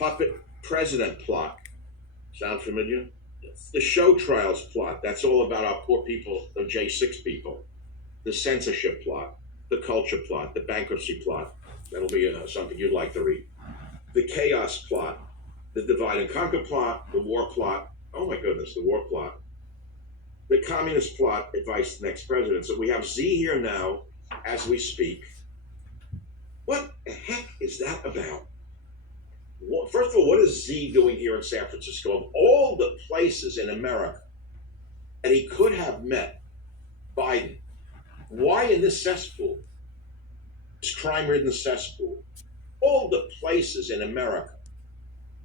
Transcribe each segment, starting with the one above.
puppet president plot. Sound familiar? Yes. The show trials plot. That's all about our poor people, the J6 people. The censorship plot, the culture plot, the bankruptcy plot. That'll be something you'd like to read. The chaos plot, the divide and conquer plot, the war plot. Oh my goodness, the war plot. The communist plot, advice to the next president. So we have Z here now as we speak. What the heck is that about? First of all, what is Z doing here in San Francisco? Of all the places in America, and he could have met Biden, why in this cesspool, this crime-ridden cesspool, all the places in America,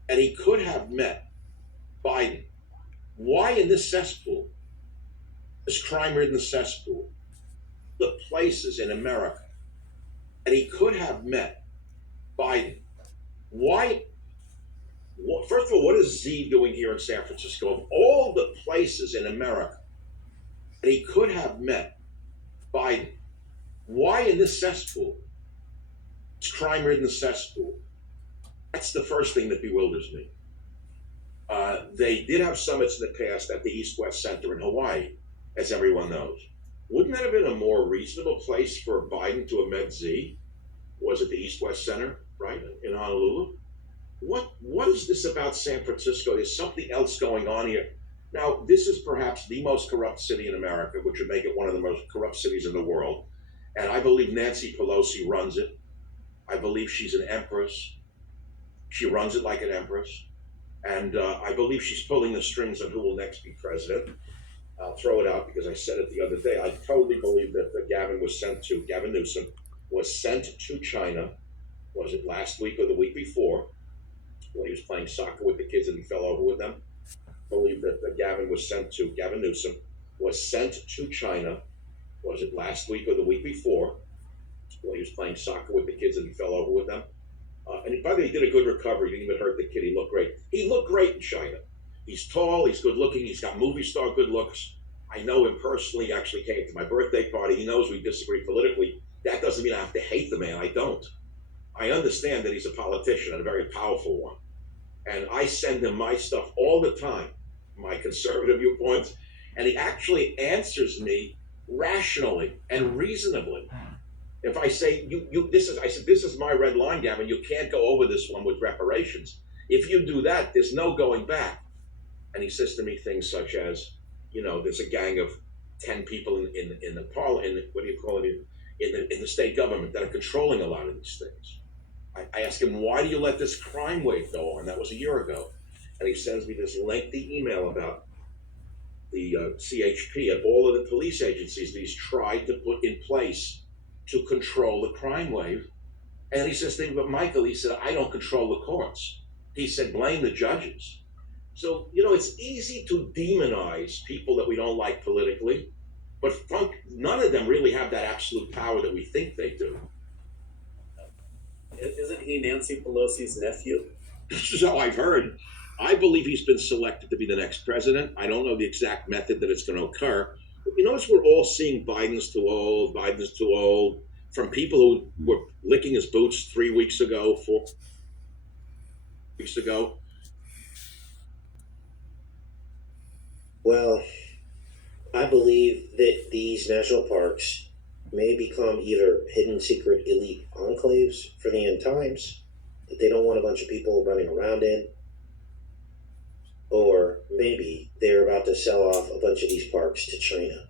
and he could have met Biden, why in this cesspool, this crime-ridden cesspool, the places in America, and he could have met Biden, why? First of all, what is Z doing here in San Francisco? Of all the places in America, and he could have met Biden, why in this cesspool, this crime-ridden cesspool? That's the first thing that bewilders me. They did have summits in the past at the East-West Center in Hawaii, as everyone knows. Wouldn't that have been a more reasonable place for Biden to have met Z? Was it the East-West Center, right, in Honolulu? What is this about San Francisco? There's something else going on here. Now, this is perhaps the most corrupt city in America, which would make it one of the most corrupt cities in the world. And I believe Nancy Pelosi runs it. I believe she's an empress. She runs it like an empress. And I believe she's pulling the strings on who will next be president. I'll throw it out because I said it the other day. I totally believe that Gavin Newsom was sent to China. Was it last week or the week before? When he was playing soccer with the kids and he fell over with them. I believe that Gavin Newsom was sent to China. Was it last week or the week before? When he was playing soccer with the kids and he fell over with them. And by the way, he did a good recovery. He didn't even hurt the kid. He looked great. He looked great in China. He's tall. He's good looking. He's got movie star good looks. I know him personally. He actually came to my birthday party. He knows we disagree politically. That doesn't mean I have to hate the man. I don't. I understand that he's a politician and a very powerful one. And I send him my stuff all the time, my conservative viewpoints, and he actually answers me rationally and reasonably. If I say this is my red line, Gavin. You can't go over this one with reparations. If you do that, there's no going back. And he says to me things such as, there's a gang of 10 people in the parliament, what do you call it, in the state government that are controlling a lot of these things. I asked him, why do you let this crime wave go on? That was a year ago. And he sends me this lengthy email about the CHP and all of the police agencies that he's tried to put in place to control the crime wave. And he says, but Michael, he said, I don't control the courts. He said, blame the judges. So, it's easy to demonize people that we don't like politically, but none of them really have that absolute power that we think they do. Isn't he Nancy Pelosi's nephew? This is how I've heard. I believe he's been selected to be the next president. I don't know the exact method that it's going to occur. But you notice we're all seeing Biden's too old, from people who were licking his boots 4 weeks ago. Well, I believe that these national parks may become either hidden secret elite enclaves for the end times that they don't want a bunch of people running around in, or maybe they're about to sell off a bunch of these parks to China.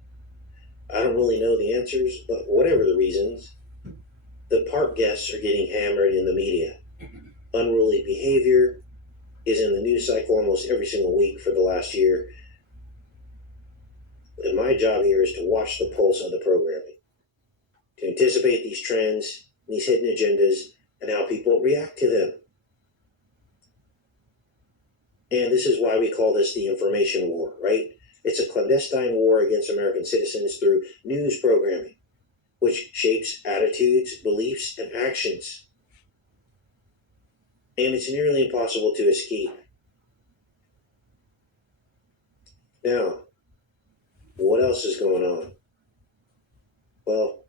I don't really know the answers, but whatever the reasons, the park guests are getting hammered in the media. Unruly behavior is in the news cycle almost every single week for the last year. And my job here is to watch the pulse of the programming, to anticipate these trends, these hidden agendas, and how people react to them. And this is why we call this the information war, right? It's a clandestine war against American citizens through news programming, which shapes attitudes, beliefs, and actions. And it's nearly impossible to escape. Now, what else is going on? Well,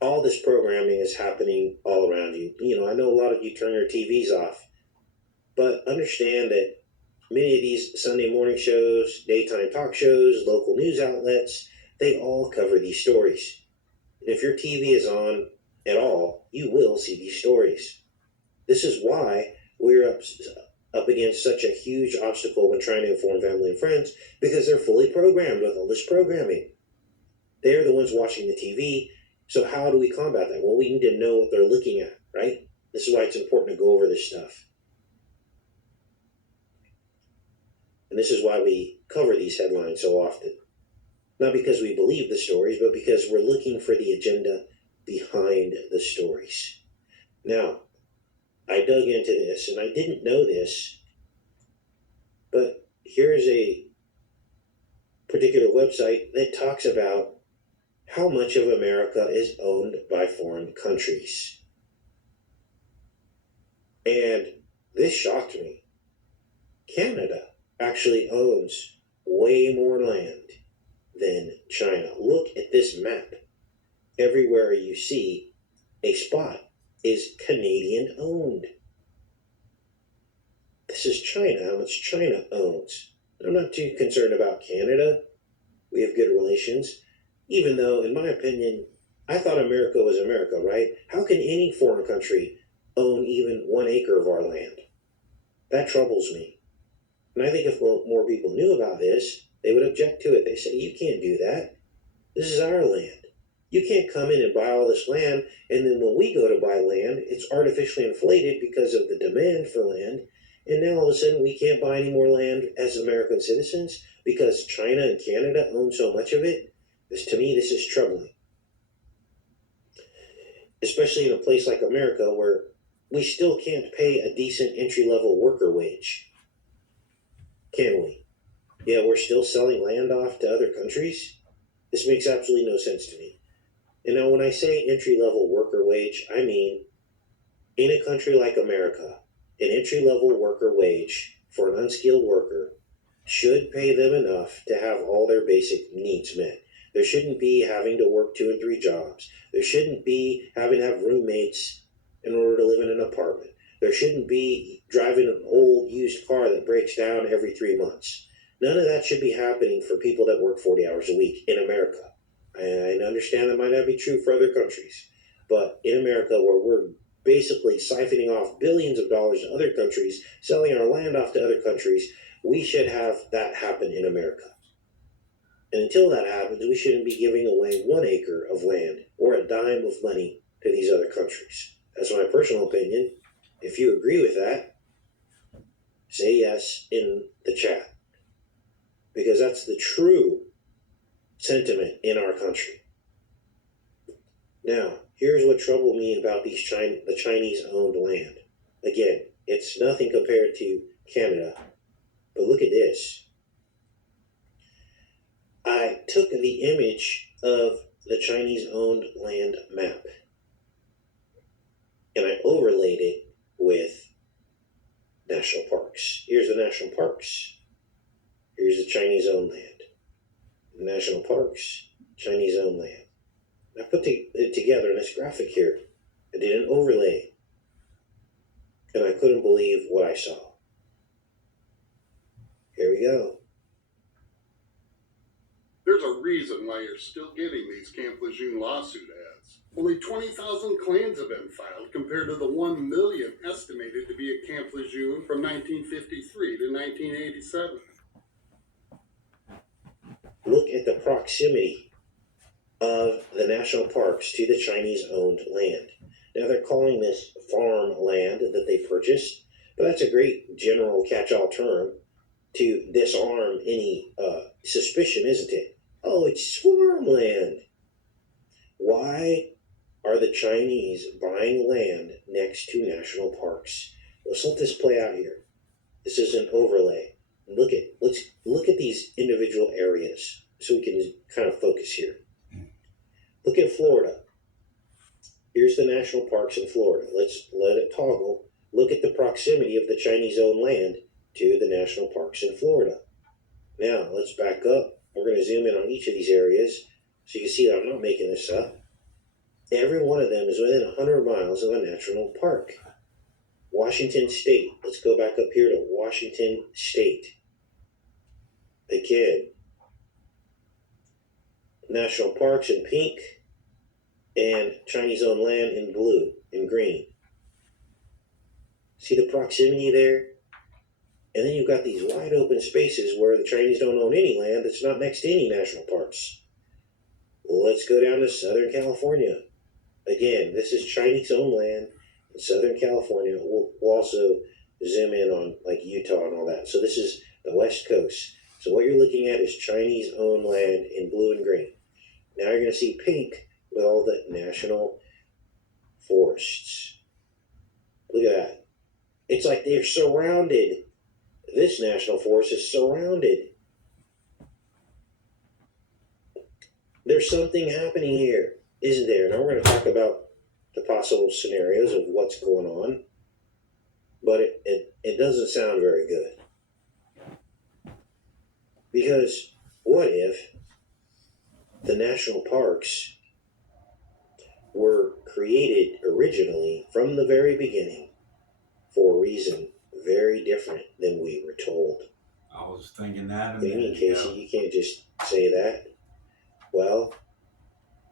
all this programming is happening all around you. I know a lot of you turn your TVs off But understand that many of these Sunday morning shows, daytime talk shows, local news outlets, they all cover these stories. And if your TV is on at all, you will see these stories. This is why we're up against such a huge obstacle when trying to inform family and friends, because they're fully programmed with all this programming. They're the ones watching the TV. So how do we combat that? Well, we need to know what they're looking at, right? This is why it's important to go over this stuff. And this is why we cover these headlines so often. Not because we believe the stories, but because we're looking for the agenda behind the stories. Now, I dug into this, and I didn't know this, but here's a particular website that talks about how much of America is owned by foreign countries. And this shocked me. Canada actually owns way more land than China. Look at this map. Everywhere you see a spot is Canadian owned. This is China, how much China owns. I'm not too concerned about Canada. We have good relations. Even though, in my opinion, I thought America was America, right? How can any foreign country own even 1 acre of our land? That troubles me. And I think if more people knew about this, they would object to it. They say, you can't do that. This is our land. You can't come in and buy all this land, and then when we go to buy land, it's artificially inflated because of the demand for land, and now all of a sudden we can't buy any more land as American citizens because China and Canada own so much of it. To me, this is troubling. Especially in a place like America where we still can't pay a decent entry-level worker wage. Can we? Yeah, we're still selling land off to other countries? This makes absolutely no sense to me. And now when I say entry-level worker wage, I mean in a country like America, an entry-level worker wage for an unskilled worker should pay them enough to have all their basic needs met. There shouldn't be having to work 2 and 3 jobs. There shouldn't be having to have roommates in order to live in an apartment. There shouldn't be driving an old used car that breaks down every 3 months. None of that should be happening for people that work 40 hours a week in America. I understand that might not be true for other countries, but in America, where we're basically siphoning off billions of dollars to other countries, selling our land off to other countries, we should have that happen in America. And until that happens, we shouldn't be giving away 1 acre of land or a dime of money to these other countries. That's my personal opinion. If you agree with that, say yes in the chat, because that's the true sentiment in our country. Now, here's what troubled me about the Chinese-owned land. Again, it's nothing compared to Canada, but look at this. I took the image of the Chinese-owned land map, and I overlaid it with national parks. Here's the national parks. Here's the Chinese-owned land. National parks, Chinese-owned land. I put it together in this graphic here. I did an overlay, and I couldn't believe what I saw. Here we go. There's a reason why you're still getting these Camp Lejeune lawsuit ads. Only 20,000 claims have been filed compared to the 1 million estimated to be at Camp Lejeune from 1953 to 1987. Look at the proximity of the national parks to the Chinese-owned land. Now they're calling this farm land that they purchased, but that's a great general catch-all term to disarm any suspicion, isn't it? Oh, it's farmland. Why are the Chinese buying land next to national parks? Let's let this play out here. This is an overlay. Let's look at these individual areas so we can kind of focus here. Look at Florida. Here's the national parks in Florida. Let's let it toggle. Look at the proximity of the Chinese-owned land to the national parks in Florida. Now, let's back up. We're going to zoom in on each of these areas so you can see that I'm not making this up. Every one of them is within 100 miles of a national park. Washington State. Let's go back up here to Washington State. Again, national parks in pink and Chinese owned land in blue and green. See the proximity there? And then you've got these wide open spaces where the Chinese don't own any land that's not next to any national parks. Let's go down to Southern California. Again, this is Chinese owned land in Southern California. We'll also zoom in on like Utah and all that. So this is the West Coast. So what you're looking at is Chinese owned land in blue and green. Now you're going to see pink with all the national forests. Look at that. It's like they're surrounded. This national forest is surrounded. There's something happening here, isn't there? Now we're going to talk about the possible scenarios of what's going on, but it doesn't sound very good. Because what if the national parks were created originally from the very beginning for a reason very different than we were told? I was thinking that a What do you mean, minute Casey? ago. You can't just say that. Well,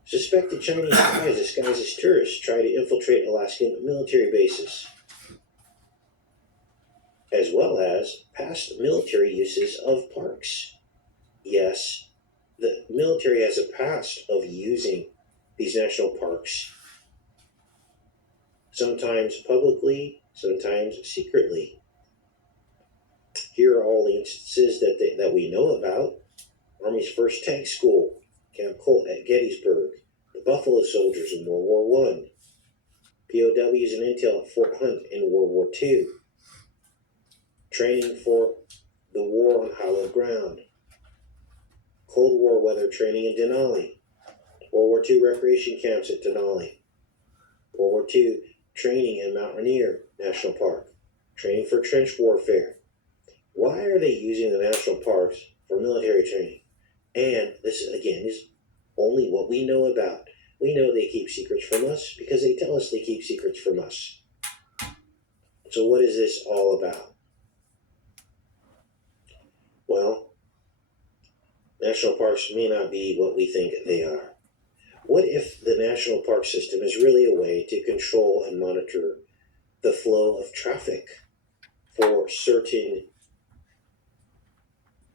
suspected Chinese spies disguised as tourists try to infiltrate Alaskan military bases, as well as past military uses of parks. Yes, the military has a past of using these national parks, sometimes publicly, sometimes secretly. Here are all the instances that we know about. Army's first tank school, Camp Colt at Gettysburg, the Buffalo Soldiers in World War I, POWs and intel at Fort Hunt in World War II, training for the war on hallowed ground, Cold War weather training in Denali, World War II recreation camps at Denali, World War II training in Mount Rainier National Park, training for trench warfare. Why are they using the national parks for military training? And this, again, is only what we know about. We know they keep secrets from us because they tell us they keep secrets from us. So what is this all about? Well, national parks may not be what we think they are. What if the national park system is really a way to control and monitor the flow of traffic for certain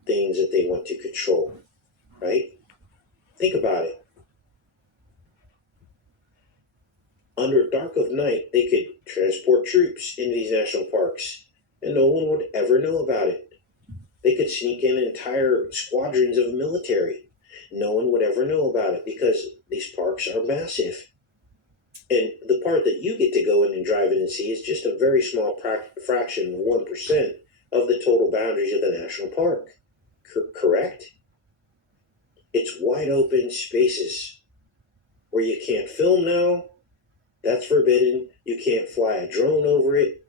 things that they want to control, right? Think about it. Under dark of night, they could transport troops into these national parks, and no one would ever know about it. They could sneak in entire squadrons of military. No one would ever know about it because these parks are massive. And the part that you get to go in and drive in and see is just a very small fraction, 1% of the total boundaries of the national park. Correct? It's wide open spaces where you can't film now. That's forbidden. You can't fly a drone over it.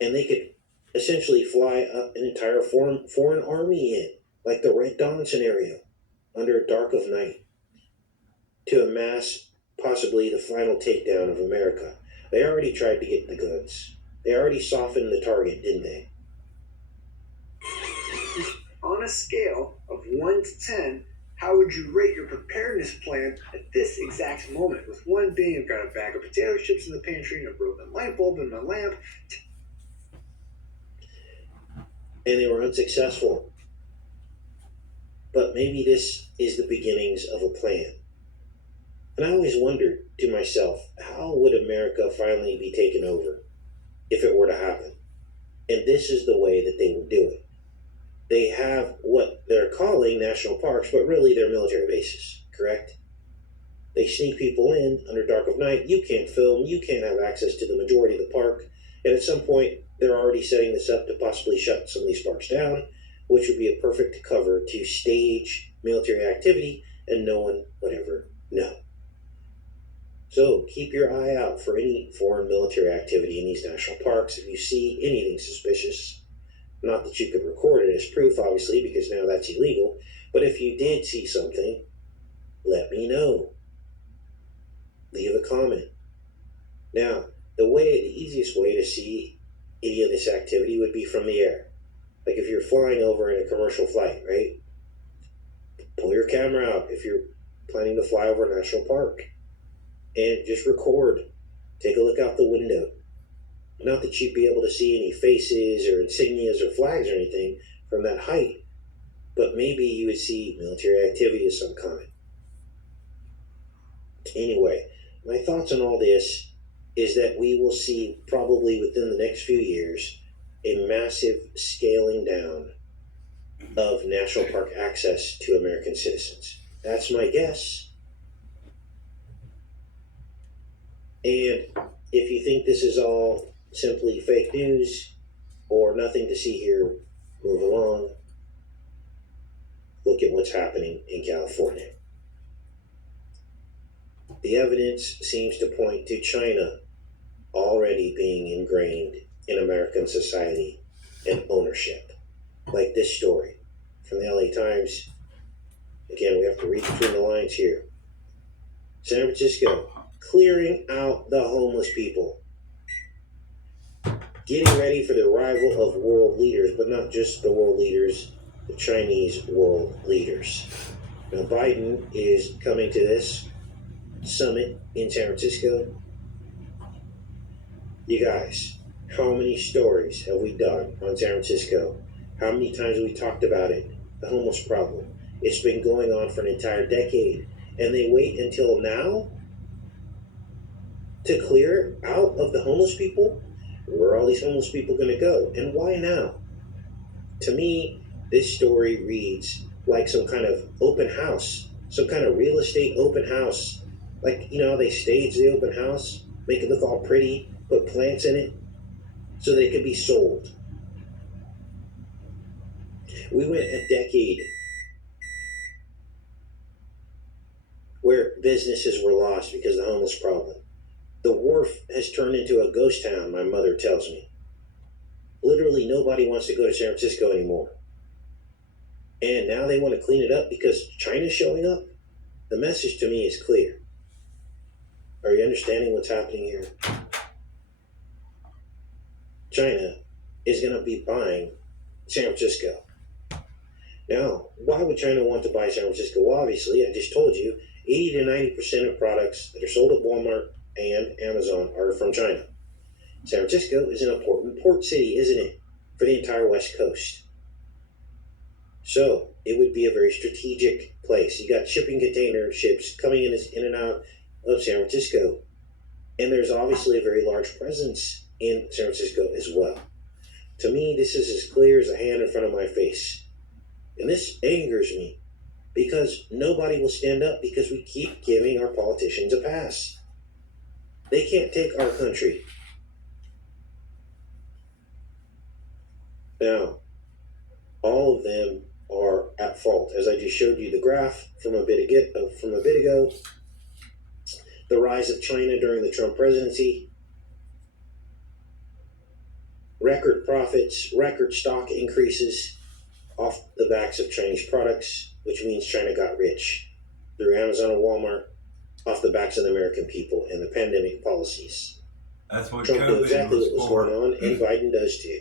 And they could essentially fly an entire foreign army in, like the Red Dawn scenario, under a dark of night, to amass possibly the final takedown of America. They already tried to get the goods. They already softened the target, didn't they? On a scale of 1 to 10, how would you rate your preparedness plan at this exact moment? With 1 being, I've got a bag of potato chips in the pantry and a broken light bulb in my lamp. And they were unsuccessful. But maybe this is the beginnings of a plan. And I always wondered to myself, how would America finally be taken over if it were to happen? And this is the way that they would do it. They have what they're calling national parks, but really they're military bases, correct? They sneak people in under dark of night. You can't film. You can't have access to the majority of the park. And at some point, they're already setting this up to possibly shut some of these parks down, which would be a perfect cover to stage military activity, and no one would ever know. So keep your eye out for any foreign military activity in these national parks. If you see anything suspicious, not that you could record it as proof, obviously, because now that's illegal, but if you did see something, let me know. Leave a comment. Now, the easiest way to see any of this activity would be from the air. Like if you're flying over in a commercial flight, right? Pull your camera out if you're planning to fly over a national park and just record. Take a look out the window. Not that you'd be able to see any faces or insignias or flags or anything from that height, but maybe you would see military activity of some kind. Anyway, my thoughts on all this is that we will see probably within the next few years a massive scaling down of national park access to American citizens. That's my guess. And if you think this is all simply fake news or nothing to see here, move along. Look at what's happening in California. The evidence seems to point to China already being ingrained in American society and ownership. Like this story from the LA Times. Again, we have to read between the lines here. San Francisco, clearing out the homeless people. Getting ready for the arrival of world leaders, but not just the world leaders, the Chinese world leaders. Now, Biden is coming to this summit in San Francisco. You guys, how many stories have we done on San Francisco? How many times have we talked about it? The homeless problem. It's been going on for an entire decade, and they wait until now to clear out of the homeless people? Where are all these homeless people going to go? And why now? To me, this story reads like some kind of open house, some kind of real estate open house. Like, you know, they stage the open house, make it look all pretty, put plants in it, so they could be sold. We went a decade where businesses were lost because of the homeless problem. The wharf has turned into a ghost town, my mother tells me. Literally nobody wants to go to San Francisco anymore. And now they want to clean it up because China's showing up? The message to me is clear. Are you understanding what's happening here? China is going to be buying San Francisco. Now, why would China want to buy San Francisco? Well, obviously, I just told you, 80 to 90% of products that are sold at Walmart and Amazon are from China. San Francisco is an important port city, isn't it, for the entire West Coast? So it would be a very strategic place. You got shipping container ships coming in and out of San Francisco, and there's obviously a very large presence in San Francisco as well. To me, this is as clear as a hand in front of my face, and this angers me because nobody will stand up because we keep giving our politicians a pass. They can't take our country. Now, all of them are at fault. As I just showed you the graph from a bit ago, the rise of China during the Trump presidency, record profits, record stock increases off the backs of Chinese products, which means China got rich through Amazon and Walmart, off the backs of the American people and the pandemic policies. That's what Trump knew COVID exactly was what was for. going on, and Biden does too.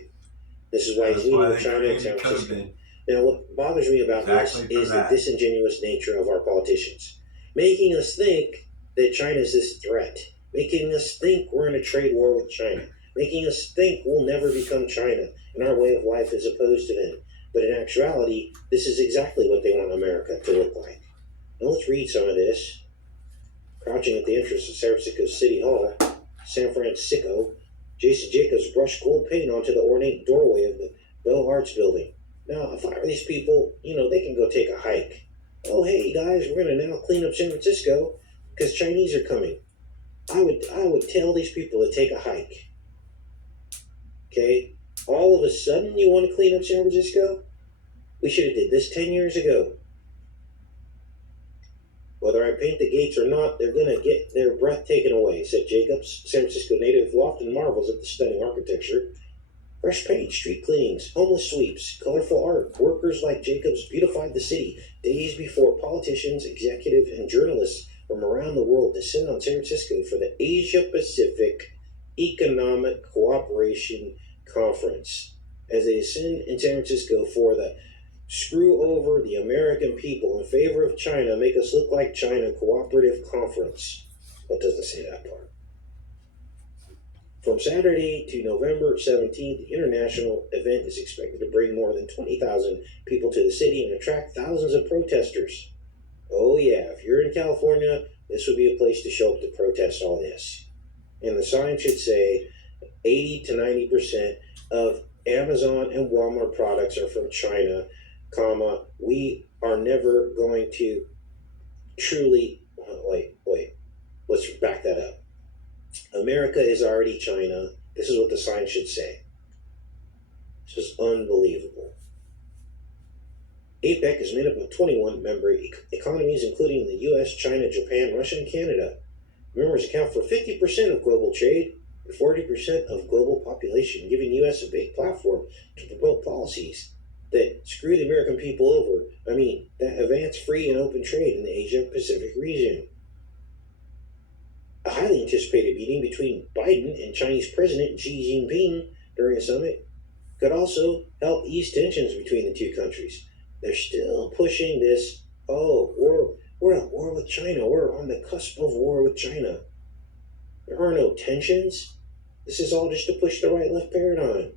This is why That's he's meeting why with they China and created San Francisco. COVID. Now, what bothers me about Exactly this for is the that. disingenuous nature of our politicians, making us think that China is this threat, making us think we're in a trade war with China, making us think we'll never become China and our way of life is opposed to them. But in actuality, this is exactly what they want America to look like. Now let's read some of this. Crouching at the entrance of San Francisco City Hall, San Francisco, Jason Jacobs brushed gold paint onto the ornate doorway of the Bell Arts building. Now, if I were these people, they can go take a hike. Oh, hey guys, we're going to now clean up San Francisco because Chinese are coming. I would tell these people to take a hike. Okay? All of a sudden, you want to clean up San Francisco? We should have did this 10 years ago. Whether I paint the gates or not, they're going to get their breath taken away, said Jacobs. San Francisco native often marvels at the stunning architecture. Fresh paint, street cleanings, homeless sweeps, colorful art. Workers like Jacobs beautified the city days before politicians, executives, and journalists from around the world descend on San Francisco for the Asia Pacific Economic Cooperation Conference as they ascend in San Francisco for the Screw Over the American People in Favor of China, Make Us Look Like China Cooperative Conference. Well, it doesn't say that part. From Saturday to November 17th, the international event is expected to bring more than 20,000 people to the city and attract thousands of protesters. Oh yeah, if you're in California, this would be a place to show up to protest all this. And the sign should say 80 to 90% of Amazon and Walmart products are from China, comma, we are never going to truly, wait, let's back that up. America is already China. This is what the sign should say. It's just unbelievable. APEC is made up of 21 member economies, including the US, China, Japan, Russia, and Canada. Members account for 50% of global trade and 40% of global population, giving the US a big platform to promote policies that screw the American people over. That advance free and open trade in the Asia-Pacific region. A highly anticipated meeting between Biden and Chinese President Xi Jinping during the summit could also help ease tensions between the two countries. They're still pushing this, we're at war with China. We're on the cusp of war with China. There are no tensions. This is all just to push the right-left paradigm.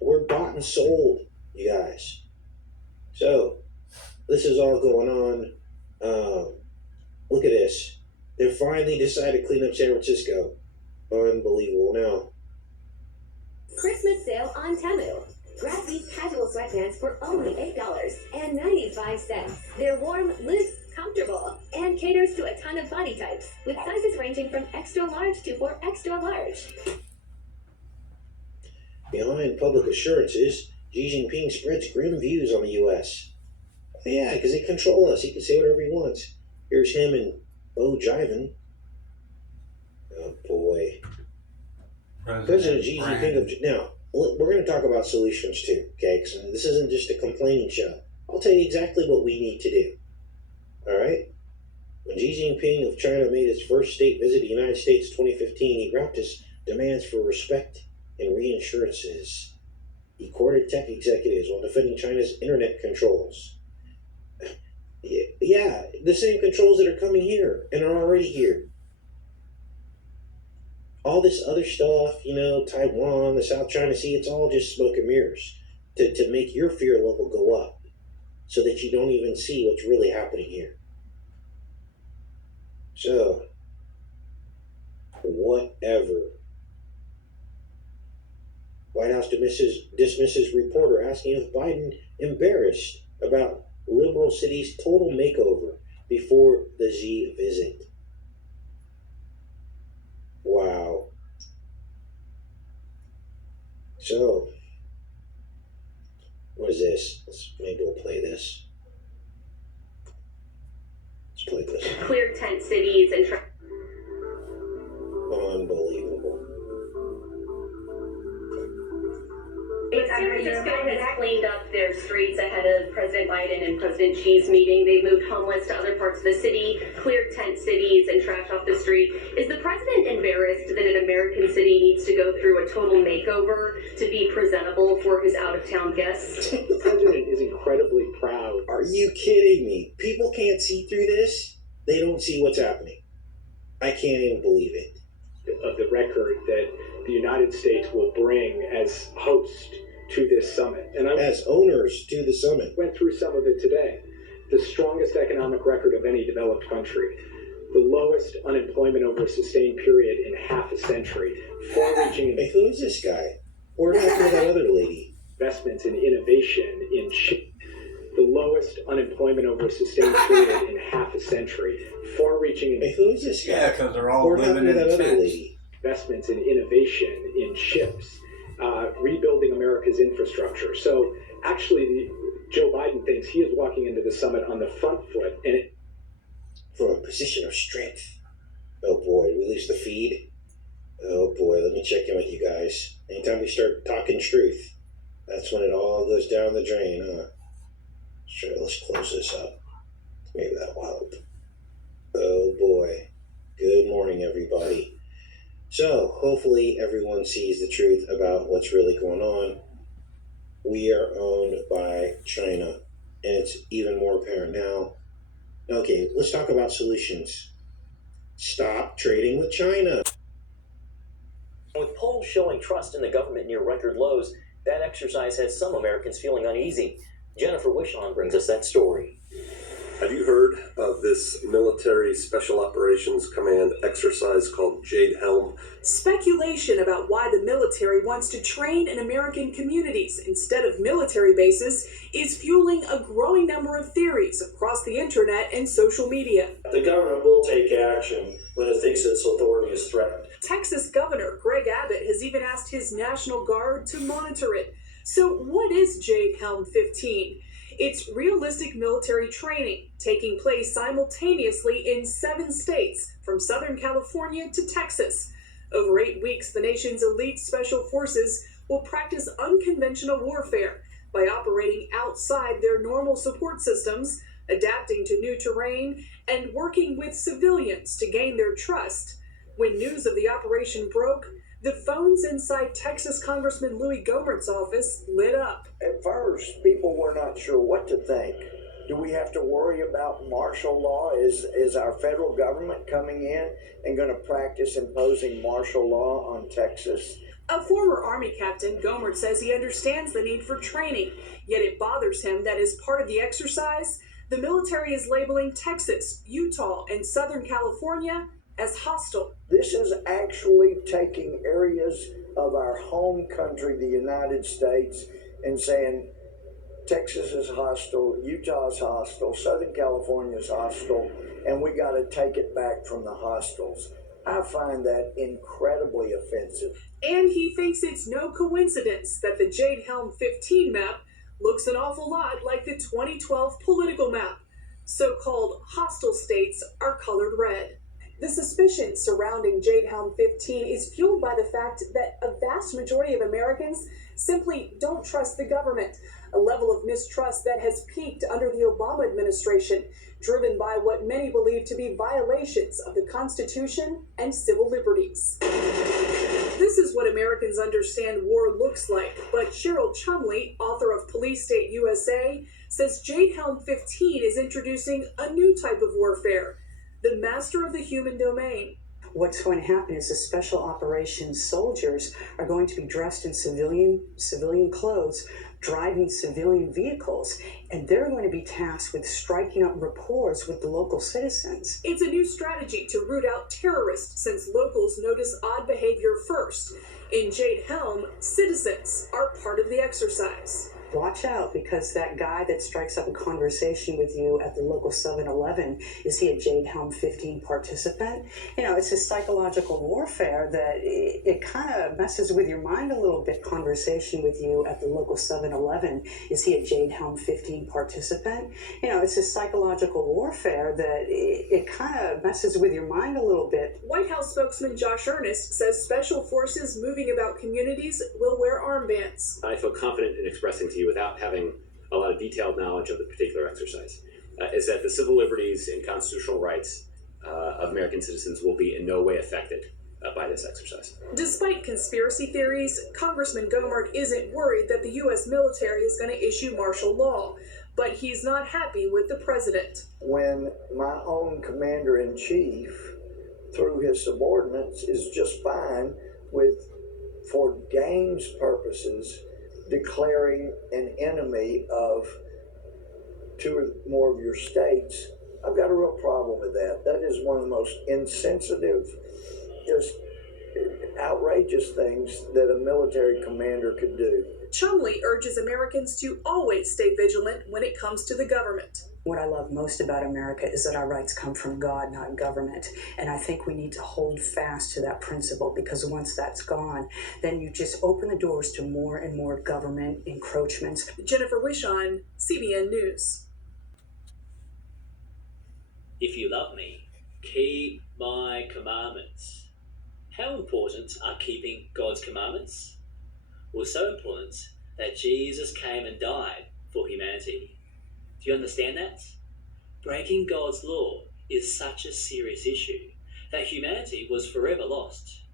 We're bought and sold, you guys. So, this is all going on. Look at this. They finally decided to clean up San Francisco. Unbelievable. Now, Christmas sale on Temu. Grab these casual sweatpants for only $8.95. They're warm, loose, comfortable, and caters to a ton of body types, with sizes ranging from extra large to 4 extra large. behind public assurances, Xi Jinping spreads grim views on the U.S. Yeah, because they control us. He can say whatever he wants. Here's him and Bo jiving. Oh boy. President Xi Jinping now, we're going to talk about solutions too, okay? Because this isn't just a complaining show. I'll tell you exactly what we need to do. All right? When Xi Jinping of China made his first state visit to the United States in 2015, he wrapped his demands for respect in reassurances. He courted tech executives while defending China's internet controls. Yeah, the same controls that are coming here and are already here. All this other stuff, Taiwan, the South China Sea, it's all just smoke and mirrors to make your fear level go up so that you don't even see what's really happening here. So, whatever. White House dismisses reporter asking if Biden embarrassed about liberal city's total makeover before the Xi visit. Wow. So, what is this? Maybe we'll play this. Let's play this. Clear tent cities and Unbelievable. San Francisco has cleaned up their streets ahead of President Biden and President Xi's meeting. They moved homeless to other parts of the city, cleared tent cities, and trash off the street. Is the president embarrassed that an American city needs to go through a total makeover to be presentable for his out-of-town guests? The president is incredibly proud. Are you kidding me? People can't see through this? They don't see what's happening. I can't even believe it. Of the record that the United States will bring as host to this summit. And I As owners to the summit. went through some of it today. The strongest economic record of any developed country. The lowest unemployment over a sustained period in half a century. Far-reaching Hey, who is this guy? What happened to that other lady? investments in innovation, in the lowest unemployment over a sustained period in half a century. Far-reaching Hey, who is this guy? Yeah, because they're all What living happened to in that other tents. lady? investments in innovation, in chips, rebuilding America's infrastructure. So actually, Joe Biden thinks he is walking into the summit on the front foot, and From a position of strength. Oh boy, we lose the feed. Oh boy, let me check in with you guys. Anytime we start talking truth, that's when it all goes down the drain, huh? Sure, let's close this up. Maybe that will help. Oh boy. Good morning. warning everybody. So hopefully everyone sees the truth about what's really going on. We are owned by China, and it's even more apparent now. Okay, let's talk about solutions. Stop trading with China. With polls showing trust in the government near record lows, that exercise has some Americans feeling uneasy. Jennifer Wishon brings us that story. Have you heard of this military special operations command exercise called Jade Helm? Speculation about why the military wants to train in American communities instead of military bases is fueling a growing number of theories across the internet and social media. The government will take action when it thinks its authority is threatened. Texas Governor Greg Abbott has even asked his National Guard to monitor it. So what is Jade Helm 15? It's realistic military training taking place simultaneously in 7 states, from Southern California to Texas. Over 8 weeks, the nation's elite special forces will practice unconventional warfare by operating outside their normal support systems, adapting to new terrain, and working with civilians to gain their trust. When news of the operation broke, the phones inside Texas Congressman Louis Gohmert's office lit up. At first, people were not sure what to think. Do we have to worry about martial law? Is our federal government coming in and going to practice imposing martial law on Texas? A former Army captain, Gohmert says he understands the need for training, yet it bothers him that as part of the exercise, the military is labeling Texas, Utah, and Southern California as hostile. This is actually taking areas of our home country, the United States, and saying Texas is hostile, Utah is hostile, Southern California is hostile, and we got to take it back from the hostiles. I find that incredibly offensive. And he thinks it's no coincidence that the Jade Helm 15 map looks an awful lot like the 2012 political map. So-called hostile states are colored red. The suspicion surrounding Jade Helm 15 is fueled by the fact that a vast majority of Americans simply don't trust the government, a level of mistrust that has peaked under the Obama administration, driven by what many believe to be violations of the Constitution and civil liberties. This is what Americans understand war looks like, but Cheryl Chumley, author of Police State USA, says Jade Helm 15 is introducing a new type of warfare, the master of the human domain. What's going to happen is the special operations soldiers are going to be dressed in civilian clothes, driving civilian vehicles, and they're going to be tasked with striking up rapport with the local citizens. It's a new strategy to root out terrorists since locals notice odd behavior first. In Jade Helm, citizens are part of the exercise. Watch out, because that guy that strikes up a conversation with you at the local 7-Eleven, is he a Jade Helm 15 participant? You know, it's a psychological warfare that it kind of messes with your mind a little bit. Conversation with you at the local 7-Eleven, is he a Jade Helm 15 participant? You know, it's a psychological warfare that it kind of messes with your mind a little bit. White House spokesman Josh Earnest says special forces moving about communities will wear armbands. I feel confident in expressing to you, without having a lot of detailed knowledge of the particular exercise, is that the civil liberties and constitutional rights of American citizens will be in no way affected by this exercise. Despite conspiracy theories, Congressman Gohmert isn't worried that the U.S. military is going to issue martial law, but he's not happy with the president. When my own commander-in-chief, through his subordinates, is just fine with, for games purposes, declaring an enemy of 2 or more of your states, I've got a real problem with that. That is one of the most insensitive, just outrageous things that a military commander could do. Chumley urges Americans to always stay vigilant when it comes to the government. What I love most about America is that our rights come from God, not government. And I think we need to hold fast to that principle, because once that's gone, then you just open the doors to more and more government encroachments. Jennifer Wishon, CBN News. If you love me, keep my commandments. How important are keeping God's commandments? Well, so important that Jesus came and died for humanity. Do you understand that? Breaking God's law is such a serious issue that humanity was forever lost.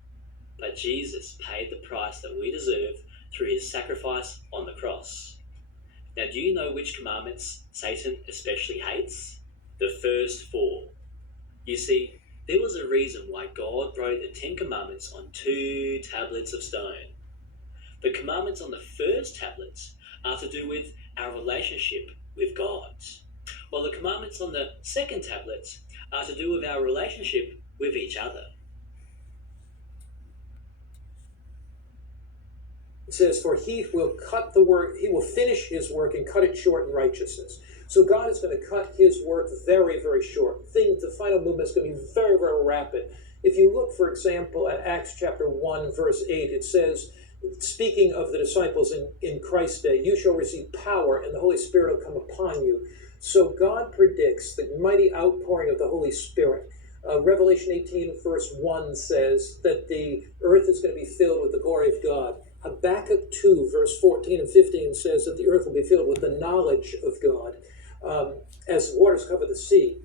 But Jesus paid the price that we deserve through his sacrifice on the cross. Now, do you know which commandments Satan especially hates? The first four. You see, there was a reason why God wrote the 10 Commandments on 2 tablets of stone. The commandments on the first tablets are to do with our relationship with God, while the commandments on the second tablets are to do with our relationship with each other. It says, for he will cut the work, he will finish his work and cut it short in righteousness. So God is going to cut his work very, very short. The final movement is going to be very, very rapid. If you look, for example, at Acts chapter 1, verse 8, it says, speaking of the disciples in Christ's day, you shall receive power and the Holy Spirit will come upon you. So God predicts the mighty outpouring of the Holy Spirit. Revelation 18, verse 1 says that the earth is going to be filled with the glory of God. Habakkuk 2, verse 14 and 15 says that the earth will be filled with the knowledge of God as waters cover the sea.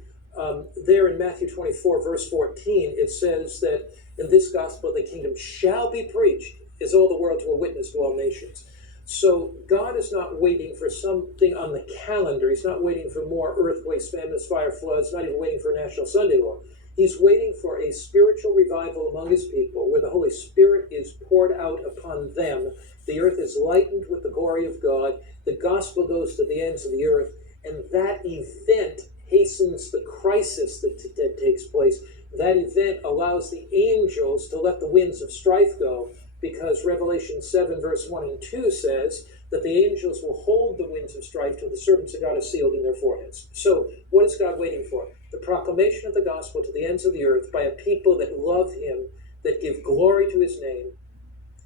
There in Matthew 24, verse 14, it says that in this gospel the kingdom shall be preached as all the world to a witness to all nations. So God is not waiting for something on the calendar. He's not waiting for more earthquakes, famines, fire, floods, not even waiting for a national Sunday law. He's waiting for a spiritual revival among his people where the Holy Spirit is poured out upon them. The earth is lightened with the glory of God. The gospel goes to the ends of the earth. And that event hastens the crisis that takes place. That event allows the angels to let the winds of strife go, because Revelation 7, verse 1 and 2 says that the angels will hold the winds of strife till the servants of God are sealed in their foreheads. So what is God waiting for? The proclamation of the gospel to the ends of the earth by a people that love him, that give glory to his name,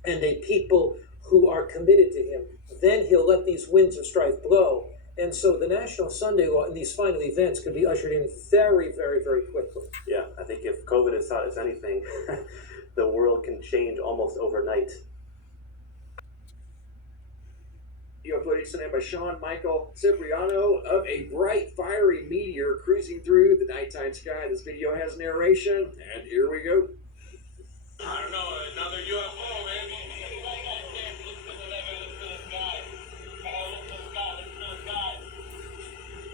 and a people who are committed to him. Then he'll let these winds of strife blow. And so the National Sunday Law and these final events could be ushered in very, very, very quickly. Yeah, I think if COVID has taught us anything, the world can change almost overnight. Video footage sent in by Sean Michael Cipriano of a bright, fiery meteor cruising through the nighttime sky. This video has narration, and here we go. I don't know, another UFO, man.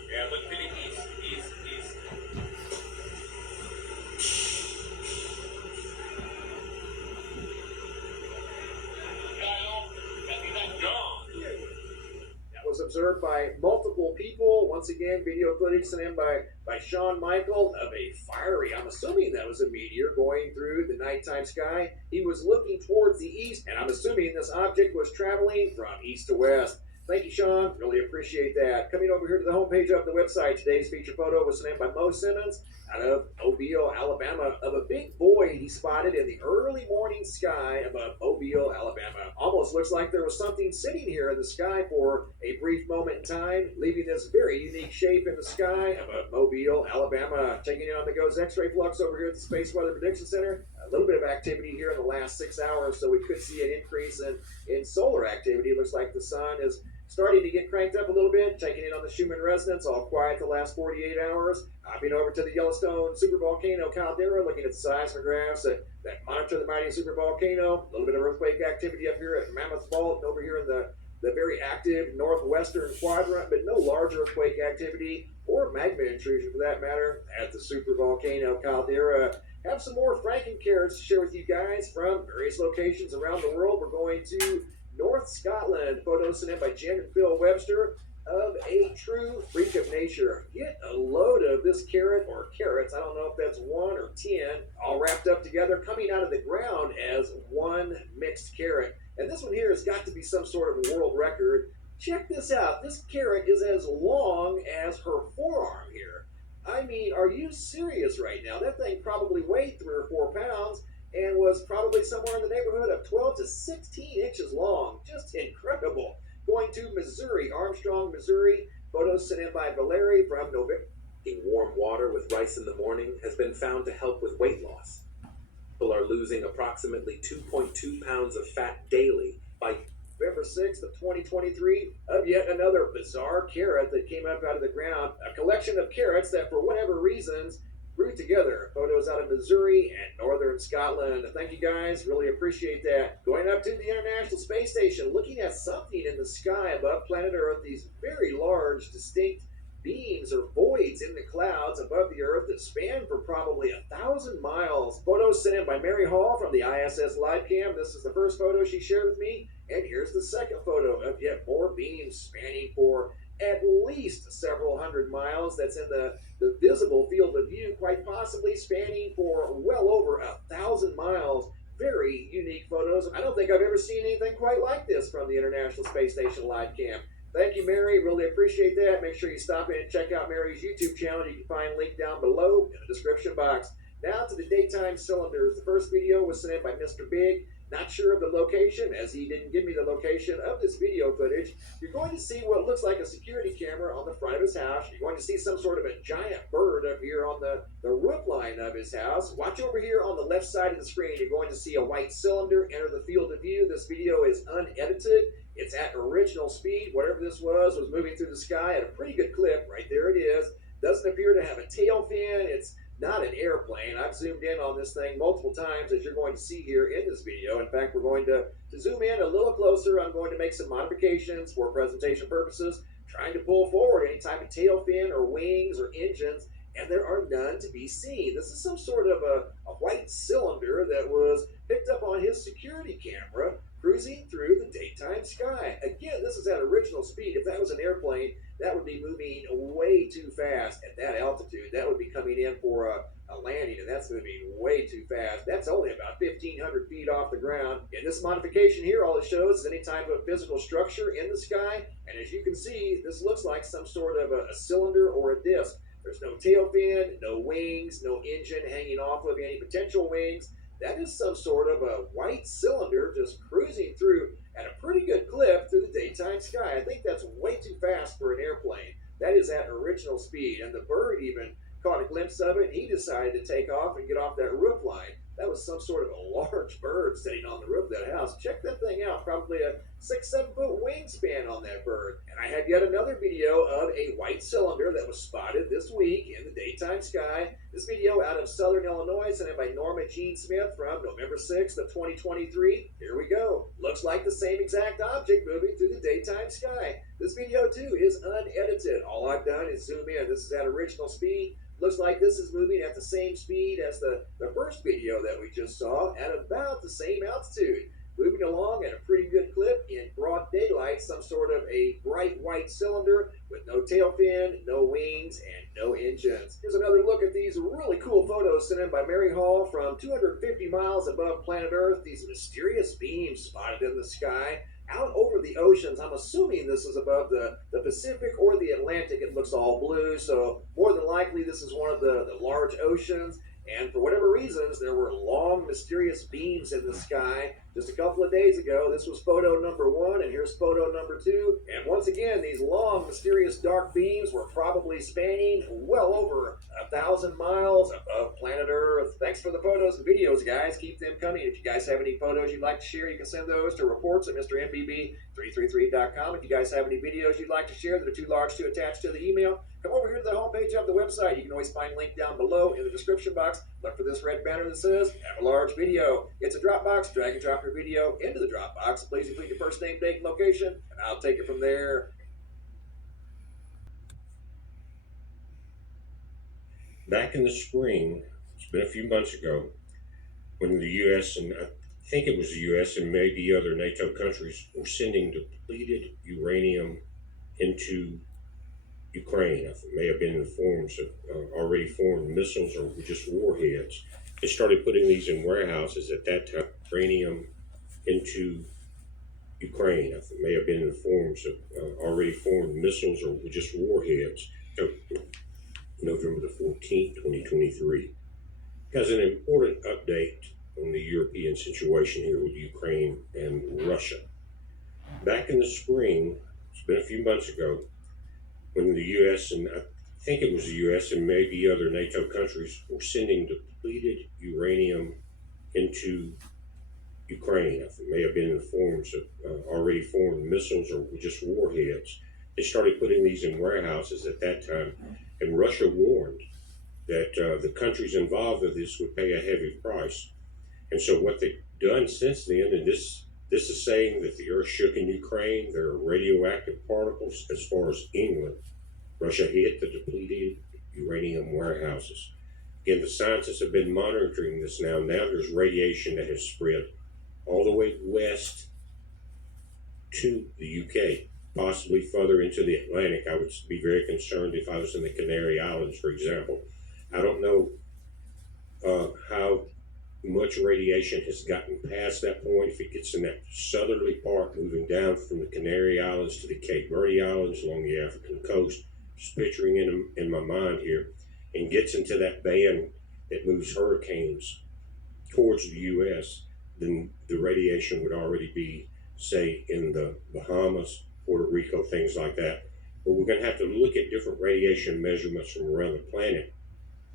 Yeah, look to the east. That was observed by multiple people. Once again, video footage sent in by Sean Michael of a fiery, I'm assuming that was a meteor going through the nighttime sky. He was looking towards the east, and I'm assuming this object was traveling from east to west. Thank you, Sean. Really appreciate that. Coming over here to the homepage of the website, today's feature photo was sent in by Mo Simmons out of Mobile, Alabama, of a big boy he spotted in the early morning sky above Mobile, Alabama. Almost looks like there was something sitting here in the sky for a brief moment in time, leaving this very unique shape in the sky above Mobile, Alabama. Taking it on the GOES X-ray flux over here at the Space Weather Prediction Center. A little bit of activity here in the last 6 hours, so we could see an increase in solar activity. It looks like the sun is starting to get cranked up a little bit, taking it on the Schumann resonance, all quiet the last 48 hours. Hopping over to the Yellowstone supervolcano caldera, looking at the seismographs that monitor the mighty supervolcano. A little bit of earthquake activity up here at Mammoth Fault, over here in the very active northwestern quadrant, but no large earthquake activity or magma intrusion for that matter at the supervolcano caldera. Have some more Franken carrots to share with you guys from various locations around the world. We're going to North Scotland. Photos sent in by Jen and Phil Webster of a true freak of nature. Get a load of this carrot or carrots. I don't know if that's 1 or 10, all wrapped up together, coming out of the ground as one mixed carrot. And this one here has got to be some sort of world record. Check this out. This carrot is as long as her forearm here. I mean, are you serious right now? That thing probably weighed 3 or 4 pounds and was probably somewhere in the neighborhood of 12 to 16 inches long. Just incredible. Going to Missouri, Armstrong, Missouri. Photos sent in by Valerie from November. Warm water with rice in the morning has been found to help with weight loss. People are losing approximately 2.2 pounds of fat daily by November 6th of 2023 of yet another bizarre carrot that came up out of the ground. A collection of carrots that for whatever reasons route together. Photos out of Missouri and northern Scotland. Thank you guys, really appreciate that. Going up to the International Space Station, looking at something in the sky above planet Earth, these very large, distinct beams or voids in the clouds above the Earth that span for probably 1,000 miles. Photos sent in by Mary Hall from the ISS LiveCam. This is the first photo she shared with me, and here's the second photo of yet more beams spanning for at least several hundred miles. That's in the visible field of view, quite possibly spanning for well over 1,000 miles. Very unique photos. I don't think I've ever seen anything quite like this from the International Space Station LiveCam. Thank you, Mary. Really appreciate that. Make sure you stop in and check out Mary's YouTube channel. You can find a link down below in the description box. Now to the daytime cylinders. The first video was sent in by Mr. Big. Not sure of the location, as he didn't give me the location of this video footage. You're going to see what looks like a security camera on the front of his house. You're going to see some sort of a giant bird up here on the roof line of his house. Watch over here on the left side of the screen. You're going to see a white cylinder enter the field of view. This video is unedited. It's at original speed. Whatever this was moving through the sky at a pretty good clip. Right there it is. Doesn't appear to have a tail fin. It's not an airplane. I've zoomed in on this thing multiple times, as you're going to see here in this video. In fact, we're going to zoom in a little closer. I'm going to make some modifications for presentation purposes, trying to pull forward any type of tail fin or wings or engines, and there are none to be seen. This is some sort of a white cylinder that was picked up on his security camera cruising through the daytime sky. Again, this is at original speed. If that was an airplane, that would be moving way too fast at that altitude. That would be coming in for a landing, and that's moving way too fast. That's only about 1,500 feet off the ground. In this modification here, all it shows is any type of physical structure in the sky, and as you can see, this looks like some sort of a cylinder or a disc. There's no tail fin, no wings, no engine hanging off of any potential wings. That is some sort of a white cylinder just cruising through at a pretty good clip through the daytime sky. I think that's way too fast for an airplane. That is at original speed, and the bird even caught a glimpse of it. He decided to take off and get off that roof line. That was some sort of a large bird sitting on the roof of that house. Check that thing out. Probably a 6-7 foot wingspan on that bird. And I had yet another video of a white cylinder that was spotted this week in the daytime sky. This video out of Southern Illinois, sent in by Norma Jean Smith from November 6th of 2023. Here we go. Looks like the same exact object moving through the daytime sky. This video too is unedited. All I've done is zoom in. This is at original speed. Looks like this is moving at the same speed as the first video that we just saw, at about the same altitude. Moving along at a pretty good clip in broad daylight, some sort of a bright white cylinder with no tail fin, no wings, and no engines. Here's another look at these really cool photos sent in by Mary Hall from 250 miles above planet Earth. These mysterious beams spotted in the sky out over the oceans. I'm assuming this is above the Pacific or the Atlantic. It looks all blue, so more than likely this is one of the large oceans. And for whatever reasons, there were long, mysterious beams in the sky. Just a couple of days ago, this was photo number 1, and here's photo number 2. And once again, these long, mysterious dark beams were probably spanning well over 1,000 miles above planet Earth. Thanks for the photos and videos, guys. Keep them coming. If you guys have any photos you'd like to share, you can send those to reports at MrMBB333.com. If you guys have any videos you'd like to share that are too large to attach to the email, come over here to the homepage of the website. You can always find a link down below in the description box. Look for this red banner that says, have a large video. It's a Dropbox. Drag and drop your video into the Dropbox. Please include your first name, date, and location, and I'll take it from there. Back in the spring, it's been a few months ago, when the U.S. and I think it was the U.S. and maybe other NATO countries were sending depleted uranium into Ukraine. It may have been in the forms of already formed missiles or just warheads. They started putting these in warehouses at that time, uranium into Ukraine. It may have been in the forms of already formed missiles or just warheads. So, November the 14th, 2023, has an important update on the European situation here with Ukraine and Russia. Back in the spring, it's been a few months ago, when the U.S. and I think it was the U.S. and maybe other NATO countries were sending depleted uranium into Ukraine. It may have been in the forms of already formed missiles or just warheads. They started putting these in warehouses at that time, and Russia warned that the countries involved in this would pay a heavy price. And so what they've done since then, and this is saying that the earth shook in Ukraine, there are radioactive particles as far as England. Russia hit the depleted uranium warehouses. Again, the scientists have been monitoring this now. Now there's radiation that has spread all the way west to the UK, possibly further into the Atlantic. I would be very concerned if I was in the Canary Islands, for example. I don't know how much radiation has gotten past that point. If it gets in that southerly part, moving down from the Canary Islands to the Cape Verde Islands along the African coast, just picturing in my mind here, and gets into that band that moves hurricanes towards the U.S., then the radiation would already be, say, in the Bahamas, Puerto Rico, things like that. But we're going to have to look at different radiation measurements from around the planet.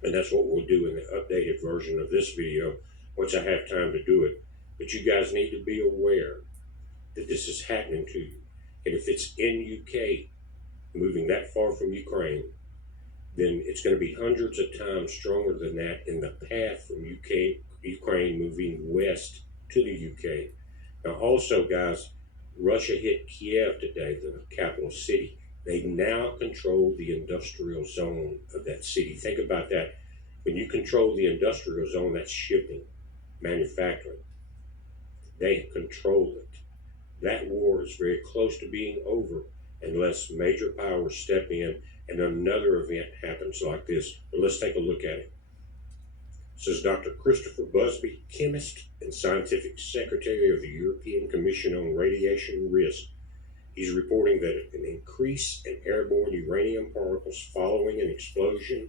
And that's what we'll do in the updated version of this video once I have time to do it. But you guys need to be aware that this is happening to you. And if it's in UK, moving that far from Ukraine, then it's going to be hundreds of times stronger than that in the path from Ukraine moving west to the UK. Now also, guys, Russia hit Kiev today, the capital city. They now control the industrial zone of that city. Think about that. When you control the industrial zone, that's shipping, manufacturing. They control it. That war is very close to being over unless major powers step in and another event happens like this. But let's take a look at it. Says Dr. Christopher Busby, chemist and scientific secretary of the European Commission on Radiation Risk. He's reporting that an increase in airborne uranium particles following an explosion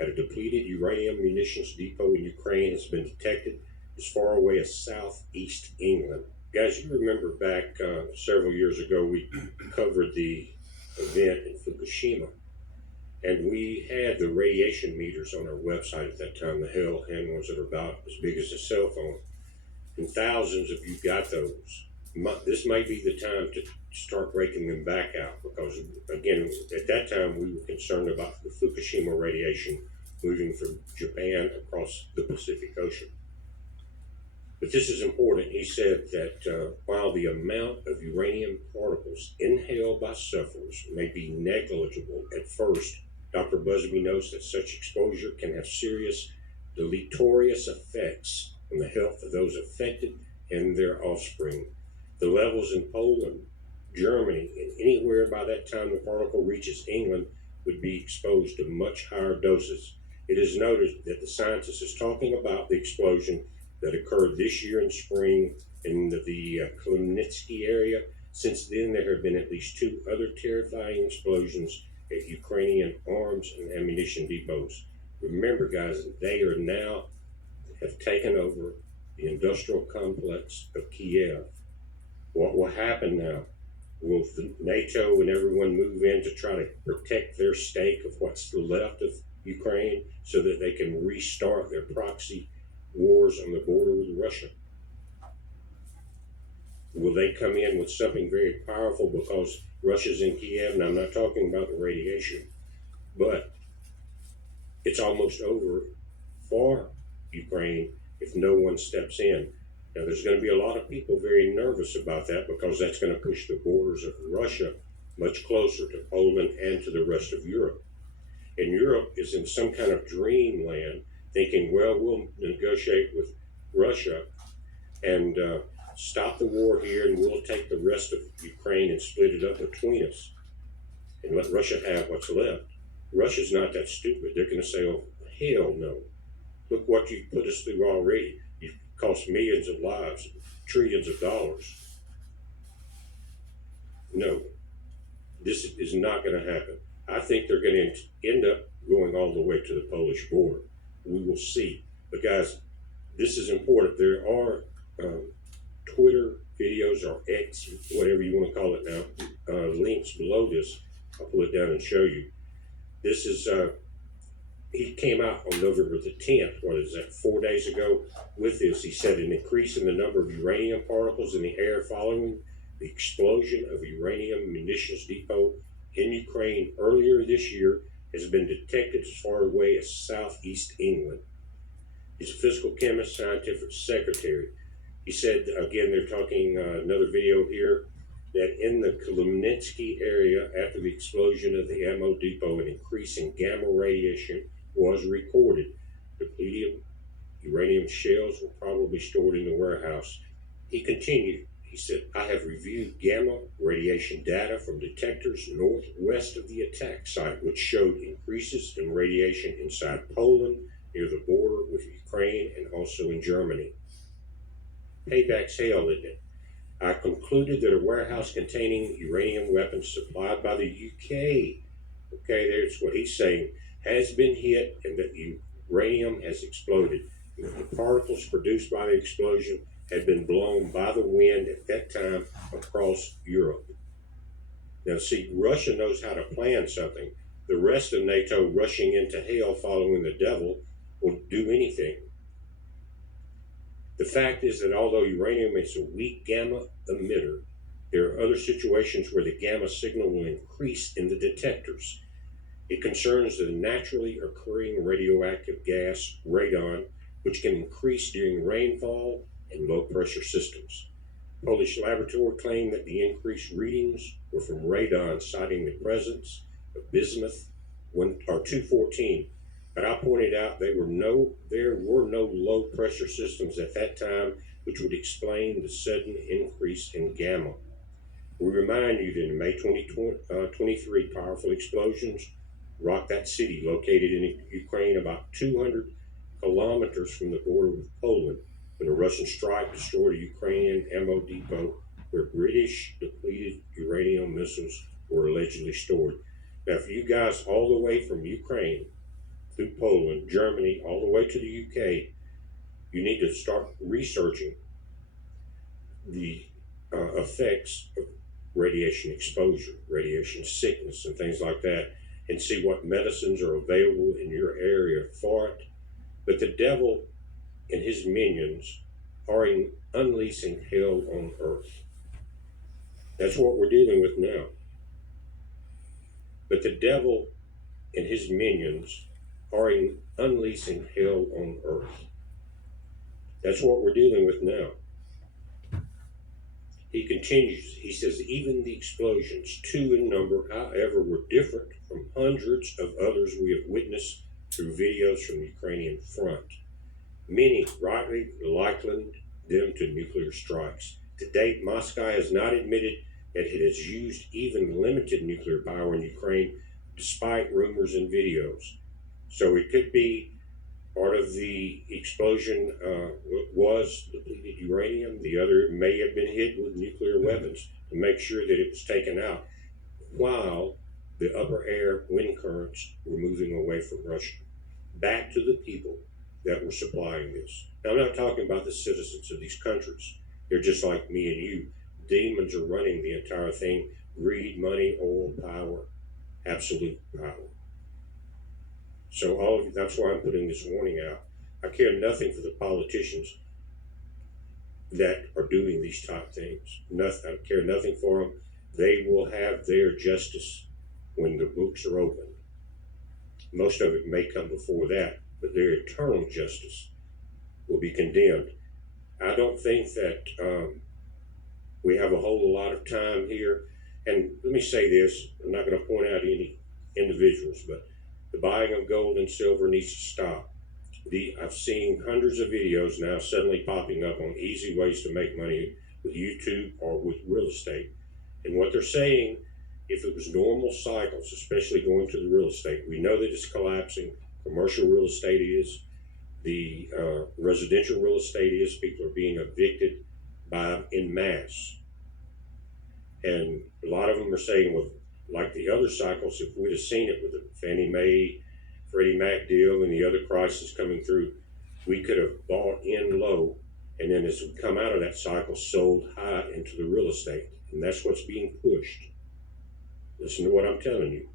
at a depleted uranium munitions depot in Ukraine has been detected as far away as southeast England. Guys, you remember back several years ago, we covered the event in Fukushima. And we had the radiation meters on our website at that time, the Hell-Hand ones that are about as big as a cell phone. And thousands of you got those. This might be the time to start breaking them back out because, again, at that time we were concerned about the Fukushima radiation moving from Japan across the Pacific Ocean. But this is important. He said that while the amount of uranium particles inhaled by sufferers may be negligible at first, Dr. Busby notes that such exposure can have serious deleterious effects on the health of those affected and their offspring. The levels in Poland, Germany, and anywhere by that time the particle reaches England would be exposed to much higher doses. It is noted that the scientist is talking about the explosion that occurred this year in spring in the Khmelnytsky area. Since then, there have been at least 2 other terrifying explosions at Ukrainian arms and ammunition depots. Remember, guys, they are now have taken over the industrial complex of Kiev. What will happen now? Will NATO and everyone move in to try to protect their stake of what's left of Ukraine so that they can restart their proxy wars on the border with Russia? Will they come in with something very powerful because Russia's in Kiev? And I'm not talking about the radiation, but it's almost over for Ukraine if no one steps in. Now, there's going to be a lot of people very nervous about that because that's going to push the borders of Russia much closer to Poland and to the rest of Europe. And Europe is in some kind of dreamland, thinking, well, we'll negotiate with Russia and stop the war here, and we'll take the rest of Ukraine and split it up between us and let Russia have what's left. Russia's not that stupid. They're going to say, oh, hell no. Look what you've put us through already. You've cost millions of lives, trillions of dollars. No, this is not going to happen. I think they're going to end up going all the way to the Polish border. We will see. But guys, this is important. There are Twitter videos or X, whatever you want to call it now, links below this. I'll pull it down and show you. This is, he came out on November the 10th, what is that, 4 days ago with this. He said an increase in the number of uranium particles in the air following the explosion of a uranium munitions depot in Ukraine earlier this year has been detected as far away as southeast England. He's a physical chemist, scientific secretary. He said, again, they're talking another video here, that in the Kolumensky area after the explosion of the ammo depot, an increase in gamma radiation was recorded. Depleted uranium shells were probably stored in the warehouse. He continued, he said, I have reviewed gamma radiation data from detectors northwest of the attack site, which showed increases in radiation inside Poland, near the border with Ukraine, and also in Germany. Payback's hell, isn't it? I concluded that a warehouse containing uranium weapons supplied by the UK, okay, there's what he's saying, has been hit and that uranium has exploded. The particles produced by the explosion had been blown by the wind at that time across Europe. Now, see, Russia knows how to plan something. The rest of NATO rushing into hell following the devil will do anything. The fact is that although uranium is a weak gamma emitter, there are other situations where the gamma signal will increase in the detectors. It concerns the naturally occurring radioactive gas, radon, which can increase during rainfall and low pressure systems. Polish laboratory claimed that the increased readings were from radon, citing the presence of bismuth 214. But I pointed out there were no low pressure systems at that time, which would explain the sudden increase in gamma. We remind you that in May 2023, powerful explosions rocked that city located in Ukraine about 200 kilometers from the border with Poland, when a Russian strike destroyed a Ukrainian ammo depot where British depleted uranium missiles were allegedly stored. Now, for you guys all the way from Ukraine through Poland, Germany, all the way to the UK, you need to start researching the effects of radiation exposure, radiation sickness, and things like that, and see what medicines are available in your area for it. But the devil and his minions are unleashing hell on earth. That's what we're dealing with now. But the devil and his minions are unleashing hell on earth. That's what we're dealing with now. He continues, he says, even the explosions, 2 in number, however, were different from hundreds of others we have witnessed through videos from the Ukrainian front. Many rightly likened them to nuclear strikes. To date, Moscow has not admitted that it has used even limited nuclear power in Ukraine, despite rumors and videos. So it could be part of the explosion was depleted uranium. The other may have been hit with nuclear weapons to make sure that it was taken out, while the upper air wind currents were moving away from Russia, back to the people that were supplying this. Now, I'm not talking about the citizens of these countries. They're just like me and you. Demons are running the entire thing. Greed, money, oil, power, absolute power. So all of you, that's why I'm putting this warning out. I care nothing for the politicians that are doing these type things. Nothing. I care nothing for them. They will have their justice when the books are open. Most of it may come before that, but their eternal justice will be condemned. I don't think that we have a whole lot of time here. And let me say this, I'm not going to point out any individuals, but the buying of gold and silver needs to stop. I've seen hundreds of videos now suddenly popping up on easy ways to make money with YouTube or with real estate. And what they're saying, if it was normal cycles, especially going to the real estate, we know that it's collapsing. Commercial real estate is, the residential real estate is, people are being evicted in mass. And a lot of them are saying, well, like the other cycles, if we'd have seen it with the Fannie Mae, Freddie Mac deal and the other crisis coming through, we could have bought in low, and then as we come out of that cycle, sold high into the real estate. And that's what's being pushed. Listen to what I'm telling you.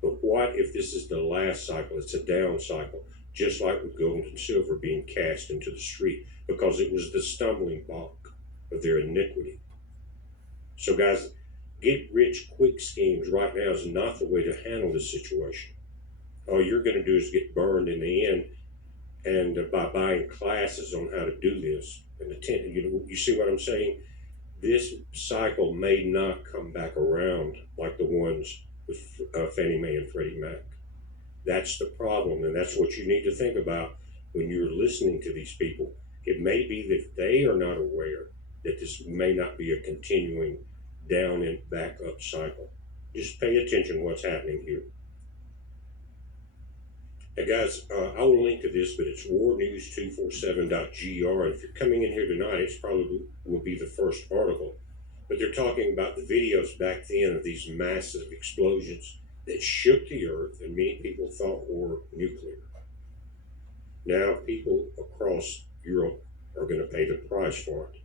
But what if this is the last cycle? It's a down cycle, just like with gold and silver being cast into the street, because it was the stumbling block of their iniquity. So guys, get rich quick schemes right now is not the way to handle this situation. all you're going to do is get burned in the end, and by buying classes on how to do this. And you see what I'm saying? This cycle may not come back around like the ones with Fannie Mae and Freddie Mac. That's the problem, and that's what you need to think about when you're listening to these people. It may be that they are not aware that this may not be a continuing down and back up cycle. Just pay attention to what's happening here. Now guys, I will link to this, but it's warnews247.gr. And if you're coming in here tonight, it's probably will be the first article. But they're talking about the videos back then of these massive explosions that shook the earth and many people thought were nuclear. Now people across Europe are going to pay the price for it.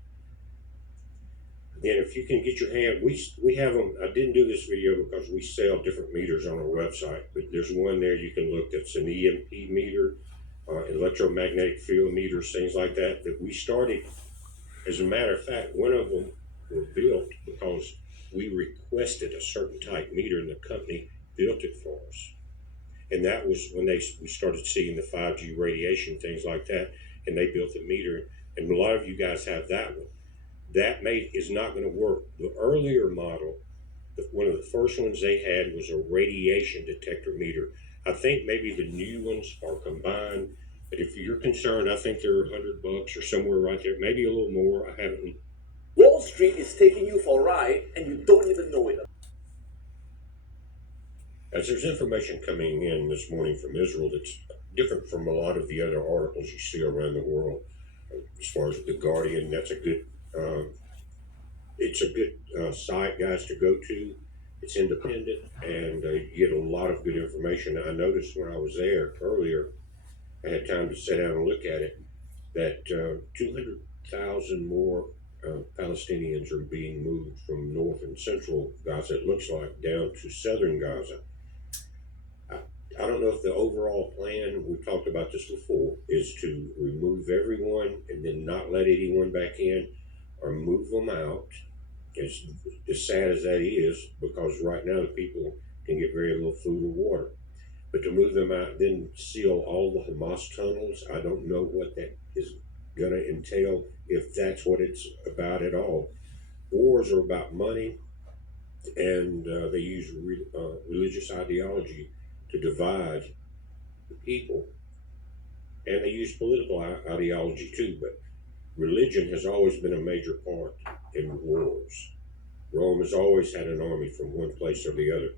Then if you can get your hand, we have them. I didn't do this video because we sell different meters on our website, but there's one there you can look that's an EMP meter, electromagnetic field meters, things like that, that we started. As a matter of fact, one of them were built because we requested a certain type meter and the company built it for us. And that was when we started seeing the 5G radiation, things like that, and they built the meter. And a lot of you guys have that one. That is not going to work. The earlier model, one of the first ones they had was a radiation detector meter. I think maybe the new ones are combined, but if you're concerned, I think they're $100 or somewhere right there, maybe a little more. I haven't. Wall Street is taking you for a ride, and you don't even know it. As there's information coming in this morning from Israel that's different from a lot of the other articles you see around the world. As far as The Guardian, that's a good. It's a good site, guys, to go to. It's independent, and you get a lot of good information. I noticed when I was there earlier, I had time to sit down and look at it, that 200,000 more Palestinians are being moved from north and central Gaza, it looks like, down to southern Gaza. I don't know if the overall plan, we've talked about this before, is to remove everyone and then not let anyone back in, or move them out. As sad as that is, because right now the people can get very little food or water. But to move them out, then seal all the Hamas tunnels, I don't know what that is going to entail, if that's what it's about at all. Wars are about money, and they use religious ideology to divide the people, and they use political ideology too, but religion has always been a major part in wars. Rome has always had an army from one place or the other.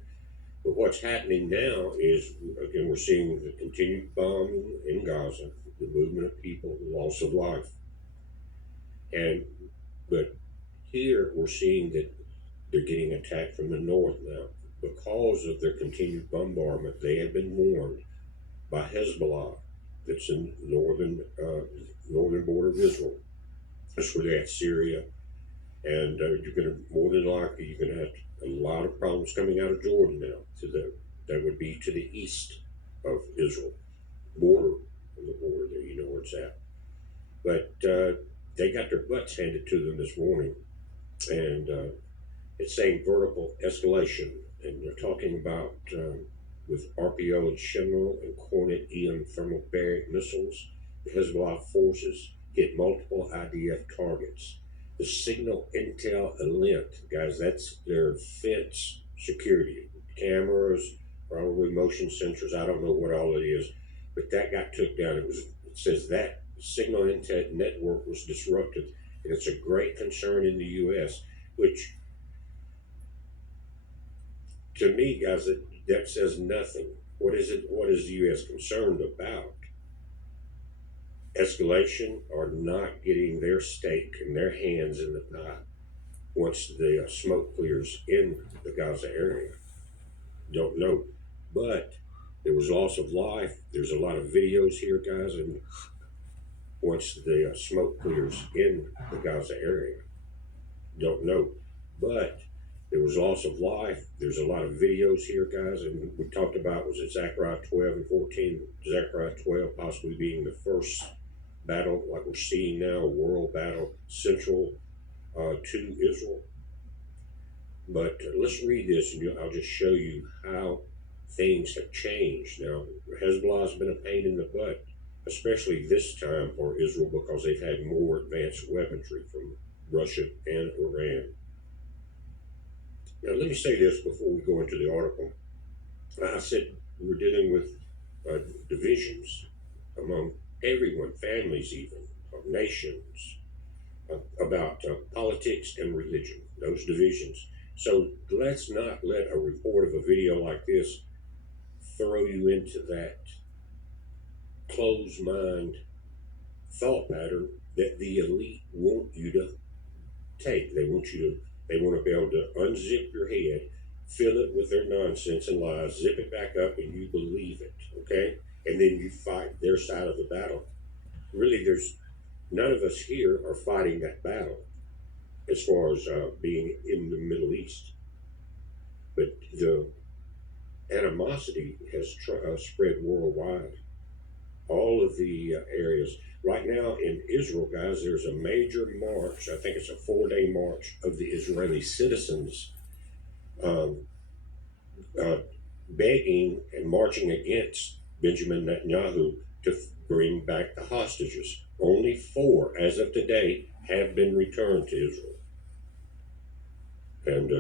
But what's happening now is, again, we're seeing the continued bombing in Gaza, the movement of people, the loss of life. But here we're seeing that they're getting attacked from the north now. Because of their continued bombardment, they have been warned by Hezbollah, that's in northern border of Israel. That's where they're at, Syria. And you're going to, more than likely, you're going to have a lot of problems coming out of Jordan now. That would be to the east of Israel, on the border there, you know where it's at. But they got their butts handed to them this morning. And it's saying vertical escalation. And they're talking about, with RPO and Shimel and Kornet EM thermobaric missiles, the Hezbollah forces hit multiple IDF targets. The Signal Intel Alert, guys, that's their fence security. Cameras, probably motion sensors, I don't know what all it is, but that got took down. It says that Signal Intel network was disrupted, and it's a great concern in the U.S., which, to me, guys, that says nothing. What is the U.S. concerned about? Escalation, or not getting their stake and their hands in the pie once the smoke clears in the Gaza area? Don't know. But there was loss of life. There's a lot of videos here, guys, and once the smoke clears in the Gaza area, don't know. But there was loss of life. There's a lot of videos here, guys, and we talked about, was it Zechariah 12 and 14? Zechariah 12 possibly being the first battle, like we're seeing now, a world battle central to Israel. But let's read this, and I'll just show you how things have changed. Now, Hezbollah has been a pain in the butt, especially this time for Israel, because they've had more advanced weaponry from Russia and Iran. Now, let me say this before we go into the article. I said we're dealing with divisions among everyone, families even, of nations, about politics and religion, those divisions. So let's not let a report of a video like this throw you into that closed mind thought pattern that the elite want you to take. They want to be able to unzip your head, fill it with their nonsense and lies, zip it back up, and you believe it, okay? And then you fight their side of the battle. Really, none of us here are fighting that battle as far as being in the Middle East. But the animosity has spread worldwide. All of the areas. Right now in Israel, guys, there's a major march. I think it's a 4-day march of the Israeli citizens begging and marching against Benjamin Netanyahu to bring back the hostages. Only 4, as of today, have been returned to Israel. And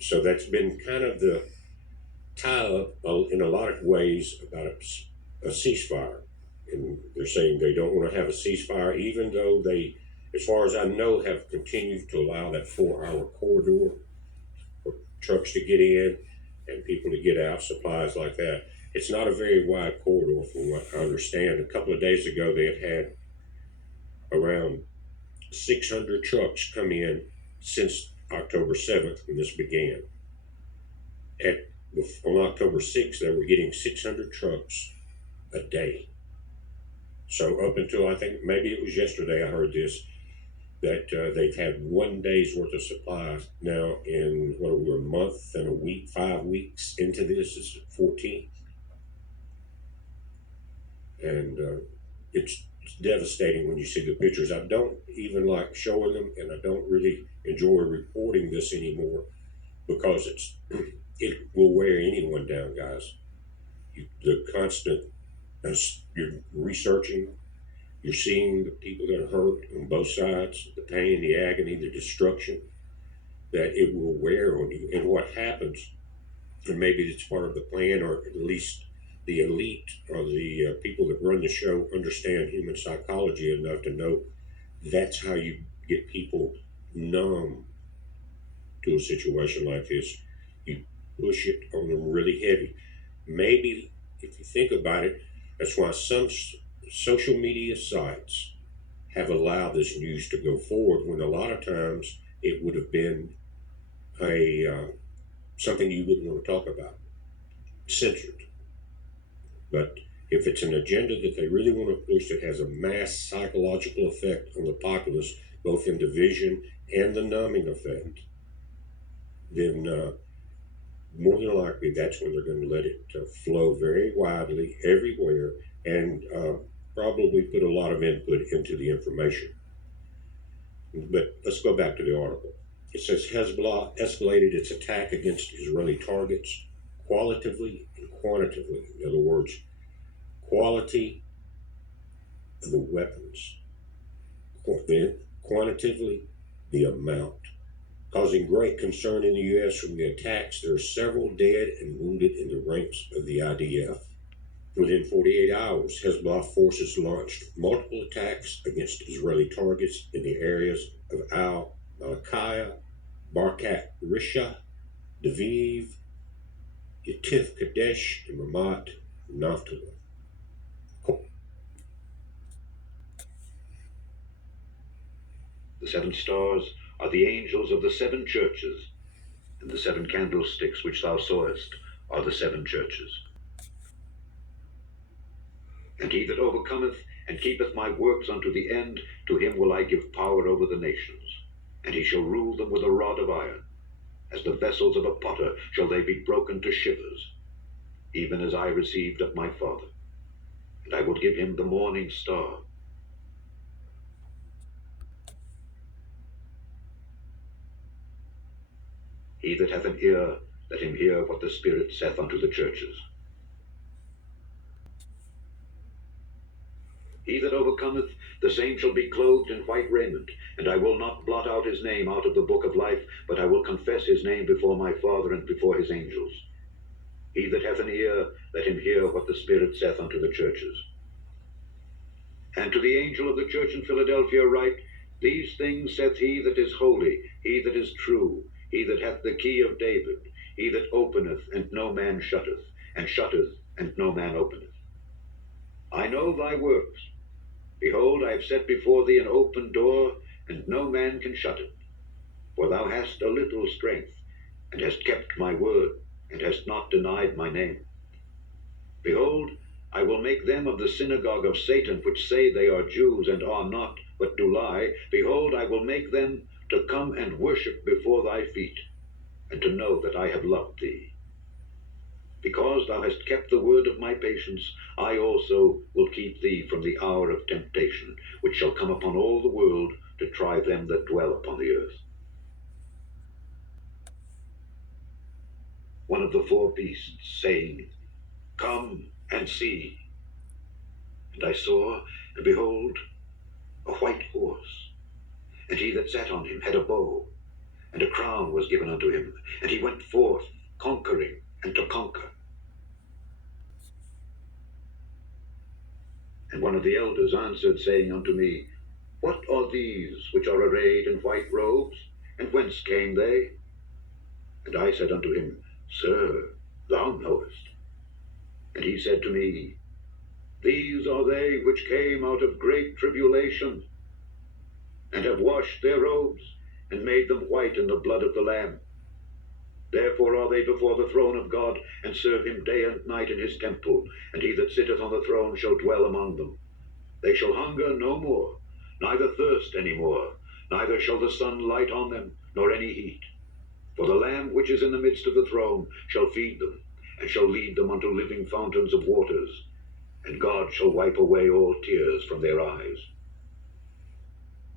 so that's been kind of the tie-up in a lot of ways about a ceasefire. And they're saying they don't want to have a ceasefire, even though they, as far as I know, have continued to allow that 4-hour corridor for trucks to get in and people to get out, supplies like that. It's not a very wide corridor from what I understand. A couple of days ago, they had around 600 trucks come in since October 7th when this began. On October 6th, they were getting 600 trucks a day. So up until, I think maybe it was yesterday I heard this, that they've had 1 day's worth of supplies. Now in, what are we, a month and a week, 5 weeks into this, it's 14th. And it's devastating when you see the pictures. I don't even like showing them, and I don't really enjoy reporting this anymore because it will wear anyone down, guys. The constant, you're researching, you're seeing the people that are hurt on both sides, the pain, the agony, the destruction, that it will wear on you. And what happens, and maybe it's part of the plan, or at least the elite or the people that run the show understand human psychology enough to know that's how you get people numb to a situation like this. You push it on them really heavy. Maybe, if you think about it, that's why some social media sites have allowed this news to go forward, when a lot of times it would have been something you wouldn't want to talk about, censored. But if it's an agenda that they really want to push that has a mass psychological effect on the populace, both in division and the numbing effect, then more than likely that's when they're going to let it flow very widely everywhere, and probably put a lot of input into the information. But let's go back to the article. It says Hezbollah escalated its attack against Israeli targets qualitatively and quantitatively. In other words, quality of the weapons, then quantitatively the amount. Causing great concern in the U.S. from the attacks, there are several dead and wounded in the ranks of the IDF. Within 48 hours, Hezbollah forces launched multiple attacks against Israeli targets in the areas of Al-Malakiyah, Barkat Risha, Daviv, Yatif Kadesh, and Ramat Naftali. The 7 stars are the angels of the 7 churches, and the 7 candlesticks which thou sawest are the 7 churches. And he that overcometh and keepeth my works unto the end, to him will I give power over the nations, and he shall rule them with a rod of iron. As the vessels of a potter shall they be broken to shivers, even as I received of my Father. And I will give him the morning star. He that hath an ear, let him hear what the Spirit saith unto the churches. He that overcometh, the same shall be clothed in white raiment, and I will not blot out his name out of the book of life, but I will confess his name before my Father and before his angels. He that hath an ear, let him hear what the Spirit saith unto the churches. And to the angel of the church in Philadelphia write, These things saith he that is holy, he that is true, he that hath the key of David, he that openeth, and no man shutteth, and shutteth, and no man openeth. I know thy works. Behold, I have set before thee an open door, and no man can shut it. For thou hast a little strength, and hast kept my word, and hast not denied my name. Behold, I will make them of the synagogue of Satan, which say they are Jews, and are not, but do lie. Behold, I will make them to come and worship before thy feet, and to know that I have loved thee. Because thou hast kept the word of my patience, I also will keep thee from the hour of temptation, which shall come upon all the world to try them that dwell upon the earth. One of the four beasts, saying, Come and see. And I saw, and behold, a white horse, and he that sat on him had a bow, and a crown was given unto him, and he went forth, conquering and to conquer. And one of the elders answered, saying unto me, What are these which are arrayed in white robes, and whence came they? And I said unto him, Sir, thou knowest. And he said to me, These are they which came out of great tribulation, and have washed their robes, and made them white in the blood of the Lamb. Therefore are they before the throne of God, and serve him day and night in his temple, and he that sitteth on the throne shall dwell among them. They shall hunger no more, neither thirst any more, neither shall the sun light on them, nor any heat. For the Lamb which is in the midst of the throne shall feed them, and shall lead them unto living fountains of waters, and God shall wipe away all tears from their eyes.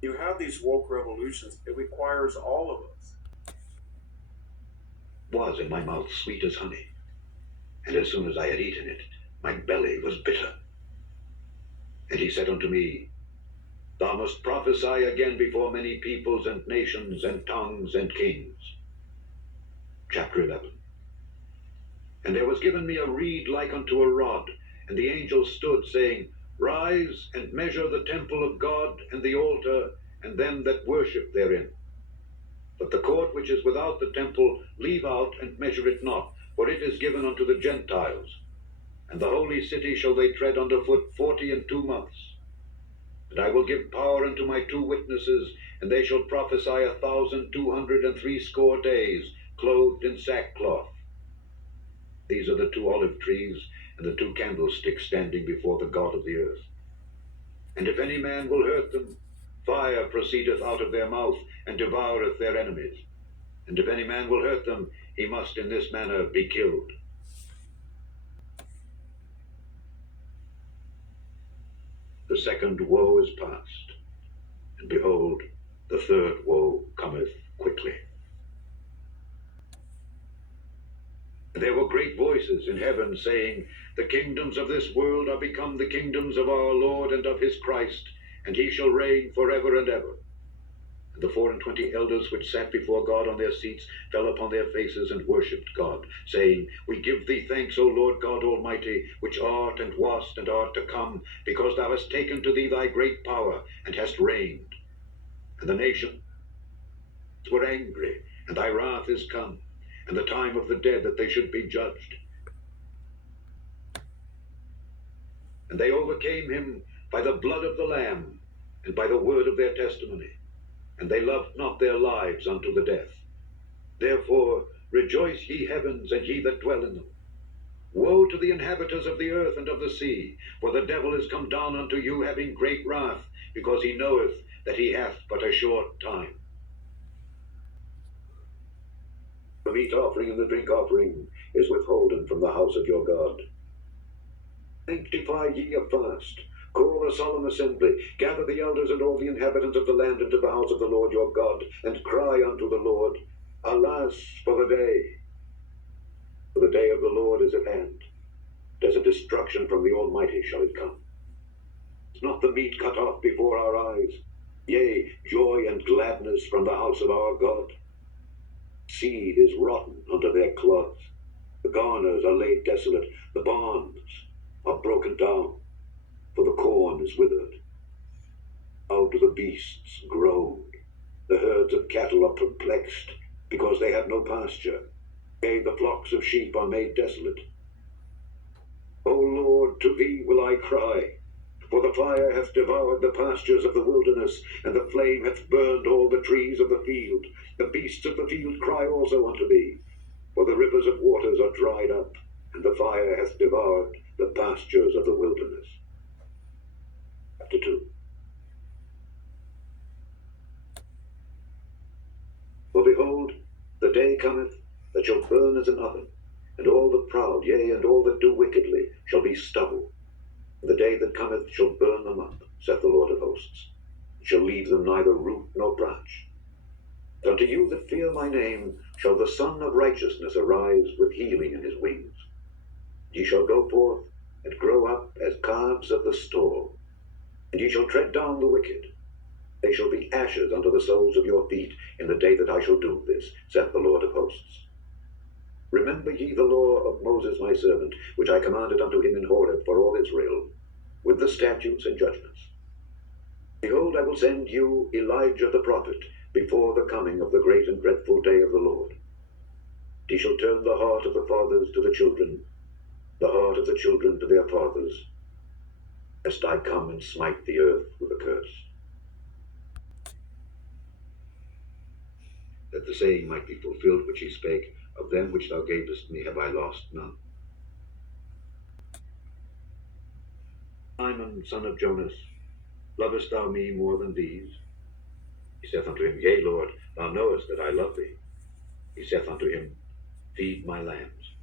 You have these woke revolutions, it requires all of us. Was in my mouth sweet as honey, and as soon as I had eaten it, my belly was bitter. And he said unto me, Thou must prophesy again before many peoples and nations and tongues and kings. Chapter 11. And there was given me a reed like unto a rod, and the angel stood, saying, Rise and measure the temple of God, and the altar, and them that worship therein. But the court which is without the temple leave out, and measure it not, for it is given unto the Gentiles. And the holy city shall they tread under foot 42 months. And I will give power unto my 2 witnesses, and they shall prophesy 1,260 days, clothed in sackcloth. These are the 2 olive trees, and the 2 candlesticks standing before the God of the earth. And if any man will hurt them, fire proceedeth out of their mouth, and devoureth their enemies. And if any man will hurt them, he must in this manner be killed. The second woe is past, and behold, the third woe cometh quickly. And there were great voices in heaven, saying, The kingdoms of this world are become the kingdoms of our Lord and of his Christ, and he shall reign forever and ever. And the 24 elders which sat before God on their seats fell upon their faces and worshipped God, saying, We give thee thanks, O Lord God Almighty, which art and wast and art to come, because thou hast taken to thee thy great power, and hast reigned. And the nations were angry, and thy wrath is come, and the time of the dead that they should be judged. And they overcame him by the blood of the Lamb, and by the word of their testimony, and they loved not their lives unto the death. Therefore rejoice, ye heavens, and ye that dwell in them. Woe to the inhabitants of the earth and of the sea, for the devil is come down unto you, having great wrath, because he knoweth that he hath but a short time. The meat offering and the drink offering is withholden from the house of your God. Sanctify ye a fast, call a solemn assembly, gather the elders and all the inhabitants of the land into the house of the Lord your God, and cry unto the Lord, Alas for the day! For the day of the Lord is at hand. As a destruction from the Almighty shall it come. Is not the meat cut off before our eyes? Yea, joy and gladness from the house of our God. Seed is rotten under their clods. The garners are laid desolate. The barns are broken down, for the corn is withered. Out of the beasts groan. The herds of cattle are perplexed, because they have no pasture. Yea, the flocks of sheep are made desolate. O Lord, to thee will I cry, for the fire hath devoured the pastures of the wilderness, and the flame hath burned all the trees of the field. The beasts of the field cry also unto thee, for the rivers of waters are dried up, and the fire hath devoured the pastures of the wilderness. Chapter 2. For behold, the day cometh that shall burn as an oven, and all the proud, yea, and all that do wickedly, shall be stubble. And the day that cometh shall burn them up, saith the Lord of hosts, and shall leave them neither root nor branch. And unto you that fear my name shall the Son of Righteousness arise with healing in his wings. Ye shall go forth and grow up as calves of the stall, and ye shall tread down the wicked. They shall be ashes under the soles of your feet in the day that I shall do this, saith the Lord of hosts. Remember ye the law of Moses my servant, which I commanded unto him in Horeb for all Israel, with the statutes and judgments. Behold, I will send you Elijah the prophet before the coming of the great and dreadful day of the Lord. He shall turn the heart of the fathers to the children, the heart of the children to their fathers, lest I come and smite the earth with a curse. That the saying might be fulfilled which he spake, of them which thou gavest me have I lost none. Simon, son of Jonas, lovest thou me more than these? He saith unto him, Yea, Lord, thou knowest that I love thee. He saith unto him, Feed my lambs.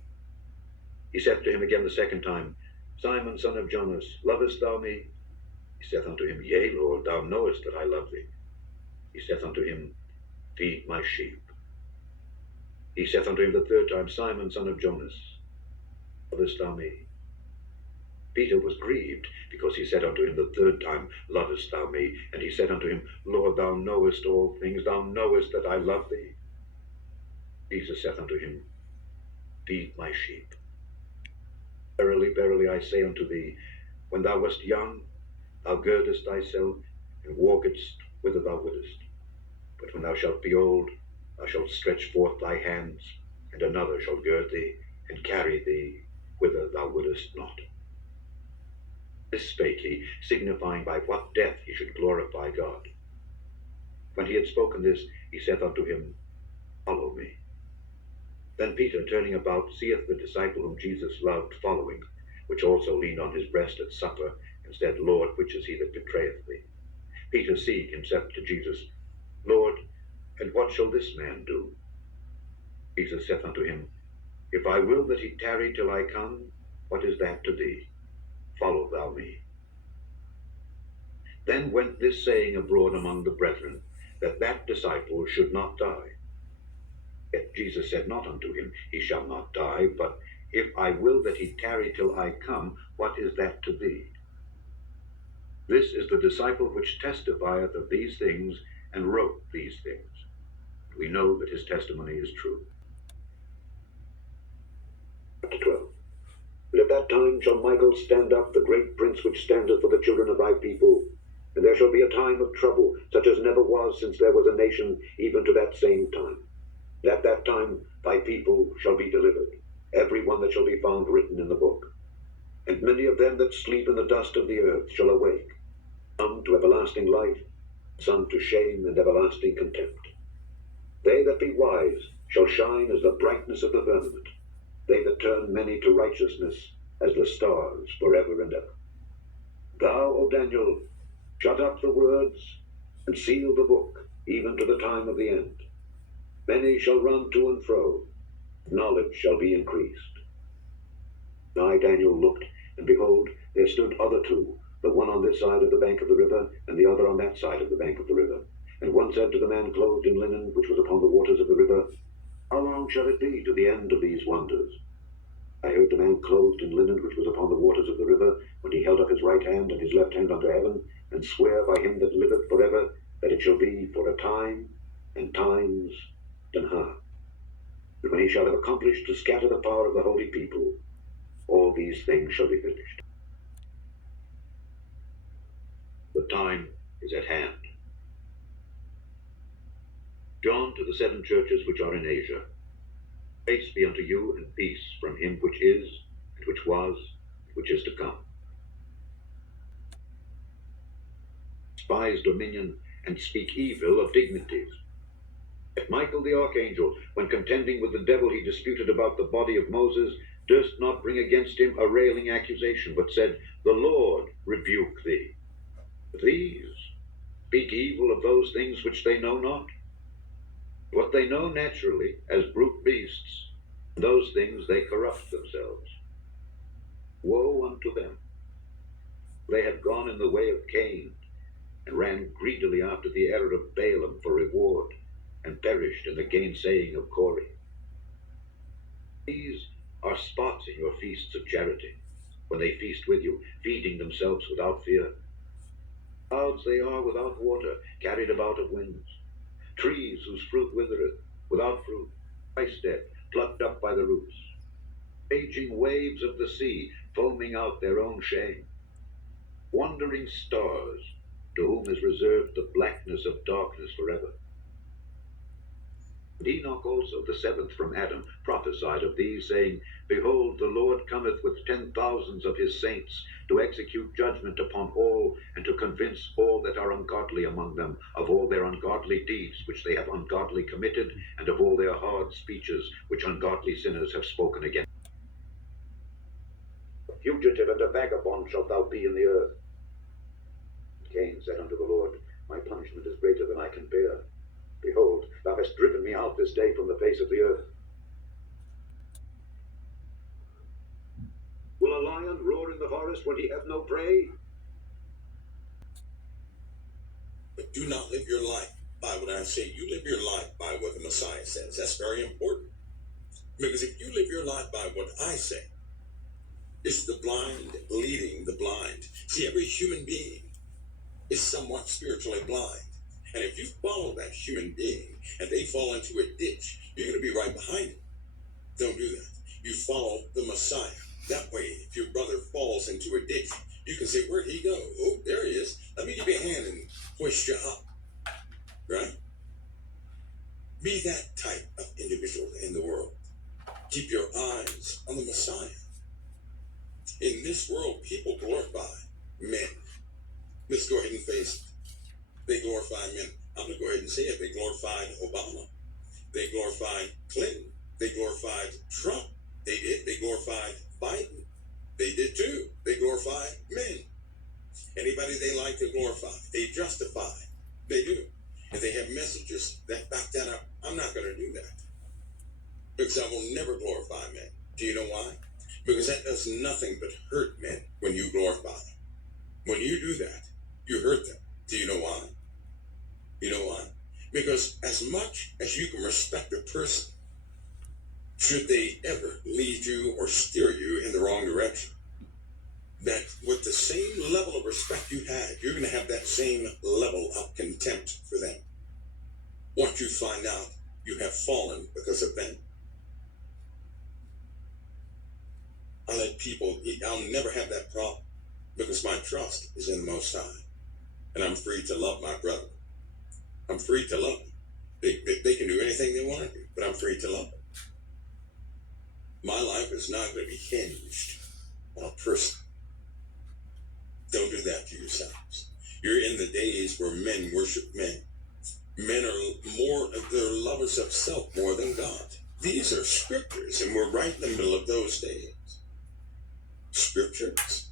He saith to him again the second time, Simon, son of Jonas, lovest thou me? He saith unto him, Yea, Lord, thou knowest that I love thee. He saith unto him, Feed my sheep. He saith unto him the third time, Simon, son of Jonas, lovest thou me? Peter was grieved, because he said unto him the third time, Lovest thou me? And he said unto him, Lord, thou knowest all things, thou knowest that I love thee. Jesus saith unto him, Feed my sheep. Verily, verily, I say unto thee, when thou wast young, thou girdest thyself, and walkedst whither thou wouldest. But when thou shalt be old, thou shalt stretch forth thy hands, and another shall gird thee, and carry thee whither thou wouldest not. This spake he, signifying by what death he should glorify God. When he had spoken this, he saith unto him, Follow me. Then Peter, turning about, seeth the disciple whom Jesus loved following, which also leaned on his breast at supper, and said, Lord, which is he that betrayeth thee? Peter, seeing him, saith to Jesus, Lord, and what shall this man do? Jesus saith unto him, If I will that he tarry till I come, what is that to thee? Follow thou me. Then went this saying abroad among the brethren, that that disciple should not die. Yet Jesus said not unto him, He shall not die, but if I will that he tarry till I come, what is that to thee? This is the disciple which testifieth of these things, and wrote these things. We know that his testimony is true. Chapter 12. And at that time shall Michael stand up, the great prince which standeth for the children of thy people. And there shall be a time of trouble, such as never was since there was a nation, even to that same time. And at that time thy people shall be delivered, every one that shall be found written in the book. And many of them that sleep in the dust of the earth shall awake, some to everlasting life, some to shame and everlasting contempt. They that be wise shall shine as the brightness of the firmament, they that turn many to righteousness as the stars forever and ever. Thou, O Daniel, shut up the words, and seal the book, even to the time of the end. Many shall run to and fro, knowledge shall be increased. And I, Daniel, looked, and behold, there stood other two, the one on this side of the bank of the river, and the other on that side of the bank of the river. And one said to the man clothed in linen, which was upon the waters of the river, How long shall it be to the end of these wonders? I heard the man clothed in linen which was upon the waters of the river, when he held up his right hand and his left hand unto heaven, and swear by him that liveth for ever, that it shall be for a time, and times, and half. And when he shall have accomplished to scatter the power of the holy people, all these things shall be finished. The time is at hand. John to the 7 churches which are in Asia. Grace be unto you, and peace from him which is, and which was, and which is to come. Despise dominion, and speak evil of dignities. Yet Michael the archangel, when contending with the devil he disputed about the body of Moses, durst not bring against him a railing accusation, but said, The Lord rebuke thee. But these speak evil of those things which they know not. What they know naturally, as brute beasts, those things they corrupt themselves. Woe unto them! They have gone in the way of Cain, and ran greedily after the error of Balaam for reward, and perished in the gainsaying of Korah. These are spots in your feasts of charity, when they feast with you, feeding themselves without fear. Clouds they are without water, carried about of winds. Trees whose fruit withereth, without fruit, twice dead, plucked up by the roots. Raging waves of the sea, foaming out their own shame. Wandering stars, to whom is reserved the blackness of darkness forever. And Enoch also, the 7th from Adam, prophesied of these, saying, Behold, the Lord cometh with 10,000s of his saints, to execute judgment upon all, and to convince all that are ungodly among them of all their ungodly deeds which they have ungodly committed, and of all their hard speeches which ungodly sinners have spoken against. A fugitive and a vagabond shalt thou be in the earth. Cain said unto the Lord, My punishment is greater than I can bear. Behold, thou hast driven me out this day from the face of the earth. Will a lion roar in the forest when he hath no prey? But do not live your life by what I say. You live your life by what the Messiah says. That's very important. Because if you live your life by what I say, it's the blind leading the blind. See, every human being is somewhat spiritually blind. And if you follow that human being and they fall into a ditch, you're going to be right behind them. Don't do that. You follow the Messiah. That way, if your brother falls into a ditch, you can say, where'd he go? Oh, there he is. Let me give you a hand and hoist you up. Right? Be that type of individual in the world. Keep your eyes on the Messiah. In this world, people glorify men. Let's go ahead and face it. They glorify men. I'm going to go ahead and say it. They glorified Obama. They glorified Clinton. They glorified Trump. They did. They glorified Biden. They did too. They glorified men. Anybody they like to glorify, they justify. They do. And they have messages that back that up. I'm not going to do that. Because I will never glorify men. Do you know why? Because that does nothing but hurt men when you glorify them. When you do that, you hurt them. Do you know why? You know why? Because as much as you can respect a person, should they ever lead you or steer you in the wrong direction, that with the same level of respect you had, you're going to have that same level of contempt for them. Once you find out you have fallen because of them. I let people, I'll never have that problem because my trust is in the Most High. And I'm free to love my brother. I'm free to love them. They can do anything they want to do, but I'm free to love them. My life is not going to be hinged on a person. Don't do that to yourselves. You're in the days where men worship men. Men are they're lovers of self more than God. These are scriptures, and we're right in the middle of those days. Scriptures.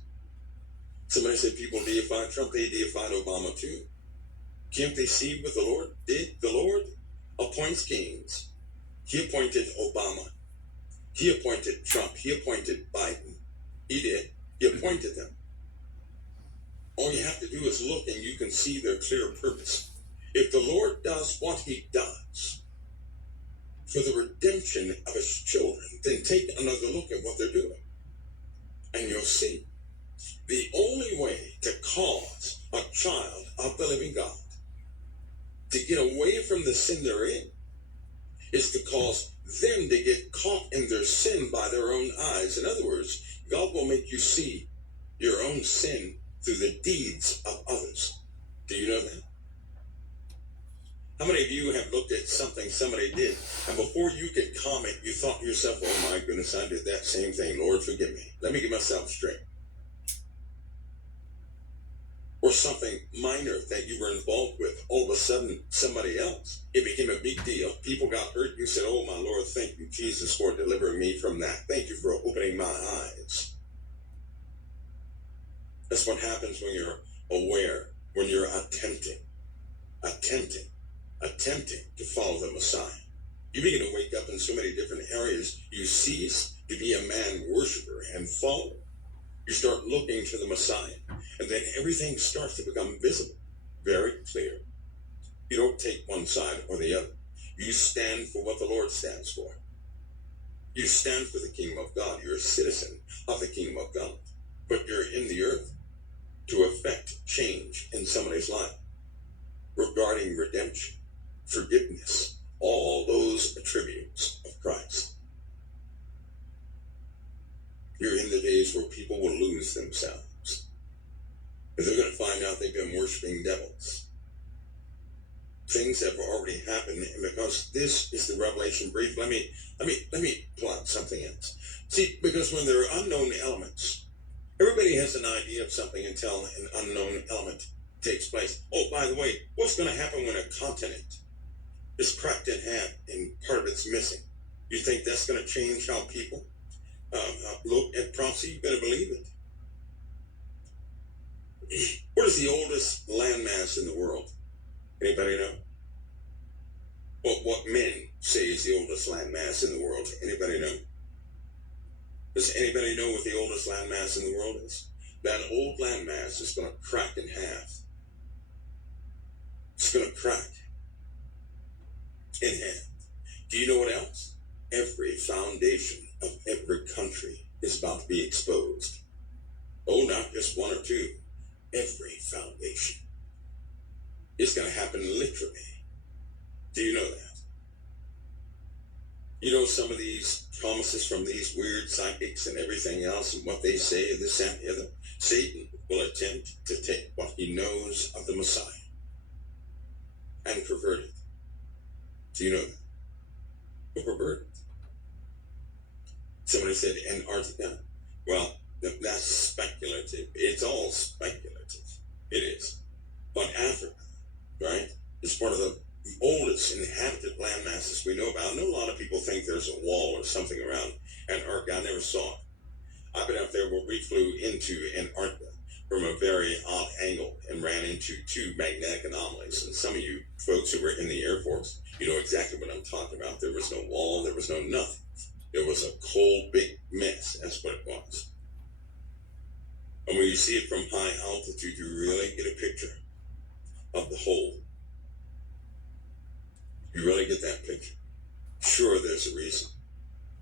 Somebody said people deified Trump, they deified Obama too. Can't they see what the Lord did? The Lord appoints kings. He appointed Obama. He appointed Trump. He appointed Biden. He did. He appointed them. All you have to do is look and you can see their clear purpose. If the Lord does what he does, for the redemption of his children, then take another look at what they're doing. And you'll see the only way to cause a child of the living God to get away from the sin they're in is to cause them to get caught in their sin by their own eyes. In other words, God will make you see your own sin through the deeds of others. Do you know that? How many of you have looked at something somebody did, and before you could comment, you thought to yourself, oh my goodness, I did that same thing. Lord, forgive me. Let me get myself straight. Or something minor that you were involved with, all of a sudden, somebody else, it became a big deal. People got hurt. You said, oh my Lord, thank you, Jesus, for delivering me from that. Thank you for opening my eyes. That's what happens when you're aware, when you're attempting to follow the Messiah. You begin to wake up in so many different areas. You cease to be a man worshiper and follower. You start looking to the Messiah, and then everything starts to become visible, very clear. You don't take one side or the other. You stand for what the Lord stands for. You stand for the kingdom of God. You're a citizen of the kingdom of God, but you're in the earth to effect change in somebody's life regarding redemption, forgiveness, all those attributes of Christ. You're in the days where people will lose themselves. They're going to find out they've been worshiping devils. Things have already happened, and because this is the revelation brief, let me pull out something else. See, because when there are unknown elements, everybody has an idea of something until an unknown element takes place. Oh, by the way, what's going to happen when a continent is cracked in half and part of it's missing? You think that's going to change how people look at prophecy? You better believe it. What is the oldest landmass in the world? Anybody know? What men say is the oldest landmass in the world? Anybody know? Does anybody know what the oldest landmass in the world is? That old landmass is going to crack in half. It's going to crack in half. Do you know what else? Every foundation of every country is about to be exposed. Oh, not just one or two. Every foundation. It's going to happen literally. Do you know that? You know some of these promises from these weird psychics and everything else and what they say, this, that, and the other. Satan will attempt to take what he knows of the Messiah and pervert it. Do you know that? He'll pervert it. Somebody said Antarctica. Well, that's speculative. It's all speculative. It is. But Africa, right, is one of the oldest inhabited land masses we know about. I know a lot of people think there's a wall or something around Antarctica. I never saw it. I've been up there where we flew into Antarctica from a very odd angle and ran into two magnetic anomalies. And some of you folks who were in the Air Force, you know exactly what I'm talking about. There was no wall. There was no nothing. It was a cold, big mess. That's what it was. And when you see it from high altitude, you really get a picture of the whole. You really get that picture. Sure, there's a reason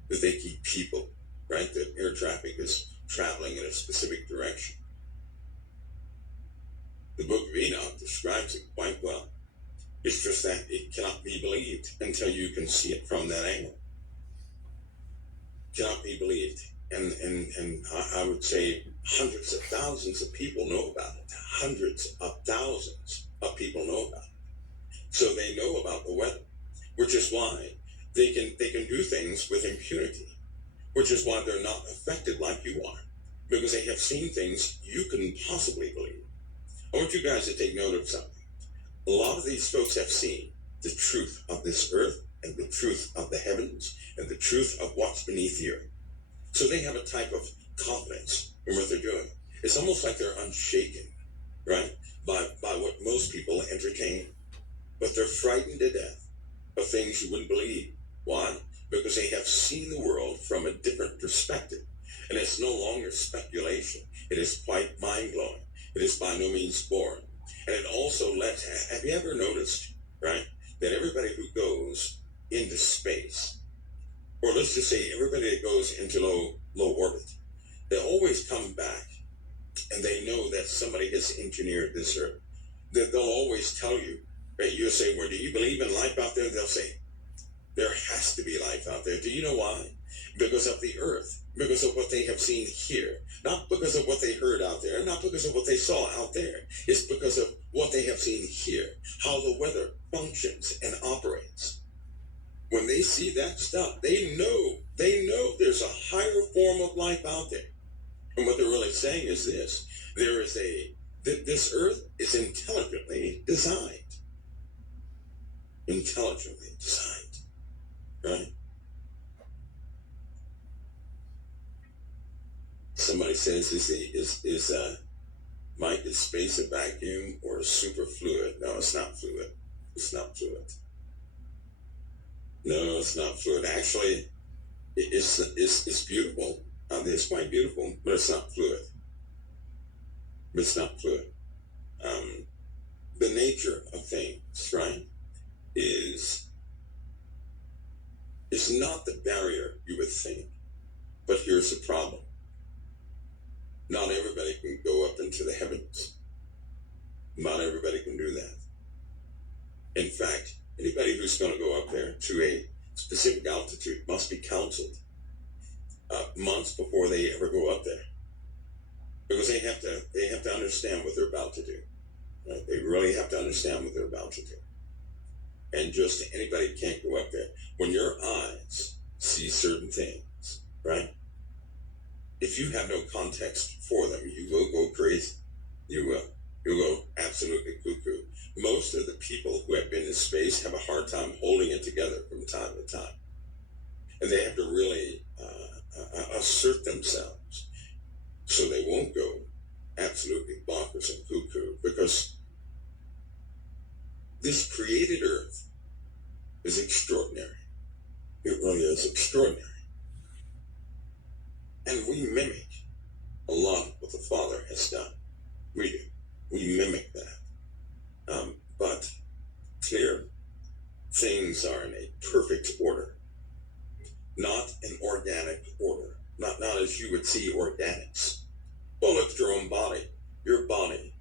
that they keep people, right? The air traffic is traveling in a specific direction. The book of Enoch describes it quite well. It's just that it cannot be believed until you can see it from that angle. Cannot be believed. And I would say hundreds of thousands of people know about it. Hundreds of thousands of people know about it. So they know about the weather, which is why they can do things with impunity, which is why they're not affected like you are, because they have seen things you couldn't possibly believe. I want you guys to take note of something. A lot of these folks have seen the truth of this earth and the truth of the heavens and the truth of what's beneath the earth. So they have a type of confidence in what they're doing. It's almost like they're unshaken, right, by what most people entertain. But they're frightened to death of things you wouldn't believe. Why? Because they have seen the world from a different perspective. And it's no longer speculation. It is quite mind-blowing. It is by no means boring. And it also have you ever noticed, right, that everybody who goes into space, or let's just say everybody that goes into low orbit, they always come back and they know that somebody has engineered this Earth. That they'll always tell you, right? You'll say, well, do you believe in life out there? They'll say, there has to be life out there. Do you know why? Because of the Earth, because of what they have seen here, not because of what they heard out there, not because of what they saw out there. It's because of what they have seen here, how the weather functions and operates. When they see that stuff, they know there's a higher form of life out there. And what they're really saying is this: this Earth is intelligently designed. Intelligently designed, right? Somebody says, Mike, is space a vacuum or a superfluid? No, it's not fluid. It's not fluid. No, it's not fluid. Actually, it's beautiful. It's quite beautiful, but it's not fluid. It's not fluid. The nature of things, right, is not the barrier you would think. But here's the problem. Not everybody can go up into the heavens. Not everybody can do that. In fact, anybody who's going to go up there to a specific altitude must be counseled months before they ever go up there, because they have to understand what they're about to do. Right? They really have to understand what they're about to do. And just anybody can't go up there. When your eyes see certain things, right? If you have no context for them, you will go crazy. You will. You'll go absolutely cuckoo. Most of the people who have been in space have a hard time holding it together from time to time. And they have to really assert themselves so they won't go absolutely bonkers and cuckoo, because this created Earth is extraordinary. It really is extraordinary. And we mimic a lot of what the Father has done. We do. We mimic that. But clear things are in a perfect order, not an organic order, not as you would see organics. Well, look at your own body. Your body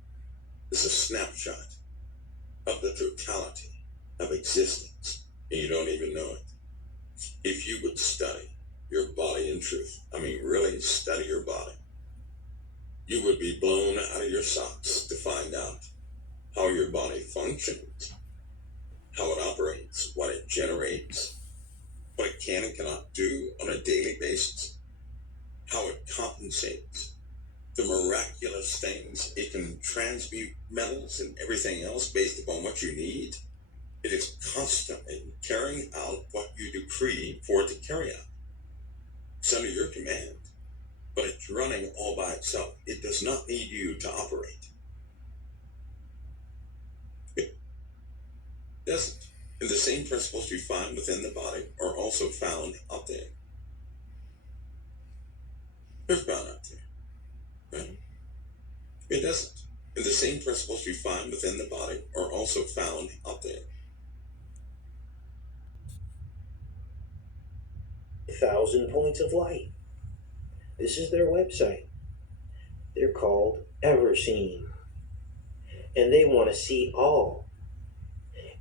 is a snapshot of the totality of existence, and you don't even know it. If you would study your body in truth, I mean really study your body, you would be blown out of your socks to find out how your body functions, how it operates, what it generates, what it can and cannot do on a daily basis, how it compensates, the miraculous things. It can transmute metals and everything else based upon what you need. It is constantly carrying out what you decree for it to carry out. It's under your command, but it's running all by itself. It does not need you to operate. It doesn't. And the same principles you find within the body are also found out there. They're found out there. Right? It doesn't. And the same principles you find within the body are also found out there. 1,000 Points of Light. This is their website. They're called Everseen. And they want to see all.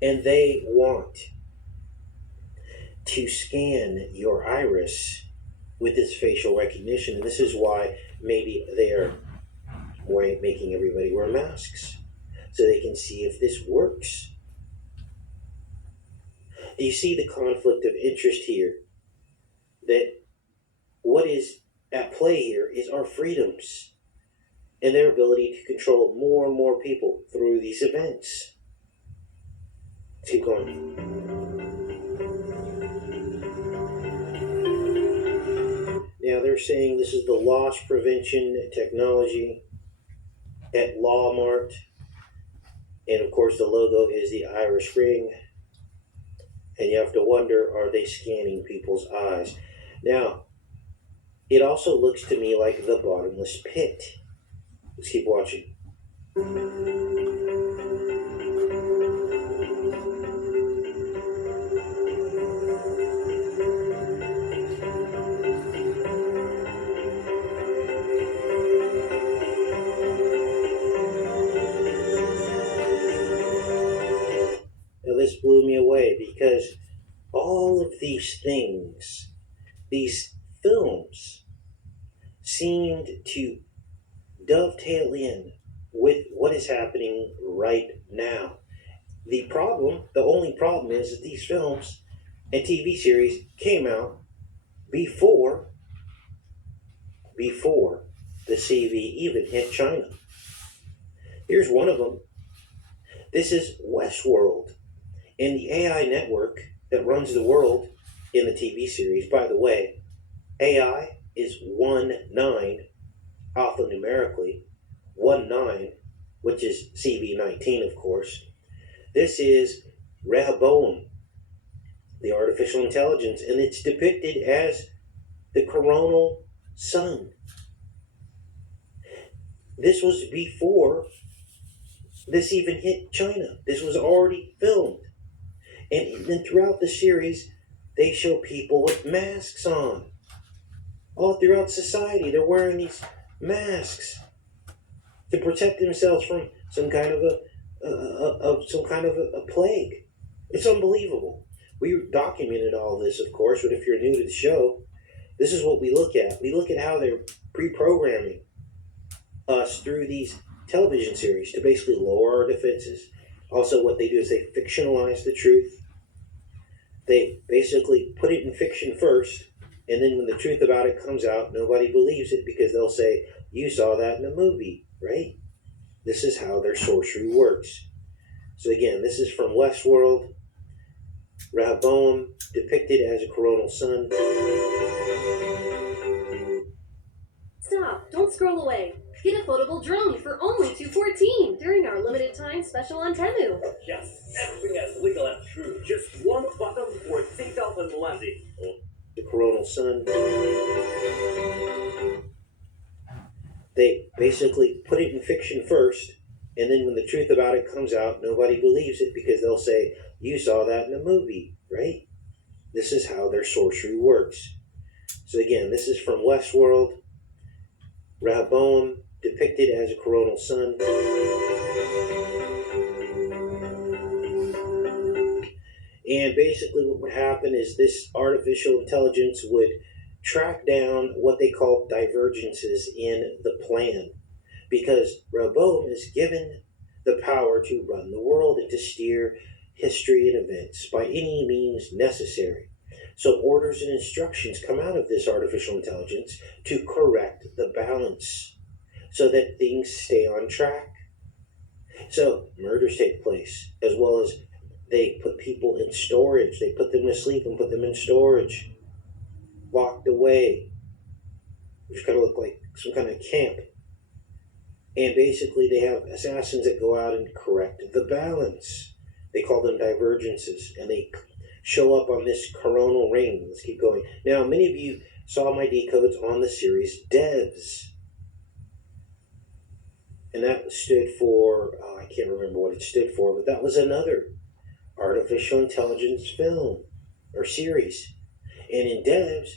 And they want to scan your iris with this facial recognition. And this is why maybe they're making everybody wear masks, so they can see if this works. Do you see the conflict of interest here? That what is at play here is our freedoms and their ability to control more and more people through these events. Let's keep going. Now they're saying this is the loss prevention technology at Lawmart. And of course the logo is the iris ring. And you have to wonder, are they scanning people's eyes? Now, it also looks to me like the bottomless pit. Let's keep watching. this blew me away because all of these things, these films, seemed to dovetail in with what is happening right now. The only problem is that these films and TV series came out before the CV even hit China. Here's one of them. This is Westworld. And the AI network that runs the world in the TV series, by the way, AI is 1-9 alphanumerically, 1-9, which is CV19, of course. This is Rehoboam, the artificial intelligence, and it's depicted as the coronal sun. This was before this even hit China. This was already filmed. And then throughout the series, they show people with masks on. All throughout society, they're wearing these masks to protect themselves from some kind of a plague. It's unbelievable. We documented all this, of course, but if you're new to the show, this is what we look at. We look at how they're pre-programming us through these television series to basically lower our defenses. Also, what they do is they fictionalize the truth. They basically put it in fiction first, and then when the truth about it comes out, nobody believes it because they'll say, you saw that in a movie, right? This is how their sorcery works. So again, this is from Westworld. Rehoboam, depicted as a coronal sun. Stop! Don't scroll away. Get a foldable drone for only $214 during our limited time special on Temu. Yes, everything as legal and true. Just one button for 10,000 lenses. The coronal sun. They basically put it in fiction first, and then when the truth about it comes out, nobody believes it because they'll say, you saw that in a movie, right? This is how their sorcery works. So again, this is from Westworld. Rehoboam, depicted as a coronal sun. And basically what would happen is this artificial intelligence would track down what they call divergences in the plan. Because Rehoboam is given the power to run the world and to steer history and events by any means necessary. So orders and instructions come out of this artificial intelligence to correct the balance so that things stay on track. So murders take place, as well as they put people in storage. They put them to sleep and put them in storage, locked away, which kind of look like some kind of camp. And basically they have assassins that go out and correct the balance. They call them divergences, and they show up on this coronal ring. Let's keep going. Now, many of you saw my decodes on the series DEVS. And that stood for, I can't remember what it stood for, but that was another artificial intelligence film or series. And in DEVS,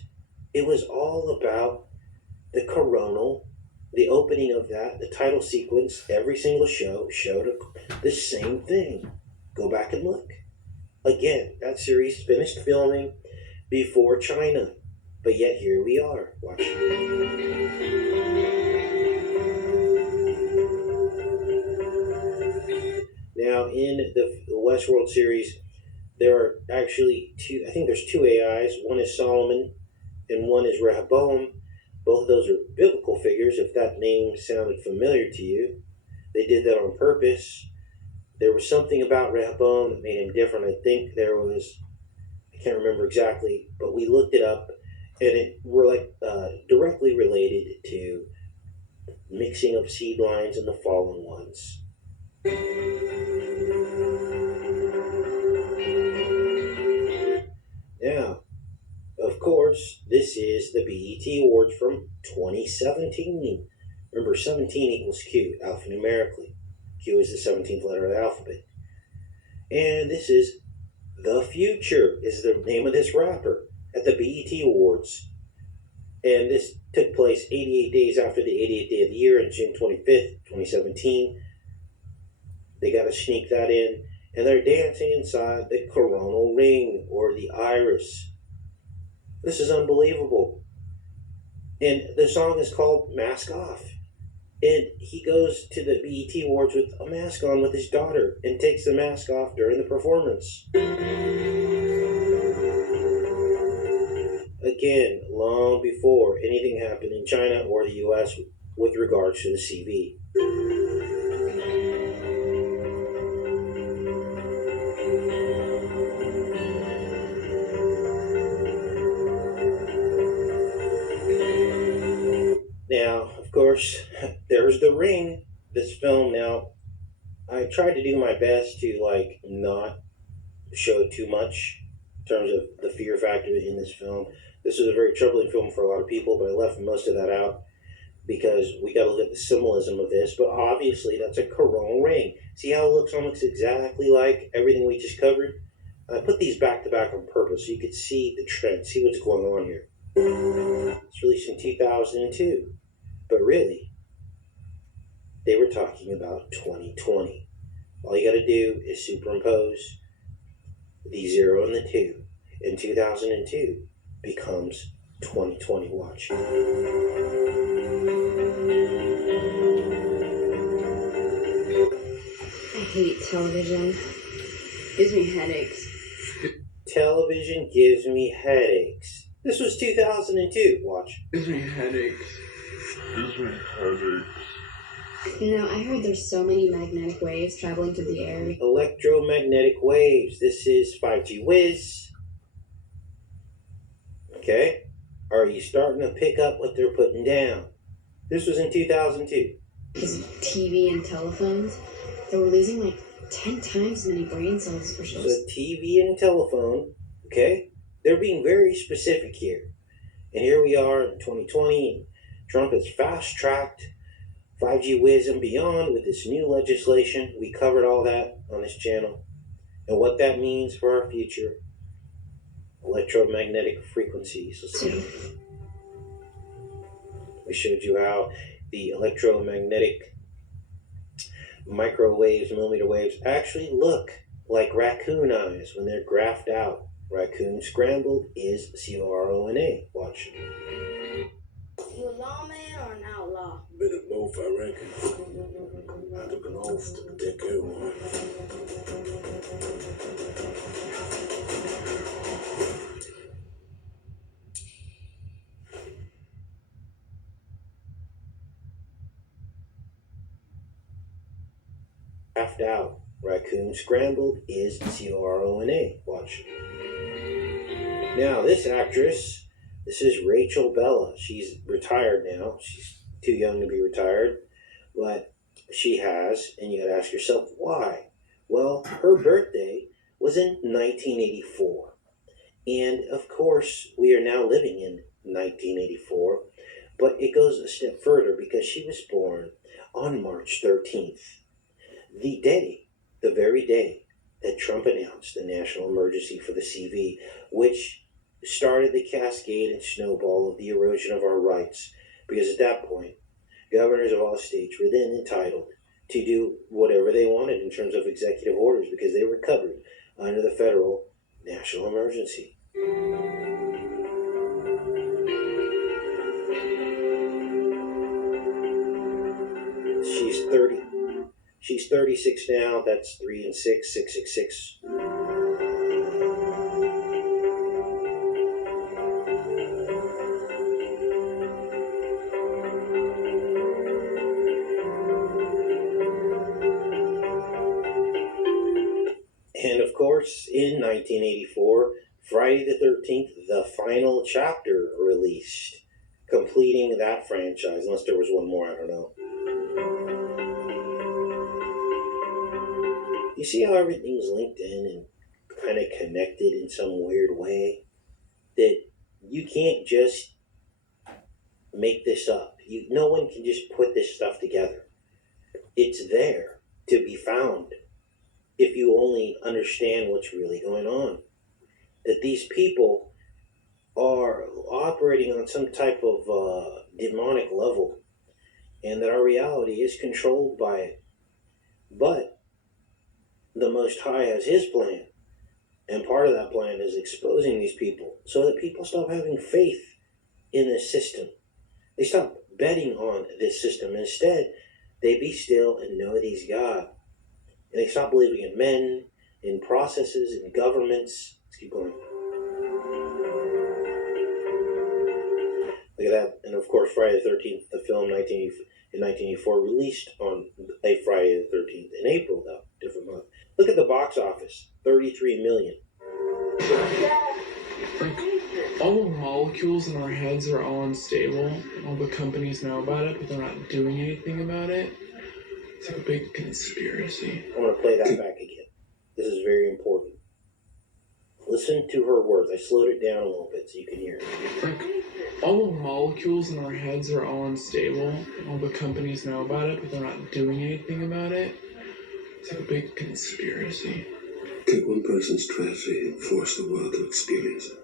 it was all about the coronal, the opening of that, the title sequence. Every single show showed the same thing. Go back and look. Again, that series finished filming before China, but yet here we are. Watch. Now, in the Westworld series, there are actually two, I think there's two AIs. One is Solomon and one is Rehoboam. Both of those are biblical figures, if that name sounded familiar to you. They did that on purpose. There was something about Rehoboam that made him different. I think there was, I can't remember exactly, but we looked it up, and it were directly related to mixing of seed lines and the fallen ones. Now, of course, this is the BET Awards from 2017. Remember, 17 equals Q, alphanumerically. Q is the 17th letter of the alphabet. And this is The Future, is the name of this rapper at the BET Awards. And this took place 88 days after the 88th day of the year on June 25th, 2017. They got to sneak that in. and they're dancing inside the coronal ring or the iris. This is unbelievable. And the song is called Mask Off. And he goes to the BET Awards with a mask on with his daughter and takes the mask off during the performance. Again, long before anything happened in China or the US with regards to the CV. Now, of course, there's The Ring, this film. Now, I tried to do my best to not show too much in terms of the fear factor in this film. This is a very troubling film for a lot of people, but I left most of that out because we got to look at the symbolism of this. But obviously, that's a coronal ring. See how it looks almost exactly like everything we just covered? I put these back to back on purpose so you could see the trend, see what's going on here. It's released in 2002, but really, they were talking about 2020. All you got to do is superimpose the 0 and the 2, and 2002 becomes 2020. Watch. I hate television. Gives me headaches. Television gives me headaches. This was 2002. Watch. Gives me headaches. Gives me headaches. You know, I heard there's so many magnetic waves traveling through the air. Electromagnetic waves. This is 5G whiz. Okay? Are you starting to pick up what they're putting down? This was in 2002. Because TV and telephones, they were losing like 10 times as many brain cells per So supposed. TV and telephone, okay? They're being very specific here. And here we are in 2020, and Trump has fast-tracked 5G whiz and beyond with this new legislation. We covered all that on this channel. And what that means for our future. Electromagnetic frequencies. Let's see. We showed you how the electromagnetic microwaves, millimeter waves, actually look like raccoon eyes when they're graphed out. Raccoon scrambled is CORONA. Watch. You a lawman or an outlaw? Bit of both, I reckon. I took an oath to protect everyone. Graphed out. Raccoon scrambled is CORONA. Watch. Now, this actress, this is Rachel Bella. She's retired now. She's too young to be retired, but she has, and you gotta ask yourself, why? Well, her birthday was in 1984. And of course, we are now living in 1984, but it goes a step further because she was born on March 13th, the very day that Trump announced the national emergency for the CV, which started the cascade and snowball of the erosion of our rights. Because at that point, governors of all states were then entitled to do whatever they wanted in terms of executive orders because they were covered under the federal national emergency. She's 30. She's 36 now. That's 3 and 6, 666. And of course, in 1984, Friday the 13th, the final chapter released, completing that franchise, unless there was one more, I don't know. You see how everything's linked in and kind of connected in some weird way? That you can't just make this up. No one can just put this stuff together. It's there to be found if you only understand what's really going on. That these people are operating on some type of demonic level, and that our reality is controlled by it. But the Most High has his plan. And part of that plan is exposing these people so that people stop having faith in this system. They stop betting on this system. Instead, they be still and know that he's God. And they stop believing in men, in processes, in governments. Let's keep going. Look at that. And of course, Friday the 13th, the film in 1984, released on a Friday the 13th in April, though, different month. Look at the box office, 33 million. Like, all the molecules in our heads are all unstable. All the companies know about it, but they're not doing anything about it. It's like a big conspiracy. I want to play that back again. This is very important. Listen to her words. I slowed it down a little bit so you can hear it. Like, all the molecules in our heads are all unstable. All the companies know about it, but they're not doing anything about it. It's like a big conspiracy. Take one person's tragedy and force the world to experience it.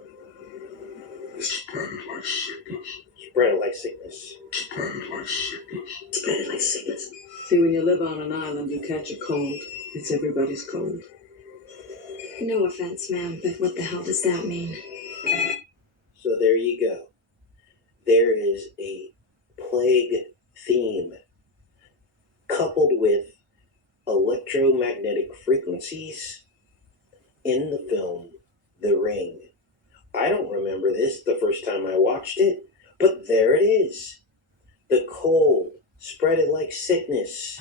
Spread it like sickness. Spread it like sickness. Spread it like sickness. Spread it like sickness. See, when you live on an island, you catch a cold. It's everybody's cold. No offense, ma'am, but what the hell does that mean? So there you go. There is a plague theme coupled with electromagnetic frequencies in the film The Ring. I don't remember this the first time I watched it, but there it is. The cold, spread it like sickness.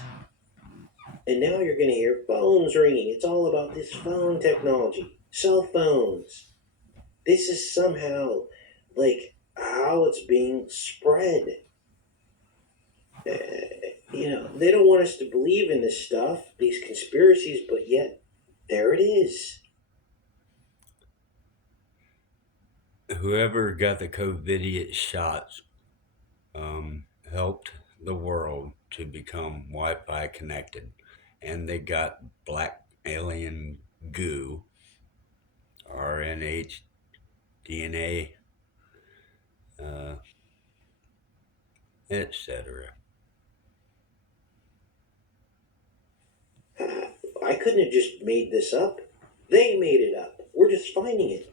And now you're going to hear phones ringing. It's all about this phone technology. Cell phones. This is somehow like how it's being spread. They don't want us to believe in this stuff, these conspiracies, but yet there it is. Whoever got the COVID shots helped the world to become Wi-Fi connected. And they got black alien goo, RNA, DNA, etc. I couldn't have just made this up. They made it up. We're just finding it.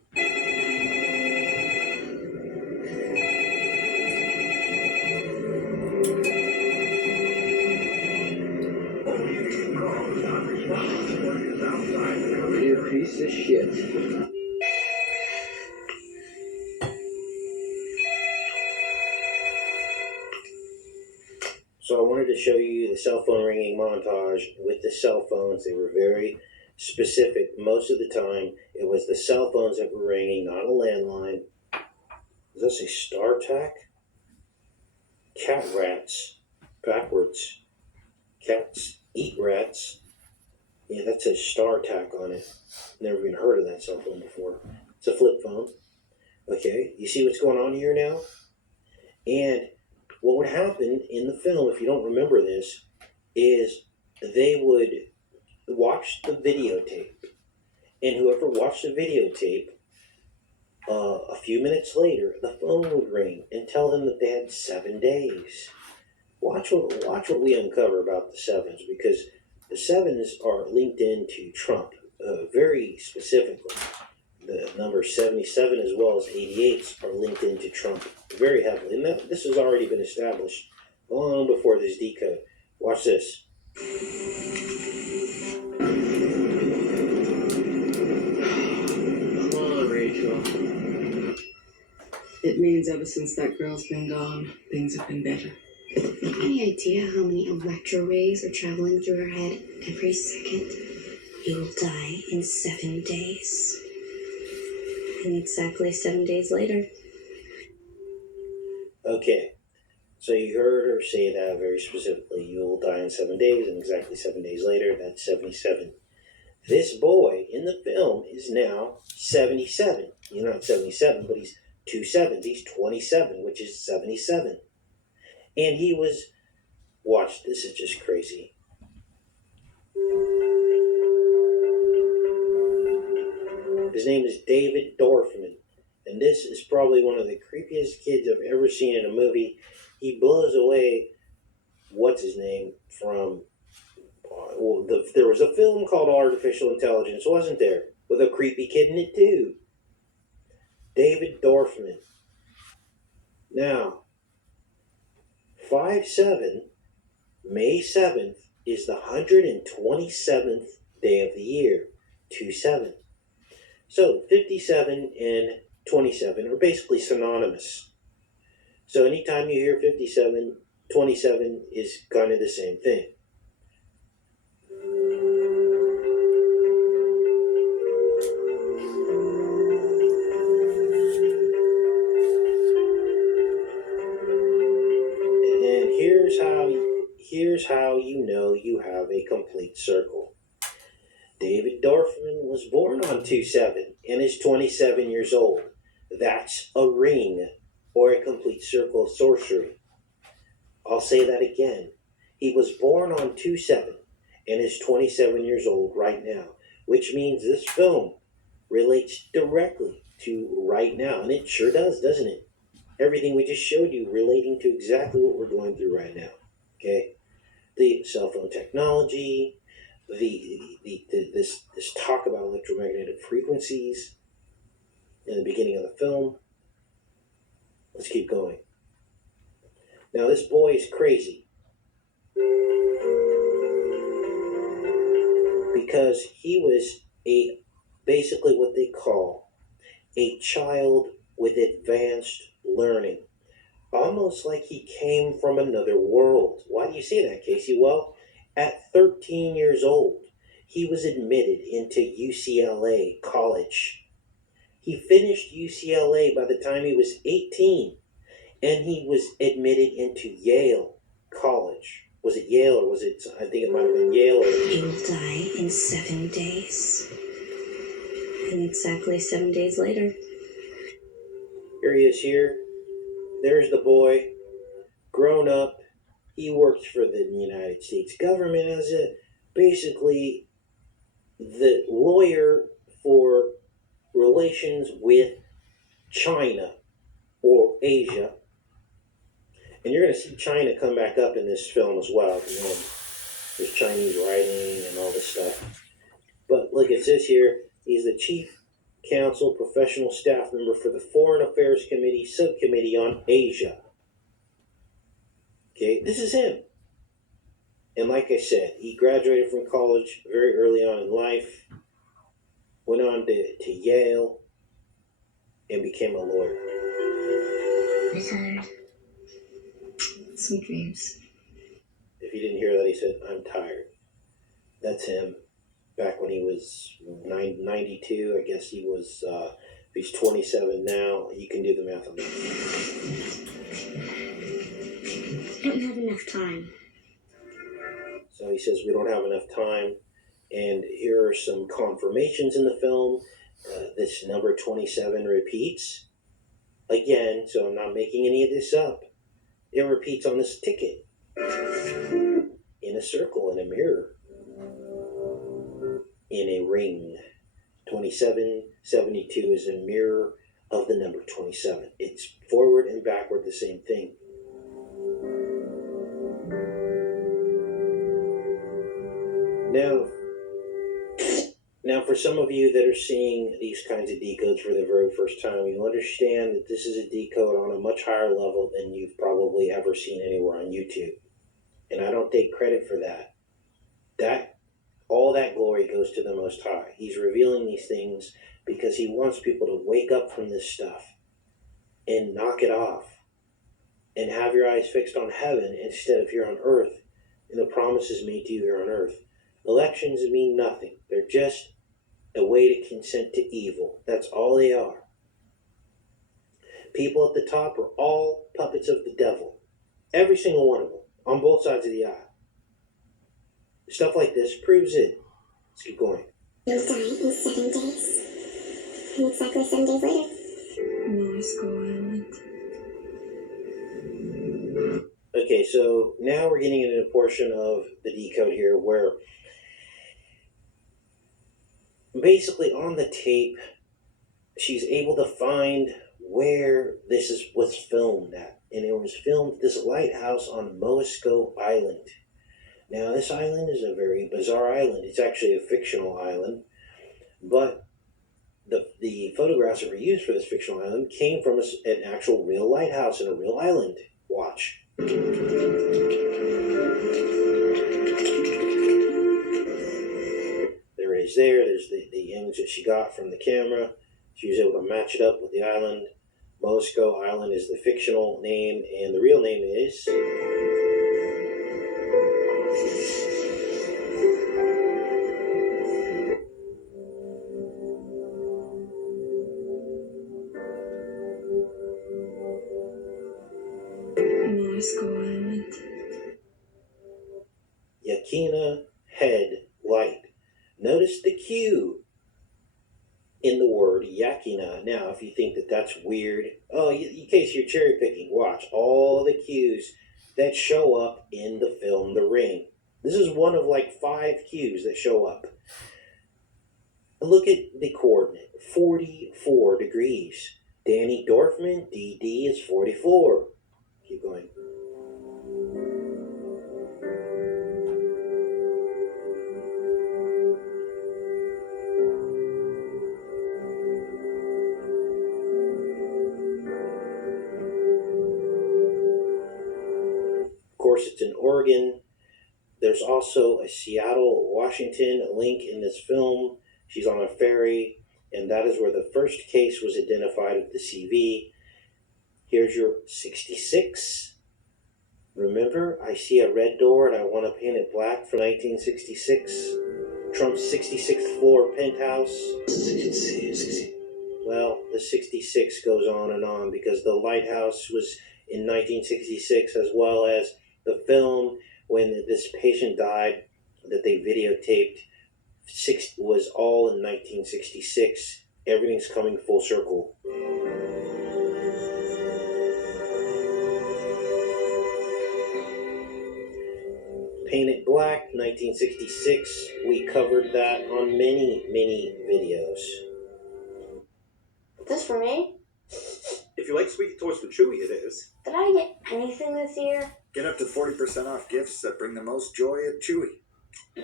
You piece of shit. So I wanted to show you the cell phone ringing montage with the cell phones. They were very specific. Most of the time, it was the cell phones that were ringing, not a landline. Does that say StarTAC? Cat rats. Backwards. Cats eat rats. Yeah, that says StarTAC on it. Never even heard of that cell phone before. It's a flip phone. Okay, you see what's going on here now? And what would happen in the film, if you don't remember this, is they would watch the videotape. And whoever watched the videotape, a few minutes later, the phone would ring and tell them that they had 7 days. Watch what we uncover about the sevens, because the sevens are linked into Trump very specifically. The number 77 as well as 88 are linked into Trump very heavily. And this has already been established long before this decode. Watch this. Come on, Rachel. It means ever since that girl's been gone, things have been better. Any idea how many electro rays are traveling through her head every second? You will die in 7 days. And exactly 7 days later. Okay, so you heard her say that very specifically. You will die in 7 days, and exactly 7 days later, that's 77. This boy in the film is now 77. He's not 77, but he's 2 sevens. He's 27, which is 77. And he was, watch, this is just crazy. His name is David Dorfman, and this is probably one of the creepiest kids I've ever seen in a movie. He blows away, what's his name, from there was a film called Artificial Intelligence, wasn't there? With a creepy kid in it too. David Dorfman. Now, 5/7, May 7th, is the 127th day of the year. 2/7. So 57 and 27 are basically synonymous. So anytime you hear 57, 27 is kind of the same thing. And here's how you know you have a complete circle. David Dorfman was born on 2/7 and is 27 years old. That's a ring, or a complete circle of sorcery. I'll say that again. He was born on 2/7 and is 27 years old right now, which means this film relates directly to right now. And it sure does, doesn't it? Everything we just showed you relating to exactly what we're going through right now. Okay? The cell phone technology, this talk about electromagnetic frequencies in the beginning of the film. Let's keep going. Now this boy is crazy because he was basically what they call a child with advanced learning, almost like he came from another world. Why do you say that, Casey? Well, at 13 years old, he was admitted into UCLA College. He finished UCLA by the time he was 18, and he was admitted into Yale College. Was it Yale or was it, I think it might have been Yale. He will die in 7 days. And exactly 7 days later. Here he is here. There's the boy, grown up. He works for the United States government as basically the lawyer for relations with China or Asia. And you're going to see China come back up in this film as well. You know, there's Chinese writing and all this stuff. But look, it says here, he's the chief counsel professional staff member for the Foreign Affairs Committee Subcommittee on Asia. Okay, this is him. And like I said, he graduated from college very early on in life, went on to Yale, and became a lawyer. Retired. Sweet dreams. If you didn't hear that, he said, "I'm tired." That's him. Back when he was 92, I guess he was, if he's 27 now, you can do the math on that. I don't have enough time. So he says, we don't have enough time. And here are some confirmations in the film. This number 27 repeats again, so I'm not making any of this up. It repeats on this ticket in a circle, in a mirror, in a ring. 2772 is a mirror of the number 27. It's forward and backward the same thing. Now, for some of you that are seeing these kinds of decodes for the very first time, you understand that this is a decode on a much higher level than you've probably ever seen anywhere on YouTube. And I don't take credit for that. All that glory goes to the Most High. He's revealing these things because he wants people to wake up from this stuff and knock it off and have your eyes fixed on heaven instead of here on earth and the promises made to you here on earth. Elections mean nothing. They're just a way to consent to evil. That's all they are. People at the top are all puppets of the devil. Every single one of them, on both sides of the aisle. Stuff like this proves it. Let's keep going. You'll die in 7 days. And exactly 7 days later. Moscow Island. Okay, so now we're getting into a portion of the decode here where basically on the tape, she's able to find where this was filmed at. And it was filmed at this lighthouse on Moscow Island. Now, this island is a very bizarre island. It's actually a fictional island, but the photographs that were used for this fictional island came from an actual real lighthouse and a real island. Watch. There it is there. There's the image that she got from the camera. She was able to match it up with the island. Moskoe Island is the fictional name, and the real name is... Moskoe Island. Yaquina Head Light. Notice the Q in the word Yaquina. Now, if you think that that's weird, in case you're cherry picking, watch all the Qs that show up in the film The Ring. This is one of like 5 Qs that show up. Look at the coordinate, 44 degrees. Danny Dorfman, DD is 44. Keep going. Of course, it's in Oregon. There's also a Seattle, Washington link in this film. She's on a ferry, and that is where the first case was identified with the CV. Here's your 66. Remember, I see a red door and I want to paint it black for 1966. Trump's 66th floor penthouse. Well, the 66 goes on and on because the lighthouse was in 1966, as well as the film when this patient died that they videotaped was all in 1966. Everything's coming full circle. Paint It Black, 1966. We covered that on many, many videos. This for me? If you like sweet toast with Chewy, it is. Did I get anything this year? Get up to 40% off gifts that bring the most joy at Chewy.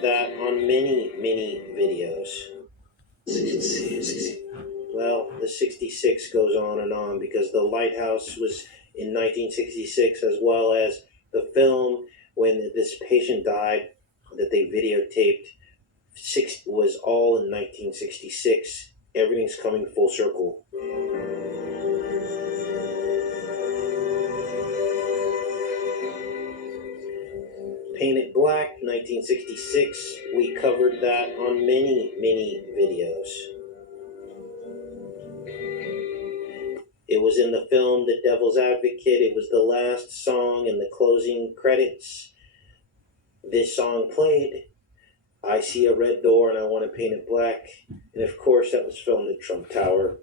That on many, many videos. Well, the 66 goes on and on because the lighthouse was in 1966, as well as the film when this patient died that they videotaped was all in 1966. Everything's coming full circle. Paint It Black, 1966. We covered that on many, many videos. It was in the film The Devil's Advocate. It was the last song in the closing credits. This song played. I see a red door and I want to paint it black. And of course, that was filmed at Trump Tower.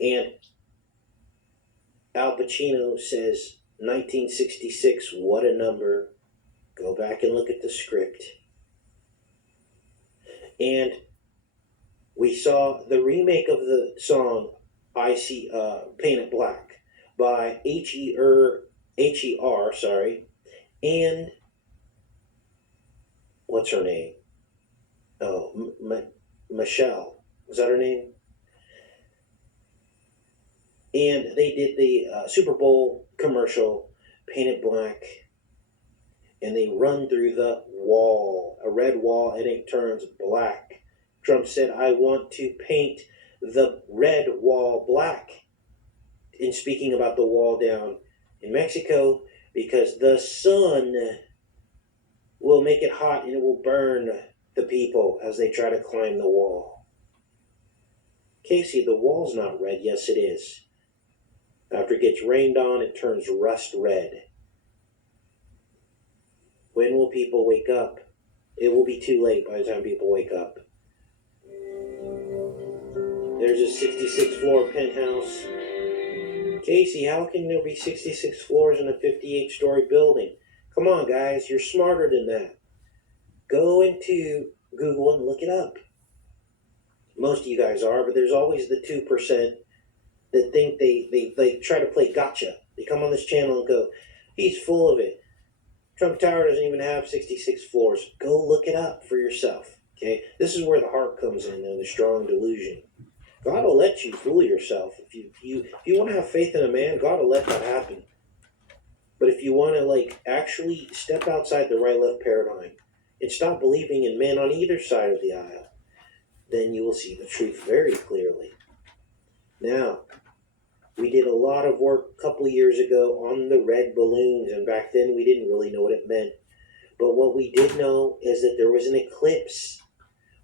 And Al Pacino says, 1966, what a number. Go back and look at the script. And we saw the remake of the song I See Paint It Black by H.E.R. And what's her name? Oh, Michelle. Was that her name? And they did the Super Bowl commercial, Paint It Black, and they run through the wall, a red wall, and it turns black. Trump said, I want to paint the red wall black. In speaking about the wall down in Mexico, because the sun will make it hot and it will burn the people as they try to climb the wall. Casey, the wall's not red. Yes, it is. After it gets rained on, it turns rust red. When will people wake up? It will be too late by the time people wake up. There's a 66th floor penthouse. Casey, how can there be 66 floors in a 58-story building? Come on, guys, you're smarter than that. Go into Google and look it up. Most of you guys are, but there's always the 2% that think they try to play gotcha. They come on this channel and go, he's full of it. Trump Tower doesn't even have 66 floors. Go look it up for yourself. Okay? This is where the heart comes in and the strong delusion. God will let you fool yourself. If you want to have faith in a man, God will let that happen. But if you want to actually step outside the right-left paradigm and stop believing in men on either side of the aisle, then you will see the truth very clearly. Now, we did a lot of work a couple of years ago on the red balloons, and back then we didn't really know what it meant. But what we did know is that there was an eclipse.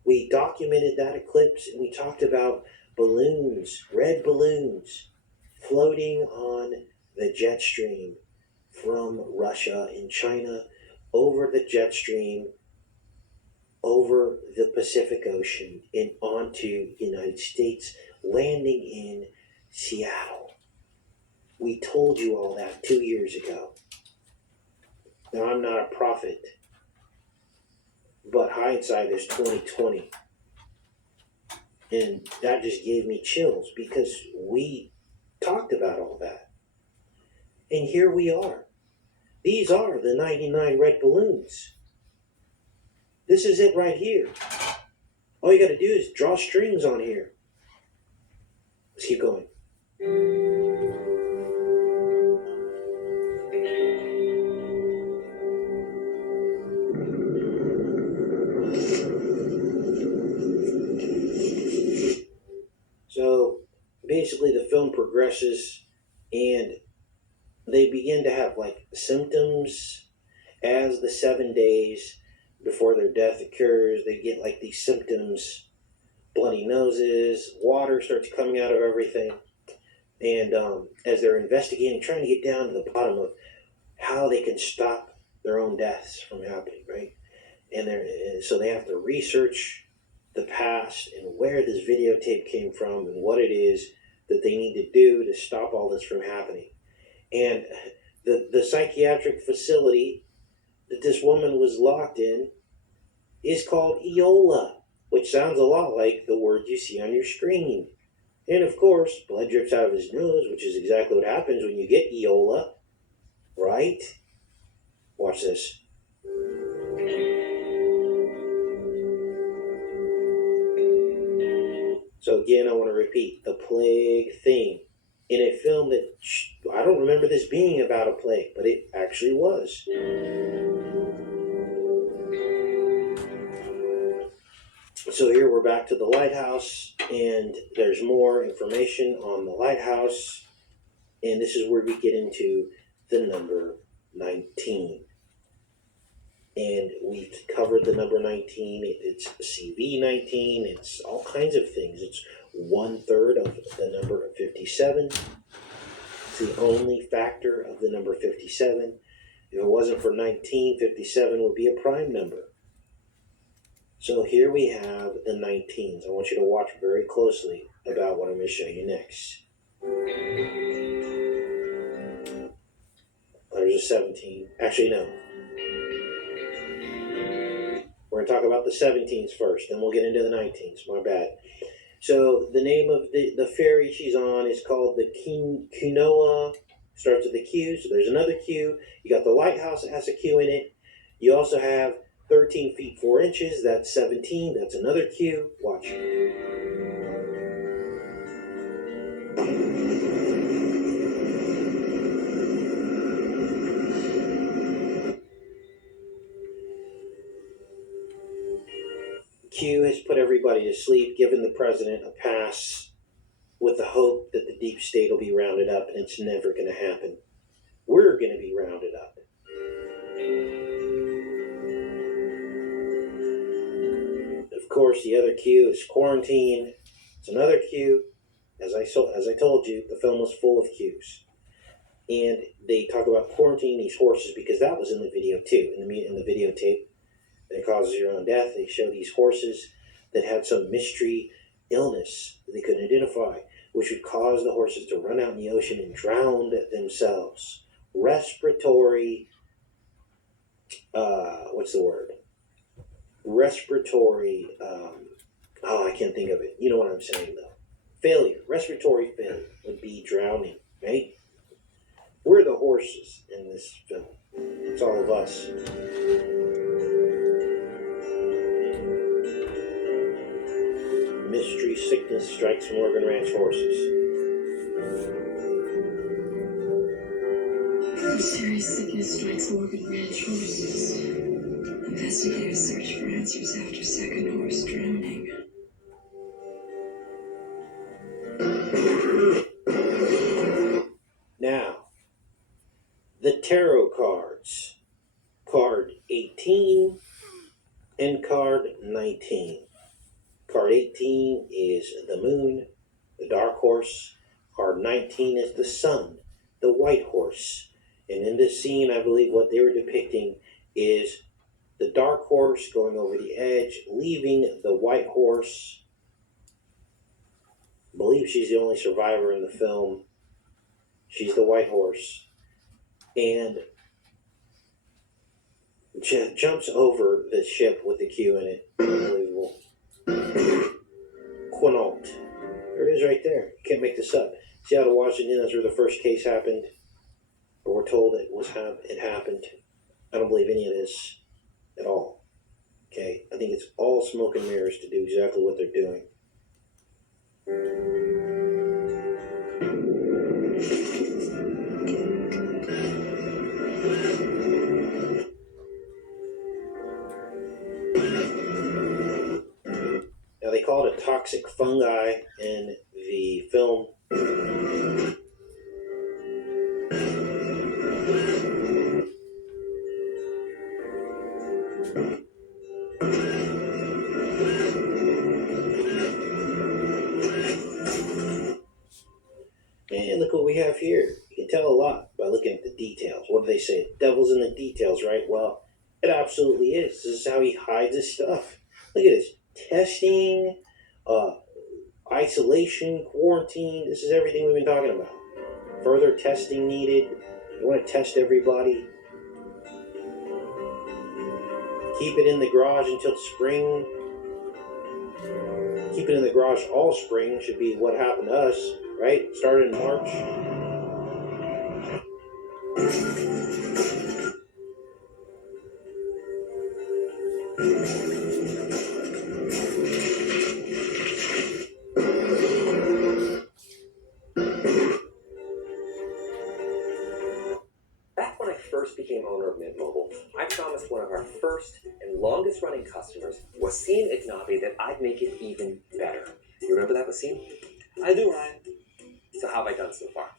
We documented that eclipse, and we talked about balloons, red balloons, floating on the jet stream from Russia and China over the jet stream, over the Pacific Ocean, and onto the United States, landing in Seattle. We told you all that 2 years ago. Now, I'm not a prophet, but hindsight is 2020. And that just gave me chills because we talked about all that. And here we are. These are the 99 red balloons. This is it right here. All you got to do is draw strings on here. Let's keep going. So basically the film progresses and they begin to have symptoms as the 7 days before their death occurs. They get these symptoms, bloody noses, water starts coming out of everything. And as they're investigating, trying to get down to the bottom of how they can stop their own deaths from happening, right? And so they have to research the past and where this videotape came from and what it is that they need to do to stop all this from happening. And the psychiatric facility that this woman was locked in is called Eola, which sounds a lot like the word you see on your screen. And of course, blood drips out of his nose, which is exactly what happens when you get Eola, right? Watch this. So again, I want to repeat the plague theme in a film that I don't remember this being about a plague, but it actually was. So here we're back to the lighthouse, and there's more information on the lighthouse, and this is where we get into the number 19. And we've covered the number 19. It's CV19. It's all kinds of things. It's 1/3 of the number of 57. It's the only factor of the number 57. If it wasn't for 19, 57 would be a prime number. So here we have the 19s. I want you to watch very closely about what I'm going to show you next. There's a 17. Actually, no. We're going to talk about the 17s first, then we'll get into the 19s. My bad. So the name of the ferry she's on is called the Quinoa. Starts with a Q, so there's another Q. You got the lighthouse that has a Q in it. You also have 13 feet 4 inches. That's 17. That's another Q. Watch. Q has put everybody to sleep, given the president a pass with the hope that the deep state will be rounded up, and it's never going to happen. We're going to be rounded up. Of course, the other Q is quarantine. It's another Q. As I told you, the film was full of Qs. And they talk about quarantining these horses because that was in the video too, in the videotape. That causes your own death. They show these horses that had some mystery illness that they couldn't identify, which would cause the horses to run out in the ocean and drown themselves. Respiratory, what's the word? Respiratory, I can't think of it. You know what I'm saying though. Failure, respiratory failure would be drowning, right? We're the horses in this film. It's all of us. Mystery sickness strikes Morgan Ranch horses. Mysterious sickness strikes Morgan Ranch horses. Investigators search for answers after second horse drowning. Now, the tarot cards. Card 18 and card 19. Card 18 is the moon, the dark horse. Card 19 is the sun, the white horse. And in this scene, I believe what they were depicting is the dark horse going over the edge, leaving the white horse. I believe she's the only survivor in the film. She's the white horse. And jumps over the ship with the Q in it. Unbelievable. Quinault. There it is right there. You can't make this up. Seattle, Washington, that's where the first case happened. But we're told it happened. I don't believe any of this at all. Okay? I think it's all smoke and mirrors to do exactly what they're doing. Now, they call it a toxic fungi in the film. And look what we have here. You can tell a lot by looking at the details. What do they say? Devil's in the details, right? Well, it absolutely is. This is how he hides his stuff. Look at this. Testing, isolation, quarantine. This is everything we've been talking about. Further testing needed. You want to test everybody. Keep it in the garage until spring. Keep it in the garage all spring should be what happened to us, right? Started in March. Back when I first became owner of Mint Mobile, I promised one of our first and longest running customers, Wasim Ignabi, that I'd make it even better. You remember that, Wasim? I do, Ryan. So how have I done so far?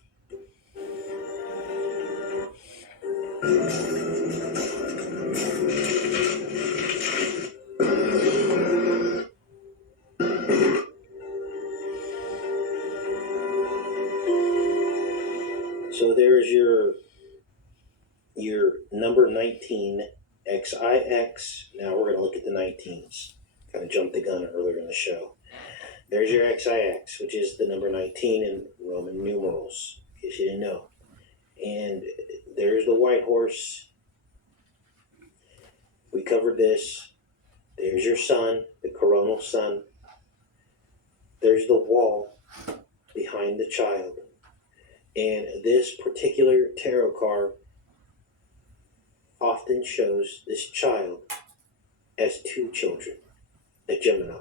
So there's your number 19, XIX. Now we're going to look at the 19s. Kind of jumped the gun earlier in the show. There's your XIX, which is the number 19 in Roman numerals, in case you didn't know. And there's the white horse. We covered this. There's your sun, the coronal sun. There's the wall behind the child. And this particular tarot card often shows this child as two children, a Gemini.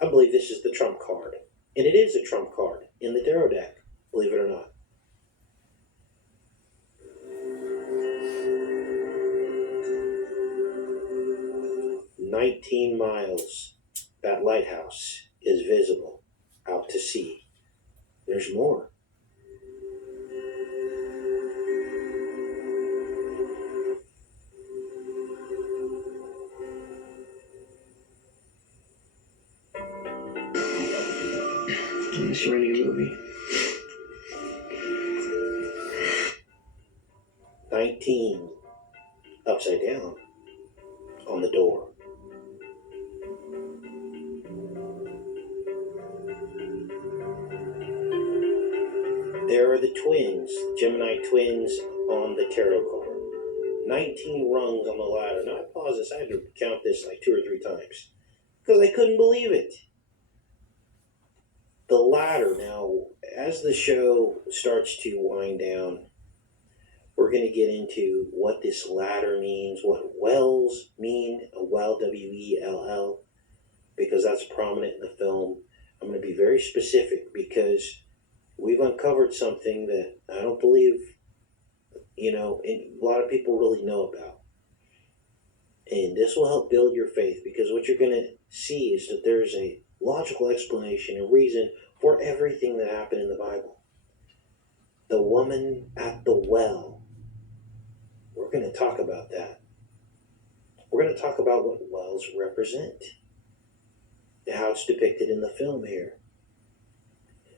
I believe this is the trump card. And it is a trump card in the tarot deck, believe it or not. "19 miles, that lighthouse is visible out to sea. There's more. I'm just writing a movie. 19 upside down on the door. There are the twins, Gemini twins on the tarot card. 19 rungs on the ladder. Now I paused this, I had to count this like 2 or 3 times because I couldn't believe it. The ladder, now, as the show starts to wind down, We're going to get into what this ladder means, what wells mean, a well, W-E-L-L, because that's prominent in the film. I'm going to be very specific because we've uncovered something that I don't believe, a lot of people really know about. And this will help build your faith, because what you're going to see is that there's a logical explanation, a reason for everything that happened in the Bible. The woman at the well. We're going to talk about that. We're going to talk about what wells represent, and how it's depicted in the film here.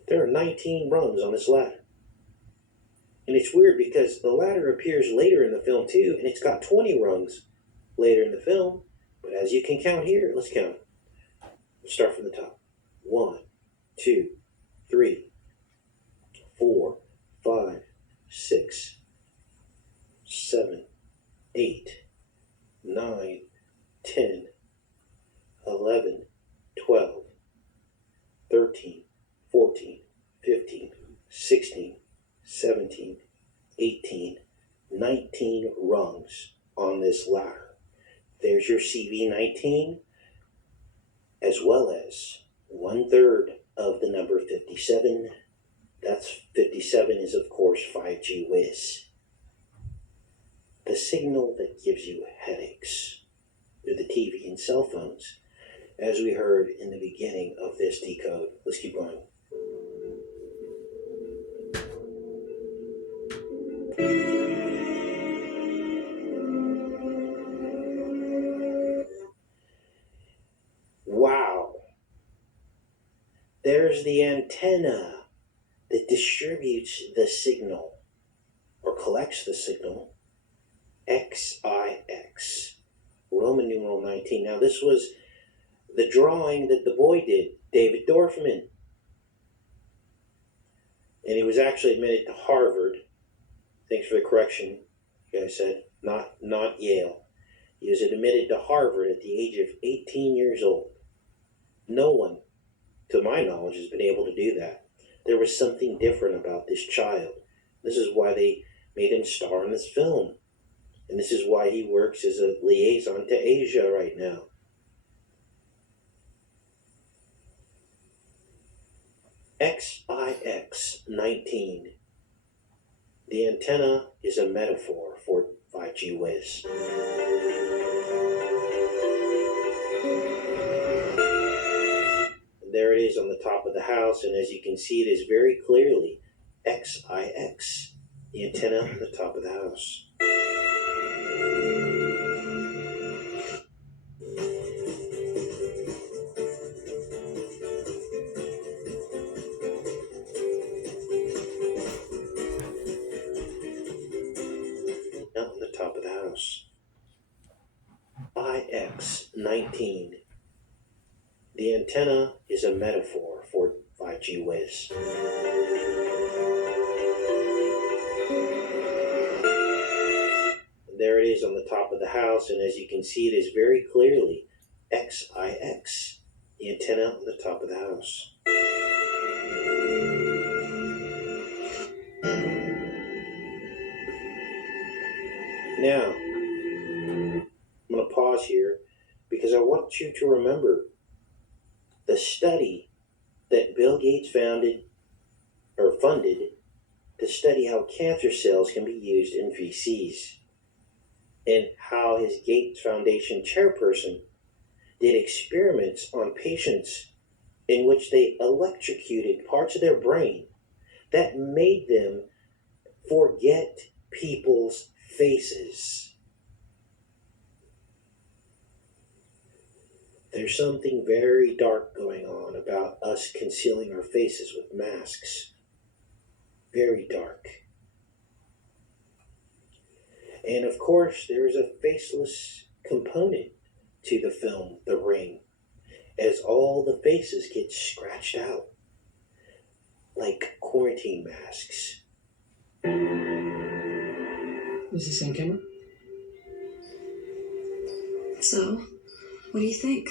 There are 19 rungs on this ladder. And it's weird because the ladder appears later in the film too, and it's got 20 rungs later in the film. But as you can count here, let's count. Let's start from the top. 1, 2, 3, 4, 5, 6, 7, 8, 9, 10, 11, 12, 13, 14, 15, 16, 17, 18, 19 rungs on this ladder. There's your CV19, as well as 1/3 of the number 57. That's 57 is, of course, 5G Whiz. The signal that gives you headaches through the TV and cell phones, as we heard in the beginning of this decode. Let's keep going. Wow. There's the antenna that distributes the signal, or collects the signal, XIX, Roman numeral 19. Now this was the drawing that the boy did, David Dorfman. And he was actually admitted to Harvard. Thanks for the correction, you guys said. Not Yale. He was admitted to Harvard at the age of 18 years old. No one, to my knowledge, has been able to do that. There was something different about this child. This is why they made him star in this film. And this is why he works as a liaison to Asia right now. XIX19. The antenna is a metaphor for 5G Whiz. And there it is on the top of the house, and as you can see, it is very clearly XIX, the antenna on the top of the house. On the top of the house. IX19. The antenna is a metaphor for 5G Whiz. And there it is on the top of the house, and as you can see, it is very clearly XIX, the antenna on the top of the house. Now, I'm going to pause here because I want you to remember the study that Bill Gates funded to study how cancer cells can be used in feces, and how his Gates Foundation chairperson did experiments on patients in which they electrocuted parts of their brain that made them forget people's faces. There's something very dark going on about us concealing our faces with masks. Very dark. And of course, there is a faceless component to the film The Ring, as all the faces get scratched out like quarantine masks. Is this on camera? So, what do you think?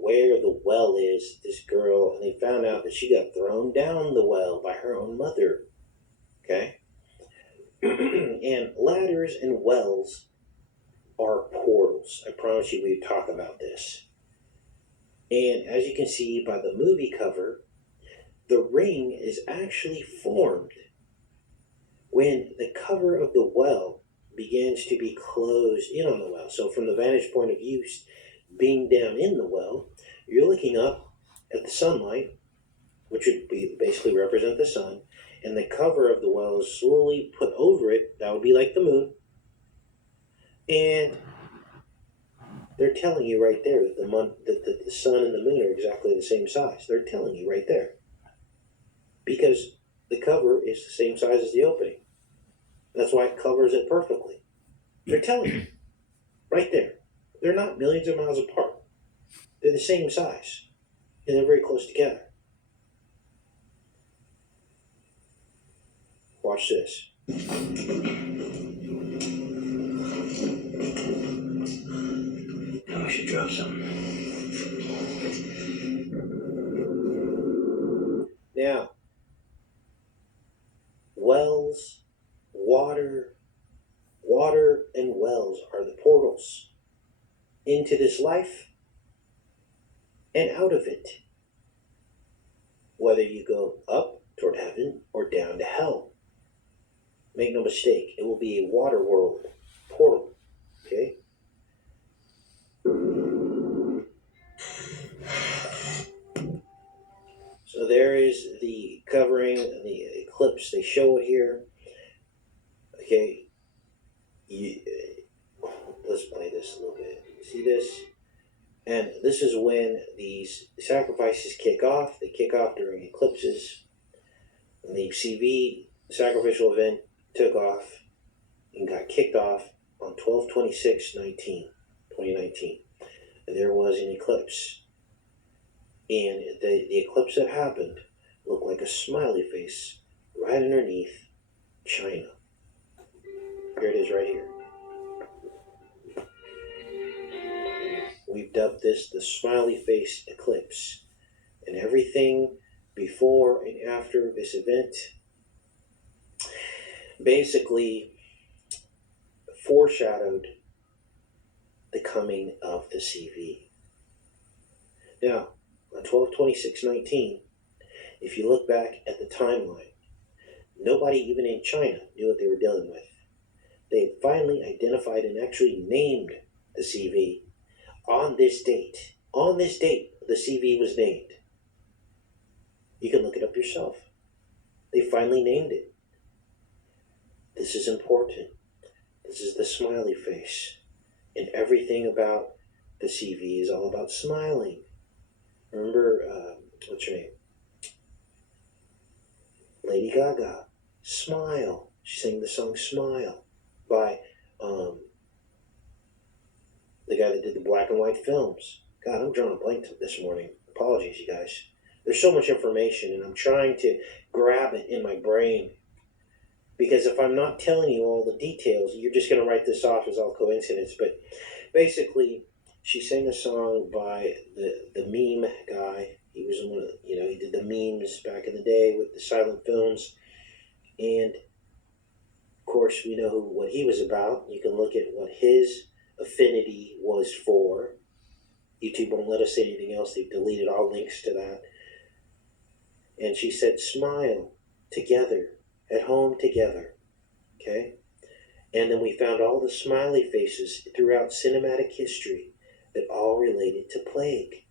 out where the well is, this girl, and they found out that she got thrown down the well by her own mother. Okay? And ladders and wells are portals. I promise you we'd talk about this. And as you can see by the movie cover, the ring is actually formed when the cover of the well begins to be closed in on the well. So from the vantage point of view, being down in the well, you're looking up at the sunlight, which would be basically represent the sun, and the cover of the well is slowly put over it. That would be like the moon. And they're telling you right there that the sun and the moon are exactly the same size. They're telling you right there. Because the cover is the same size as the opening. That's why it covers it perfectly. They're telling you. Right there. They're not millions of miles apart. They're the same size. And they're very close together. Watch this. Now we should drop something. Now, wells, water and wells are the portals into this life and out of it. Whether you go up toward heaven or down to hell. Make no mistake, it will be a water world portal. Okay? So there is the covering, the eclipse. They show it here. Okay? Let's play this a little bit. See this? And this is when these sacrifices kick off. They kick off during eclipses. And the CV sacrificial event took off and got kicked off on 12/26/2019. And there was an eclipse. And the eclipse that happened looked like a smiley face right underneath China. Here it is right here. We've dubbed this the smiley face eclipse. And everything before and after this event basically foreshadowed the coming of the CV. Now, on 12/26/19, if you look back at the timeline, nobody even in China knew what they were dealing with. They had finally identified and actually named the CV on this date. On this date, the CV was named. You can look it up yourself. They finally named it. This is important. This is the smiley face. And everything about the CV is all about smiling. Remember, what's her name? Lady Gaga. Smile. She sang the song Smile by the guy that did the black and white films. God, I'm drawing a blank this morning. Apologies, you guys. There's so much information, and I'm trying to grab it in my brain. Because if I'm not telling you all the details, you're just going to write this off as all coincidence. But basically, she sang a song by the meme guy. He was one of, he did the memes back in the day with the silent films. And, of course, we know what he was about. You can look at what his affinity was for. YouTube won't let us say anything else. They've deleted all links to that. And she said, smile together, at home together. Okay? And then we found all the smiley faces throughout cinematic history that all related to plague.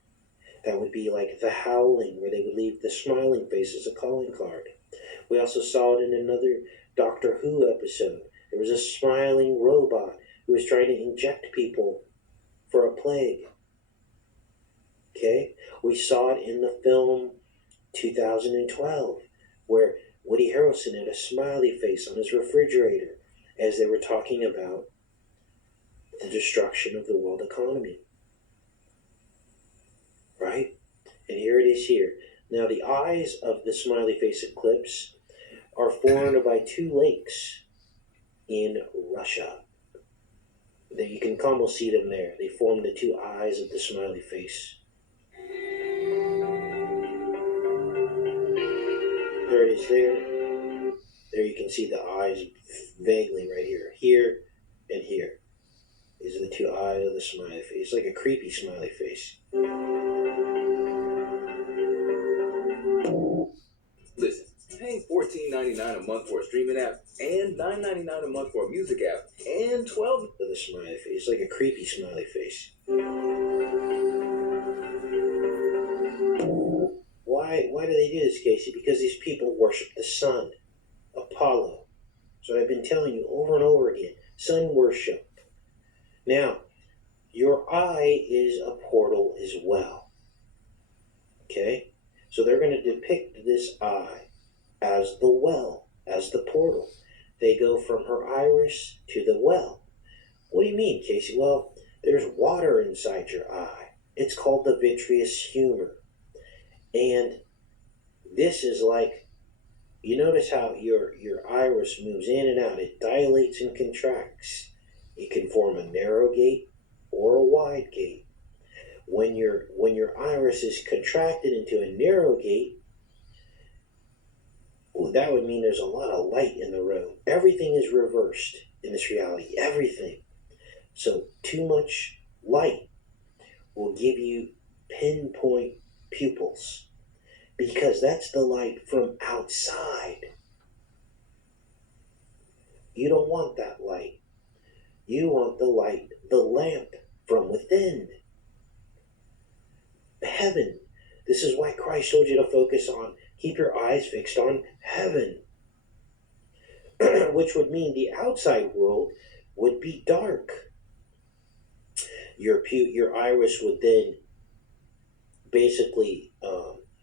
That would be like The Howling, where they would leave the smiling face as a calling card. We also saw it in another Doctor Who episode. There was a smiling robot who was trying to inject people for a plague. Okay? We saw it in the film 2012, where Woody Harrelson had a smiley face on his refrigerator as they were talking about the destruction of the world economy. Right? And here it is here. Now, the eyes of the smiley face eclipse are formed by two lakes in Russia. You can almost see them there. They form the two eyes of the smiley face. is there. There you can see the eyes vaguely right here. Here and here. These are the two eyes of the smiley face. Like a creepy smiley face. Listen, paying $14.99 a month for a streaming app and $9.99 a month for a music app and $12 of the smiley face. Like a creepy smiley face. Why do they do this, Casey? Because these people worship the sun. Apollo. So I've been telling you over and over again. Sun worship. Now, your eye is a portal as well. Okay? So they're going to depict this eye as the well, as the portal. They go from her iris to the well. What do you mean, Casey? Well, there's water inside your eye. It's called the vitreous humor. And this is like, you notice how your iris moves in and out. It dilates and contracts. It can form a narrow gate or a wide gate. When your iris is contracted into a narrow gate, well, that would mean there's a lot of light in the room. Everything is reversed in this reality. Everything. So too much light will give you pinpoint pupils, because that's the light from outside. You don't want that light. You want the light, the lamp from within. Heaven. This is why Christ told you to focus on, keep your eyes fixed on heaven. Which would mean the outside world would be dark. Your iris would then basically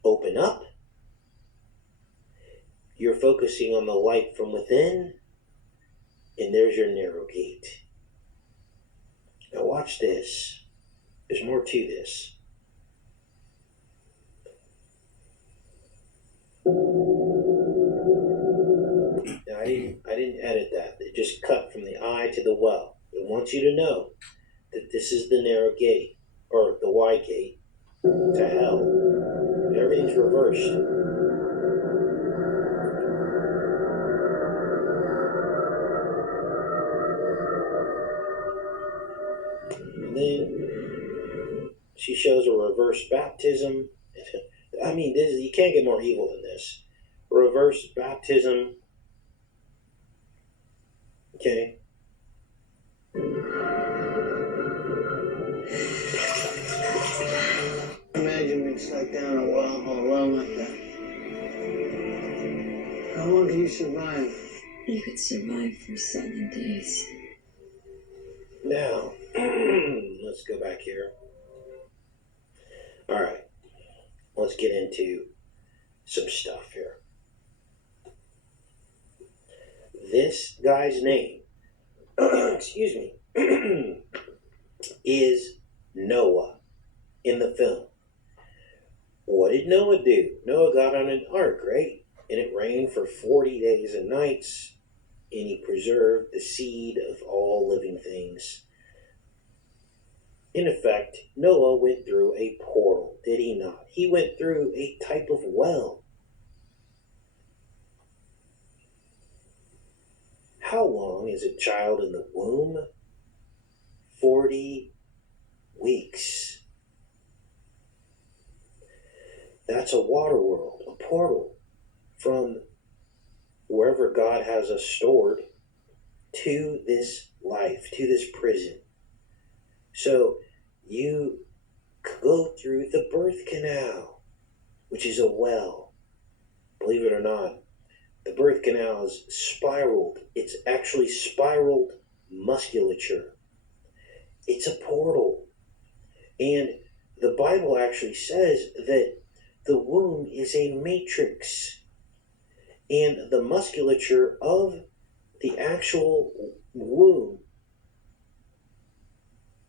open up. You're focusing on the light from within, and there's your narrow gate. Now watch this. There's more to this. Now I didn't edit that. It just cut from the eye to the well. It wants you to know that this is the narrow gate, or the wide gate, to hell. Everything's reversed. And then she shows a reverse baptism. I mean, you can't get more evil than this. Reverse baptism. Okay. Imagine being stuck down a well alone like that. How long can you survive? You could survive for 7 days. Now, let's go back here. All right. Let's get into some stuff here. This guy's name, excuse me, is Noah in the film. What did Noah do? Noah got on an ark, right? And it rained for 40 days and nights, and he preserved the seed of all living things. In effect, Noah went through a portal, did he not? He went through a type of well. How long is a child in the womb? 40 weeks. That's a water world, a portal from wherever God has us stored to this life, to this prison. So you go through the birth canal, which is a well. Believe it or not, the birth canal is spiraled. It's actually spiraled musculature. It's a portal. And the Bible actually says that the womb is a matrix. And the musculature of the actual womb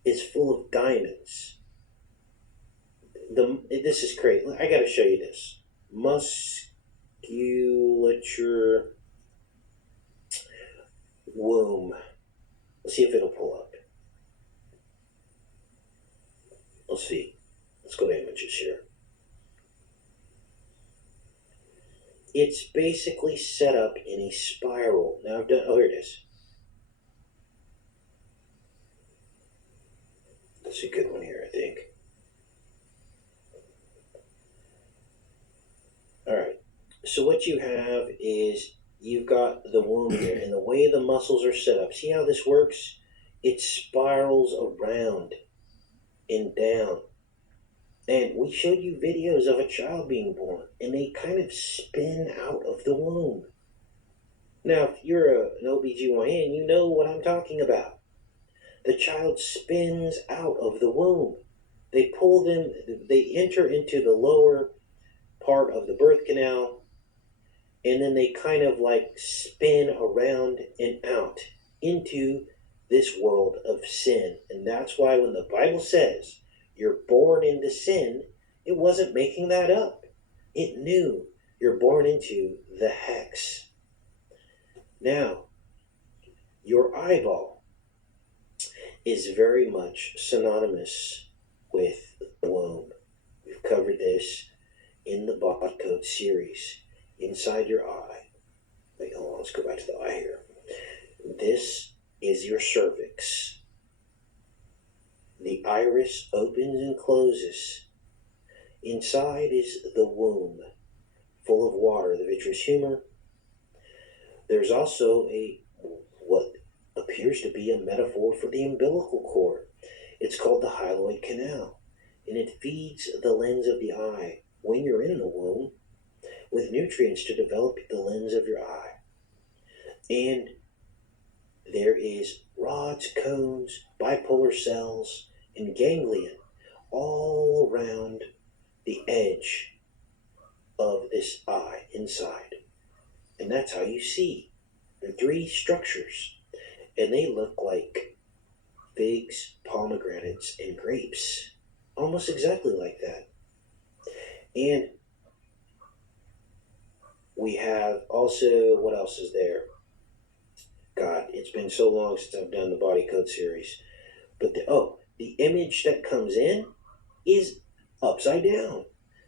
is full of diamonds. This is crazy. I got to show you this. Musculature womb. Let's see if it'll pull up. Let's see. Let's go to images here. it's basically set up in a spiral. Now I've done, oh, here it is. That's a good one here, I think. Alright, so what you have is you've got the womb here, and the way the muscles are set up, see how this works? It spirals around and down. And we showed you videos of a child being born, and they kind of spin out of the womb. Now, if you're an OBGYN, you know what I'm talking about. The child spins out of the womb. They pull them, they enter into the lower part of the birth canal, and then they kind of like spin around and out into this world of sin. And that's why when the Bible says you're born into sin, it wasn't making that up. It knew you're born into the hex. Now, your eyeball is very much synonymous with the womb. We've covered this in the Body Code series. Inside your eye. Wait, hold on, let's go back to the eye here. This is your cervix. The iris opens and closes. Inside is the womb, full of water, the vitreous humor. There's also what appears to be a metaphor for the umbilical cord. It's called the hyaloid canal, and it feeds the lens of the eye when you're in the womb with nutrients to develop the lens of your eye. And there is rods, cones, bipolar cells, and ganglion all around the edge of this eye inside. And that's how you see. There are 3 structures, and they look like figs, pomegranates, and grapes. Almost exactly like that. And we have also, what else is there? God, it's been so long since I've done the Body Code series. But the image that comes in is upside down.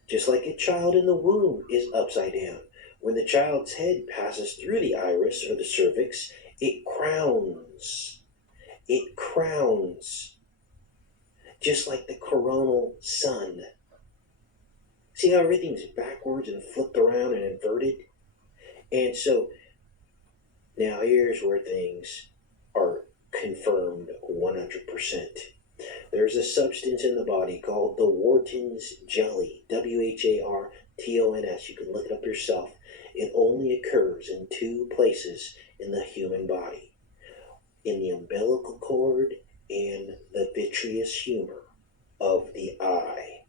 Just like a child in the womb is upside down. When the child's head passes through the iris or the cervix, it crowns. It crowns. Just like the coronal sun. See how everything's backwards and flipped around and inverted? And so, now here's where things are confirmed 100%. There's a substance in the body called the Wharton's jelly, WHARTONS. You can look it up yourself. It only occurs in 2 places in the human body, in the umbilical cord and the vitreous humor of the eye.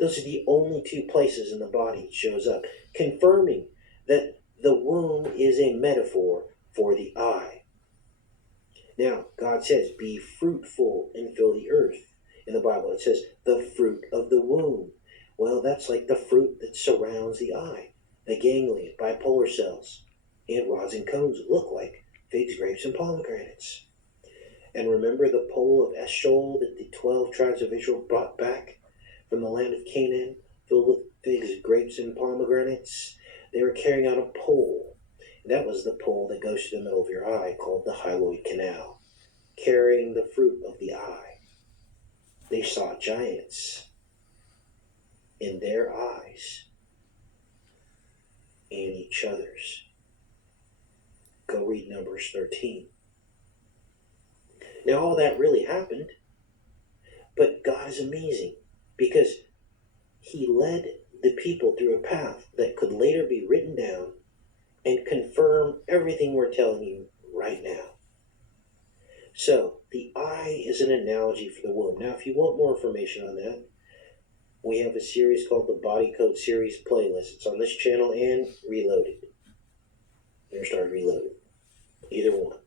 Those are the only 2 places in the body it shows up, confirming that the womb is a metaphor for the eye. Now, God says, be fruitful and fill the earth. In the Bible, it says, the fruit of the womb. Well, that's like the fruit that surrounds the eye. The ganglion, bipolar cells, and rods and cones look like figs, grapes, and pomegranates. And remember the pole of Eshcol that the 12 tribes of Israel brought back from the land of Canaan, filled with figs, grapes, and pomegranates? They were carrying out a pole. That was the pole that goes to the middle of your eye, called the hyaloid canal, carrying the fruit of the eye. They saw giants in their eyes and each other's. Go read Numbers 13. Now all that really happened, but God is amazing because He led the people through a path that could later be written down and confirm everything we're telling you right now. So, the eye is an analogy for the womb. Now, if you want more information on that, we have a series called the Body Code Series Playlist. It's on this channel and Reloaded. You're starting Reloaded. Either one.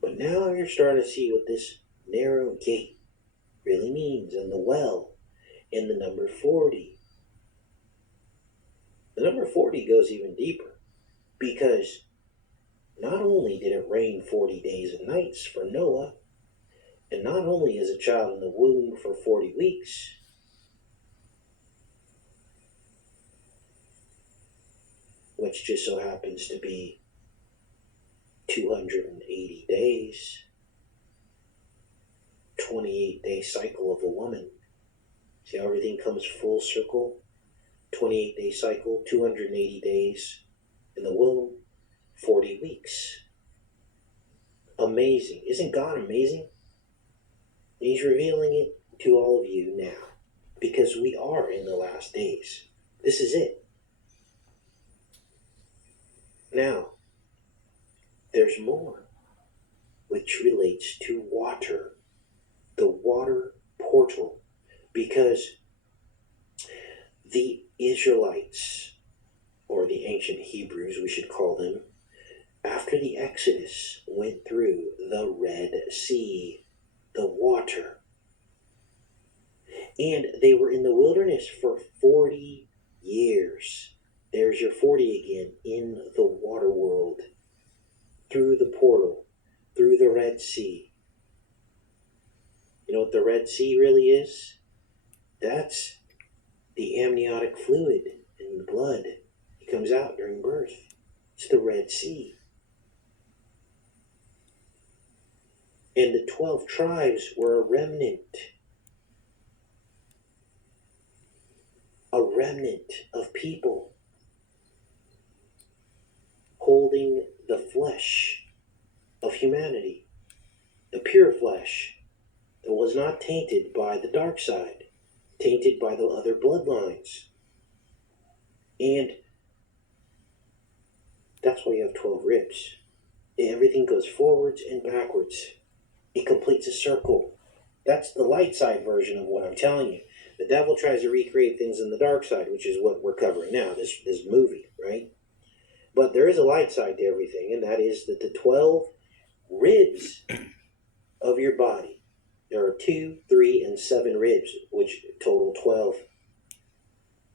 But now you're starting to see what this narrow gate really means, and the well, and the number 40. The number 40 goes even deeper, because not only did it rain 40 days and nights for Noah, and not only is a child in the womb for 40 weeks, which just so happens to be 280 days, 28-day cycle of a woman. See how everything comes full circle? 28-day cycle, 280 days in the womb, 40 weeks. Amazing. Isn't God amazing? He's revealing it to all of you now, because we are in the last days. This is it. Now, there's more, which relates to water, the water portal, because the Israelites, or the ancient Hebrews, we should call them, after the Exodus went through the Red Sea, the water, and they were in the wilderness for 40 years. There's your 40 again, in the water world, through the portal, through the Red Sea. You know what the Red Sea really is? That's the amniotic fluid in the blood. It comes out during birth. It's the Red Sea. And the 12 tribes were a remnant of people holding the flesh of humanity, the pure flesh that was not tainted by the dark side, tainted by the other bloodlines. And that's why you have 12 ribs. Everything goes forwards and backwards. It completes a circle. That's the light side version of what I'm telling you. The devil tries to recreate things in the dark side, which is what we're covering now, this movie, right? But there is a light side to everything, and that is that the 12 ribs of your body. There are 2, 3, and 7 ribs, which total 12.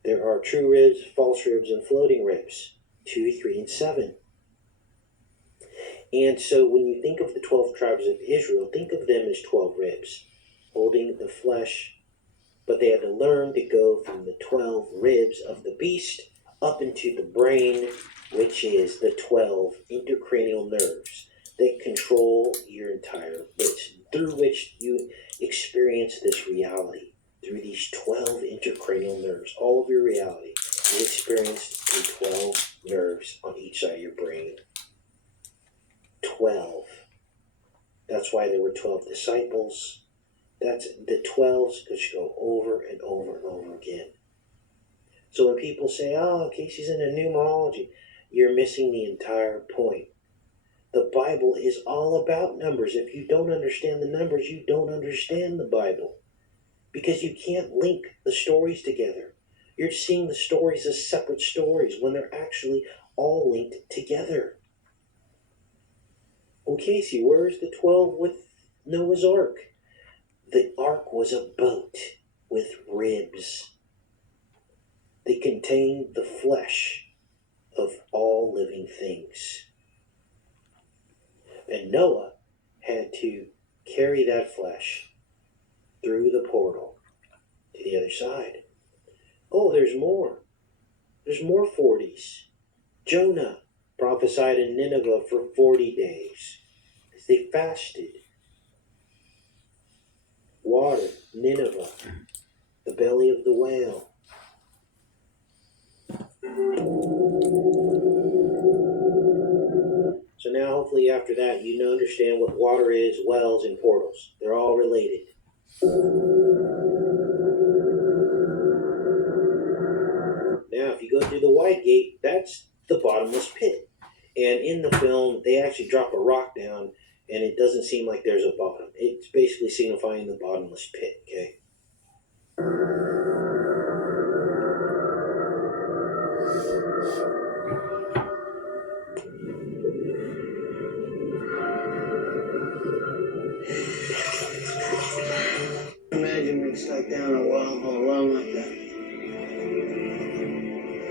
There are true ribs, false ribs, and floating ribs. 2, 3, and 7. And so when you think of the 12 tribes of Israel, think of them as 12 ribs, holding the flesh. But they had to learn to go from the 12 ribs of the beast up into the brain, which is the 12 intracranial nerves that control your entire bits, through which you experience this reality. Through these 12 intracranial nerves, all of your reality is experienced through 12 nerves on each side of your brain. 12. That's why there were 12 disciples. That's the 12s that should go over and over and over again. So when people say, oh, Casey's into numerology, you're missing the entire point. The Bible is all about numbers. If you don't understand the numbers, you don't understand the Bible. Because you can't link the stories together. You're seeing the stories as separate stories when they're actually all linked together. Well, Casey, where's the 12 with Noah's Ark? The ark was a boat with ribs. They contained the flesh of all living things. And Noah had to carry that flesh through the portal to the other side. Oh, there's more. There's more 40s. Jonah prophesied in Nineveh for 40 days as they fasted. Water, Nineveh, the belly of the whale. So now hopefully after that you understand what water is, wells, and portals. They're all related. Now if you go through the wide gate, that's the bottomless pit. And in the film, they actually drop a rock down and it doesn't seem like there's a bottom. It's basically signifying the bottomless pit, okay? Imagine it's like down a well like that.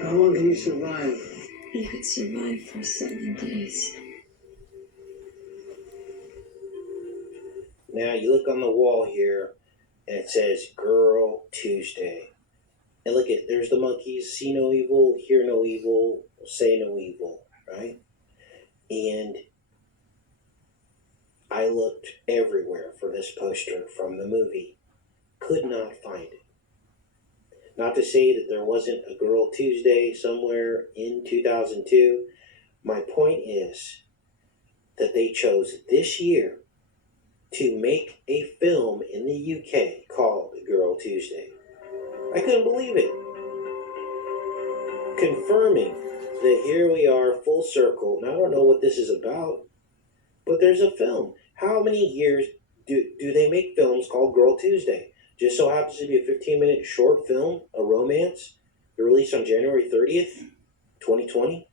How long can you survive? You could survive for 7 days. Now you look on the wall here and it says Girl Tuesday. And look at, there's the monkeys, see no evil, hear no evil, say no evil, right? And I looked everywhere for this poster from the movie. Could not find it. Not to say that there wasn't a Girl Tuesday somewhere in 2002. My point is that they chose this year to make a film in the UK called Girl Tuesday. I couldn't believe it. Confirming that here we are full circle, and I don't know what this is about, but there's a film. How many years do they make films called Girl Tuesday? Just so happens to be a 15-minute short film, a romance, released on January 30th, 2020.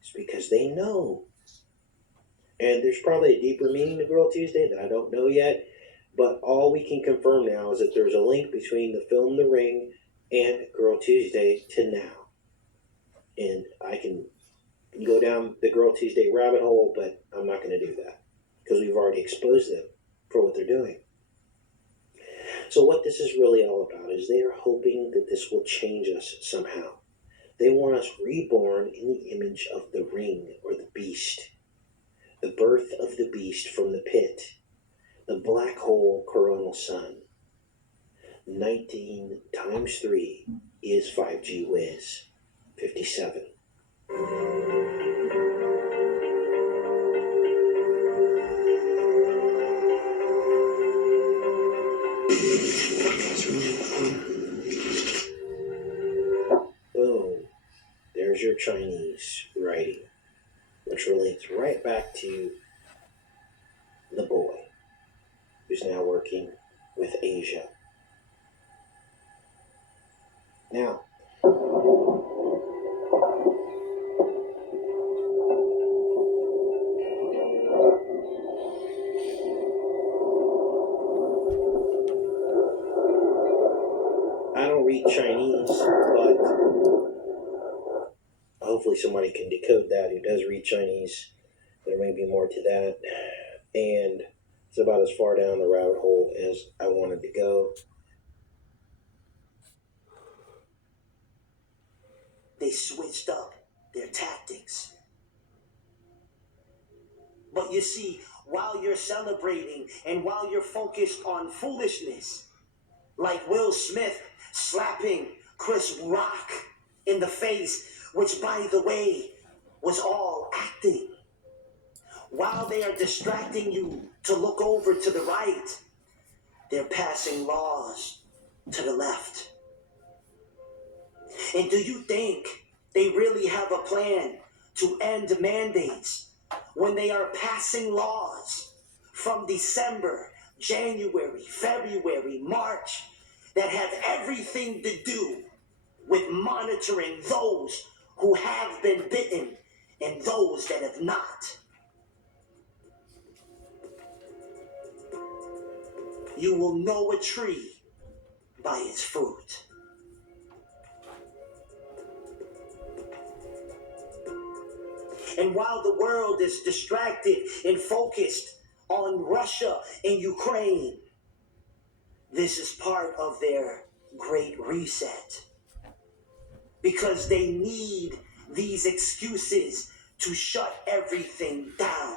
It's because they know. And there's probably a deeper meaning to Girl Tuesday that I don't know yet, but all we can confirm now is that there's a link between the film The Ring and Girl Tuesday to now. And I can go down the Girl Tuesday rabbit hole, but I'm not going to do that because we've already exposed them for what they're doing. So what this is really all about is they are hoping that this will change us somehow. They want us reborn in the image of the ring or the beast, the birth of the beast from the pit, the black hole coronal sun. 19 times 3 is 5G whiz. 57. Boom. There's your Chinese writing, which relates right back to the boy who's now working with Asia. Now, I don't read Chinese, but hopefully somebody can decode that who does read Chinese. There may be more to that. And it's about as far down the rabbit hole as I wanted to go. They switched up their tactics. But you see, while you're celebrating and while you're focused on foolishness, like Will Smith slapping Chris Rock in the face, which, by the way, was all acting. While they are distracting you to look over to the right, they're passing laws to the left. And do you think they really have a plan to end mandates when they are passing laws from December, January, February, March that have everything to do with monitoring those who have been bitten and those that have not? You will know a tree by its fruit. And while the world is distracted and focused on Russia and Ukraine, this is part of their great reset. Because they need these excuses to shut everything down.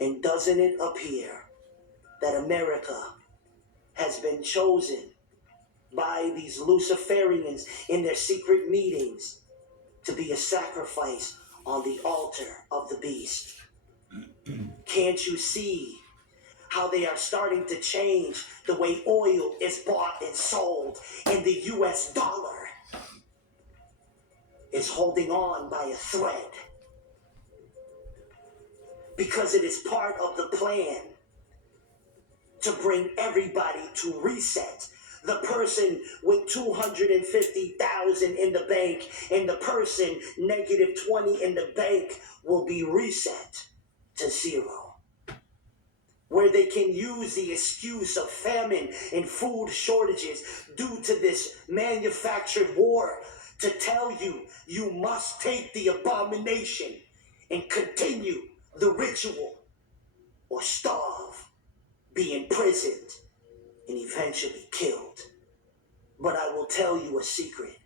And doesn't it appear that America has been chosen by these Luciferians in their secret meetings to be a sacrifice on the altar of the beast? Can't you see how they are starting to change the way oil is bought and sold, and the US dollar is holding on by a thread? Because it is part of the plan to bring everybody to reset. The person with 250,000 in the bank and the person negative 20 in the bank will be reset to zero. Where they can use the excuse of famine and food shortages due to this manufactured war to tell you you must take the abomination and continue the ritual or starve, be imprisoned, and eventually killed But I will tell you a secret.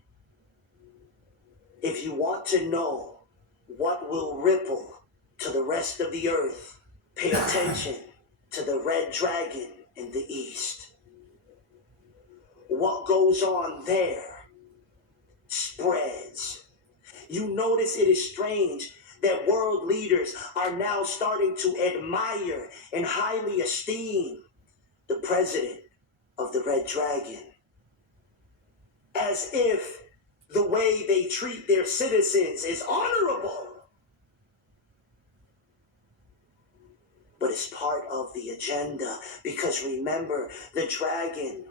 If you want to know what will ripple to the rest of the earth, pay attention to the red dragon in the east. What goes on there spreads. You notice it is strange that world leaders are now starting to admire and highly esteem the president of the Red Dragon. As if the way they treat their citizens is honorable. But it's part of the agenda, because remember, the dragon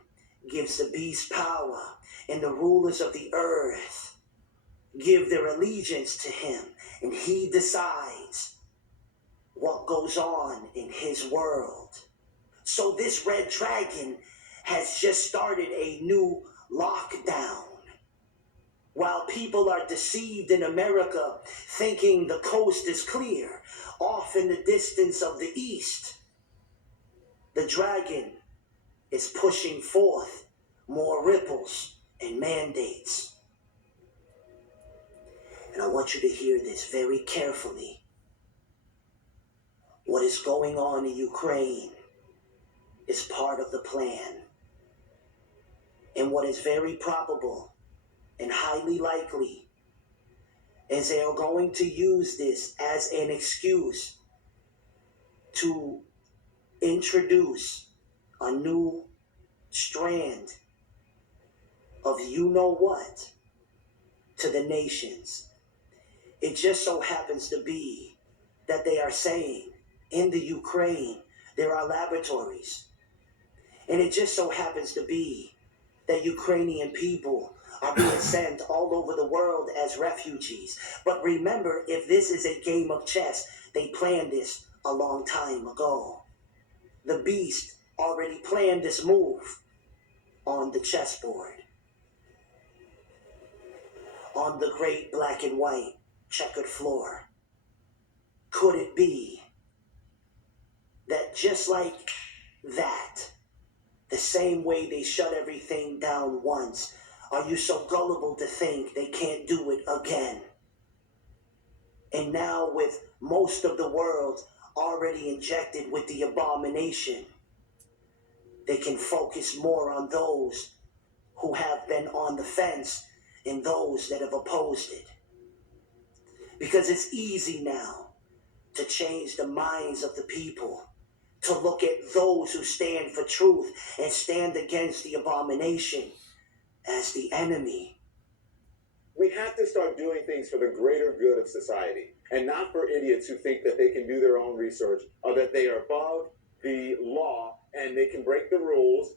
gives the beast power, and the rulers of the earth give their allegiance to him, and he decides what goes on in his world. So this red dragon has just started a new lockdown. While people are deceived in America, thinking the coast is clear, off in the distance of the east, the dragon is pushing forth more ripples and mandates. And I want you to hear this very carefully. What is going on in Ukraine is part of the plan. And what is very probable and highly likely is they are going to use this as an excuse to introduce a new strand of you-know-what to the nations. It just so happens to be that they are saying in the Ukraine there are laboratories. And it just so happens to be that Ukrainian people are being sent all over the world as refugees. But remember, if this is a game of chess, they planned this a long time ago. The beast already planned this move on the chessboard. On the great black and white checkered floor. Could it be that just like that, the same way they shut everything down once, are you so gullible to think they can't do it again? And now with most of the world already injected with the abomination, they can focus more on those who have been on the fence and those that have opposed it. Because it's easy now to change the minds of the people, to look at those who stand for truth and stand against the abomination as the enemy. We have to start doing things for the greater good of society, and not for idiots who think that they can do their own research or that they are above the law and they can break the rules.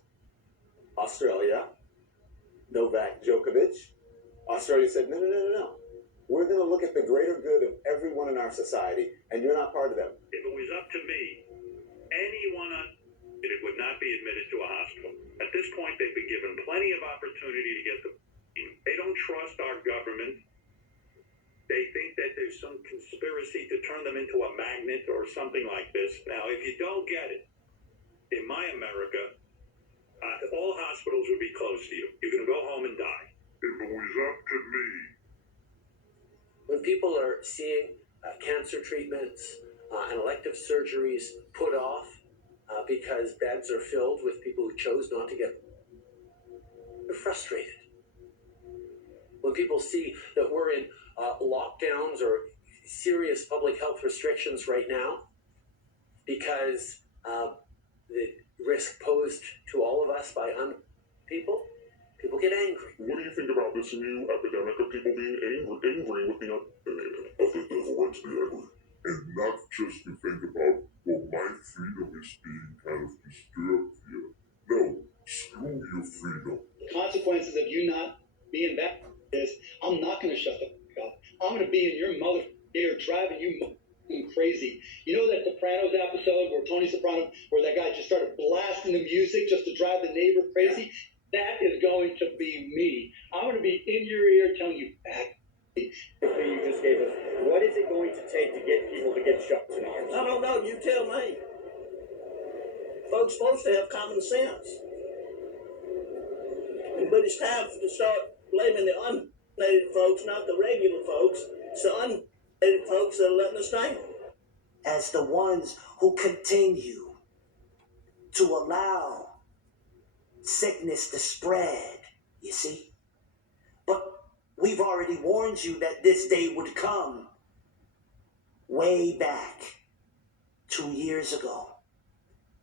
Australia, Novak Djokovic, Australia said, no. We're going to look at the greater good of everyone in our society, and you're not part of them. If it was up to me, anyone it would not be admitted to a hospital. At this point, they've been given plenty of opportunity to get the. They don't trust our government. They think that there's some conspiracy to turn them into a magnet or something like this. Now, if you don't get it, in my America, all hospitals would be closed to you. You're going to go home and die. If it was up to me. When people are seeing cancer treatments and elective surgeries put off because beds are filled with people who chose not to get them, they're frustrated. When people see that we're in lockdowns or serious public health restrictions right now because the risk posed to all of us by people get angry. What do you think about this new epidemic of people being angry with the devil right to be angry? And not just to think about, well, my freedom is being kind of disturbed here. No, screw your freedom. The consequences of you not being back is, I'm not going to shut the fuck up. I'm going to be in your mother ear driving you crazy. You know that Sopranos episode where Tony Soprano, where that guy just started blasting the music just to drive the neighbor crazy? That is going to be me. I'm going to be in your ear telling you back. You just gave us. What is it going to take to get people to get shots in arms? I don't know. You tell me. Folks supposed to have common sense. But it's time to start blaming the unvaccinated folks, not the regular folks. It's the unvaccinated folks that are letting us down. As the ones who continue to allow sickness to spread, you see? But we've already warned you that this day would come way back 2 years ago.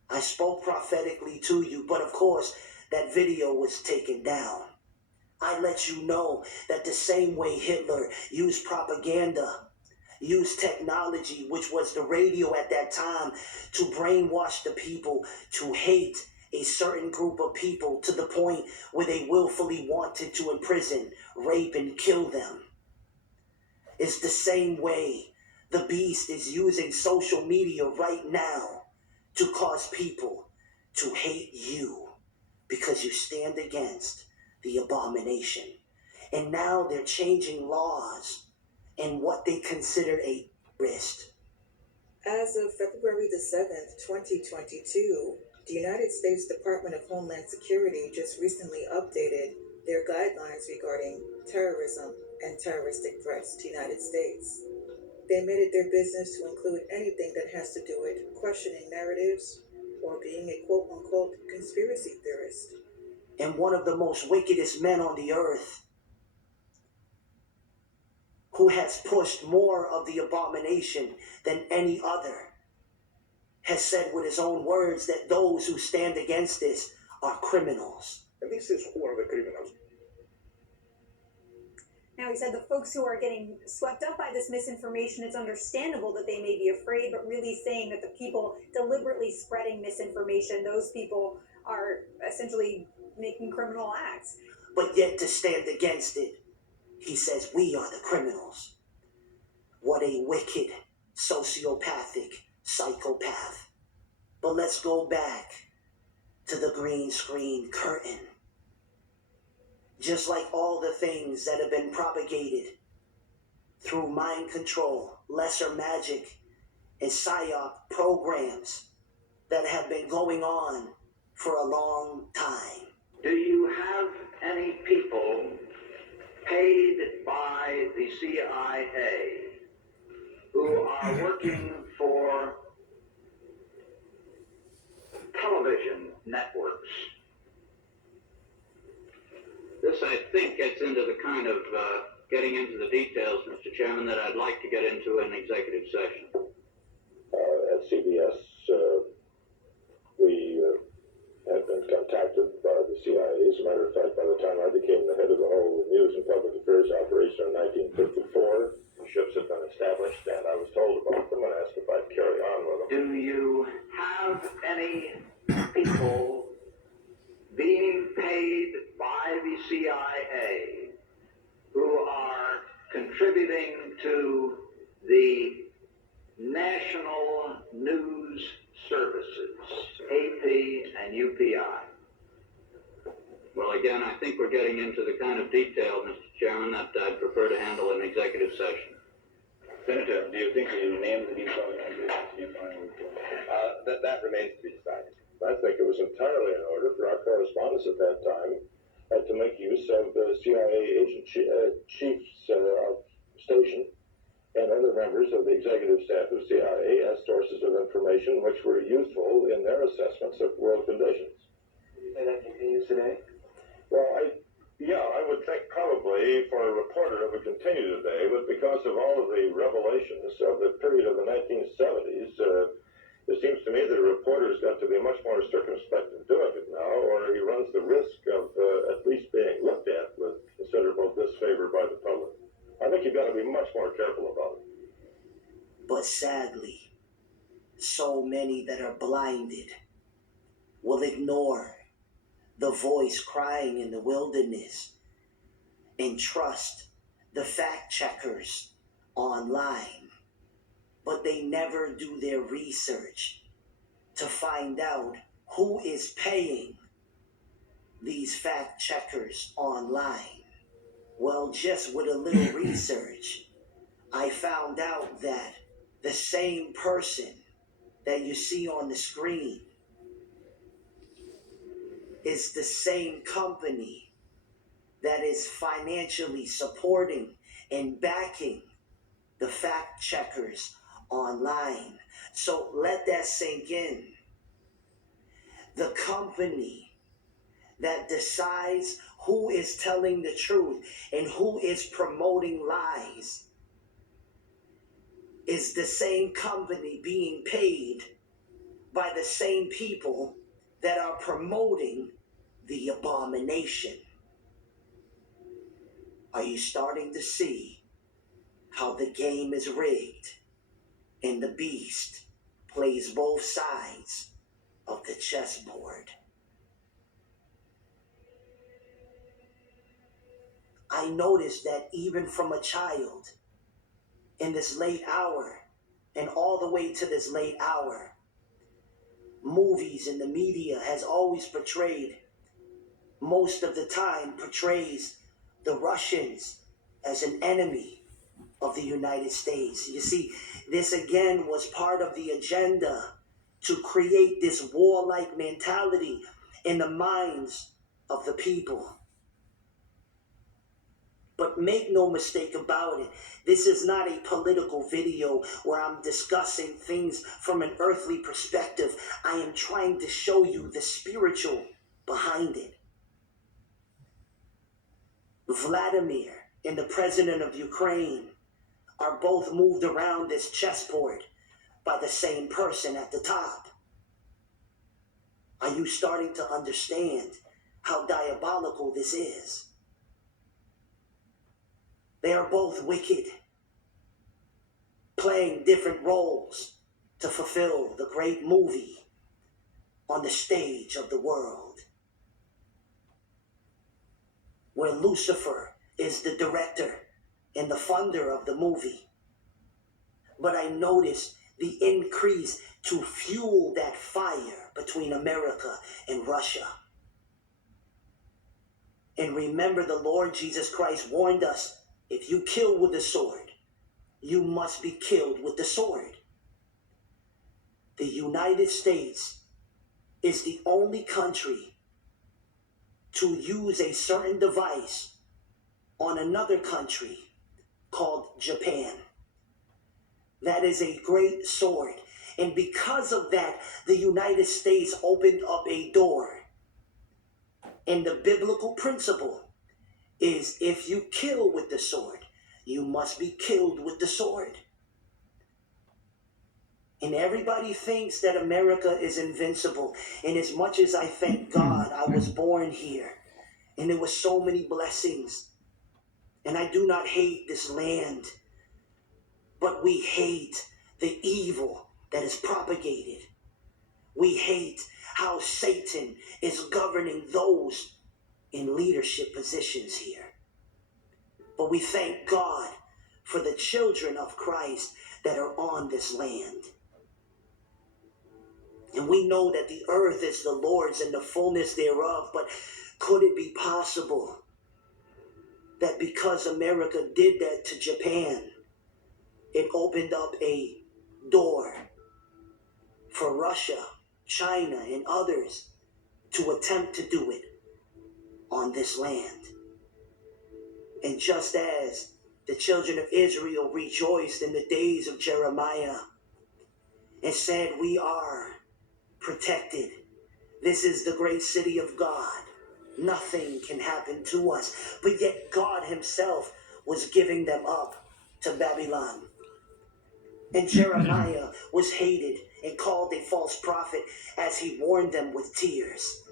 I spoke prophetically to you, but of course, that video was taken down. I let you know that the same way Hitler used propaganda, used technology, which was the radio at that time, to brainwash the people to hate a certain group of people to the point where they willfully wanted to imprison, rape, and kill them. It's the same way the beast is using social media right now to cause people to hate you because you stand against the abomination. And now they're changing laws and what they consider a terrorist. As of February the 7th, 2022, the United States Department of Homeland Security just recently updated their guidelines regarding terrorism and terroristic threats to the United States. They made it their business to include anything that has to do with questioning narratives or being a quote-unquote conspiracy theorist. And one of the most wickedest men on the earth, who has pushed more of the abomination than any other, has said with his own words that those who stand against this are criminals. And this is who are the criminals. Now, he said the folks who are getting swept up by this misinformation, it's understandable that they may be afraid, but really saying that the people deliberately spreading misinformation, those people are essentially making criminal acts. But yet to stand against it, he says we are the criminals. What a wicked, sociopathic psychopath. But let's go back to the green screen curtain. Just like all the things that have been propagated through mind control, lesser magic, and psyop programs that have been going on for a long time. Do you have any people paid by the CIA who are working for television networks? This, I think, gets into the kind of getting into the details, Mr. Chairman, that I'd like to get into in executive session. At CBS, we had been contacted by the CIA. As a matter of fact, by the time I became the head of the whole News and Public Affairs operation in 1954, ships had been established, and I was told about them and asked if I'd carry on with them. Do you have any people being paid by the CIA who are contributing to the National News Services, AP and UPI? Well, again, I think we're getting into the kind of detail, Mr. Chairman, that I'd prefer to handle in executive session. Senator, do you think the names of these organizations you find that remains to be decided. I think it was entirely in order for our correspondents at that time to make use of the CIA agent chiefs of station and other members of the executive staff of CIA as sources of information which were useful in their assessments of world conditions. You say that continues today? Well, I would think probably for a reporter it would continue today, but because of all of the revelations of the period of the 1970s, it seems to me that a reporter's got to be much more circumspect in doing it now, or he runs the risk of at least being looked at with considerable disfavor by the public. I think you've got to be much more careful about it. But sadly, so many that are blinded will ignore the voice crying in the wilderness and trust the fact checkers online. But they never do their research to find out who is paying these fact checkers online. Well, just with a little research, I found out that the same person that you see on the screen is the same company that is financially supporting and backing the fact checkers online. So let that sink in. The company that decides who is telling the truth and who is promoting lies is the same company being paid by the same people that are promoting the abomination. Are you starting to see how the game is rigged and the beast plays both sides of the chessboard? I noticed that even from a child in this late hour and all the way to this late hour, movies and the media has always portrayed, most of the time portrays the Russians as an enemy of the United States. You see, this again was part of the agenda to create this warlike mentality in the minds of the people. But make no mistake about it, this is not a political video where I'm discussing things from an earthly perspective. I am trying to show you the spiritual behind it. Vladimir and the president of Ukraine are both moved around this chessboard by the same person at the top. Are you starting to understand how diabolical this is? They are both wicked, playing different roles to fulfill the great movie on the stage of the world, where Lucifer is the director and the funder of the movie. But I noticed the increase to fuel that fire between America and Russia. And remember, the Lord Jesus Christ warned us, if you kill with the sword, you must be killed with the sword. The United States is the only country to use a certain device on another country called Japan. That is a great sword. And because of that, the United States opened up a door. And the biblical principle is, if you kill with the sword, you must be killed with the sword. And everybody thinks that America is invincible. And as much as I thank God I was born here, and there were so many blessings, and I do not hate this land, but we hate the evil that is propagated. We hate how Satan is governing those in leadership positions here. But we thank God for the children of Christ that are on this land. And we know that the earth is the Lord's and the fullness thereof, but could it be possible that because America did that to Japan, it opened up a door for Russia, China, and others to attempt to do it on this land? And just as the children of Israel rejoiced in the days of Jeremiah and said, we are protected. This is the great city of God. Nothing can happen to us. But yet God himself was giving them up to Babylon. And Jeremiah was hated and called a false prophet as he warned them with tears.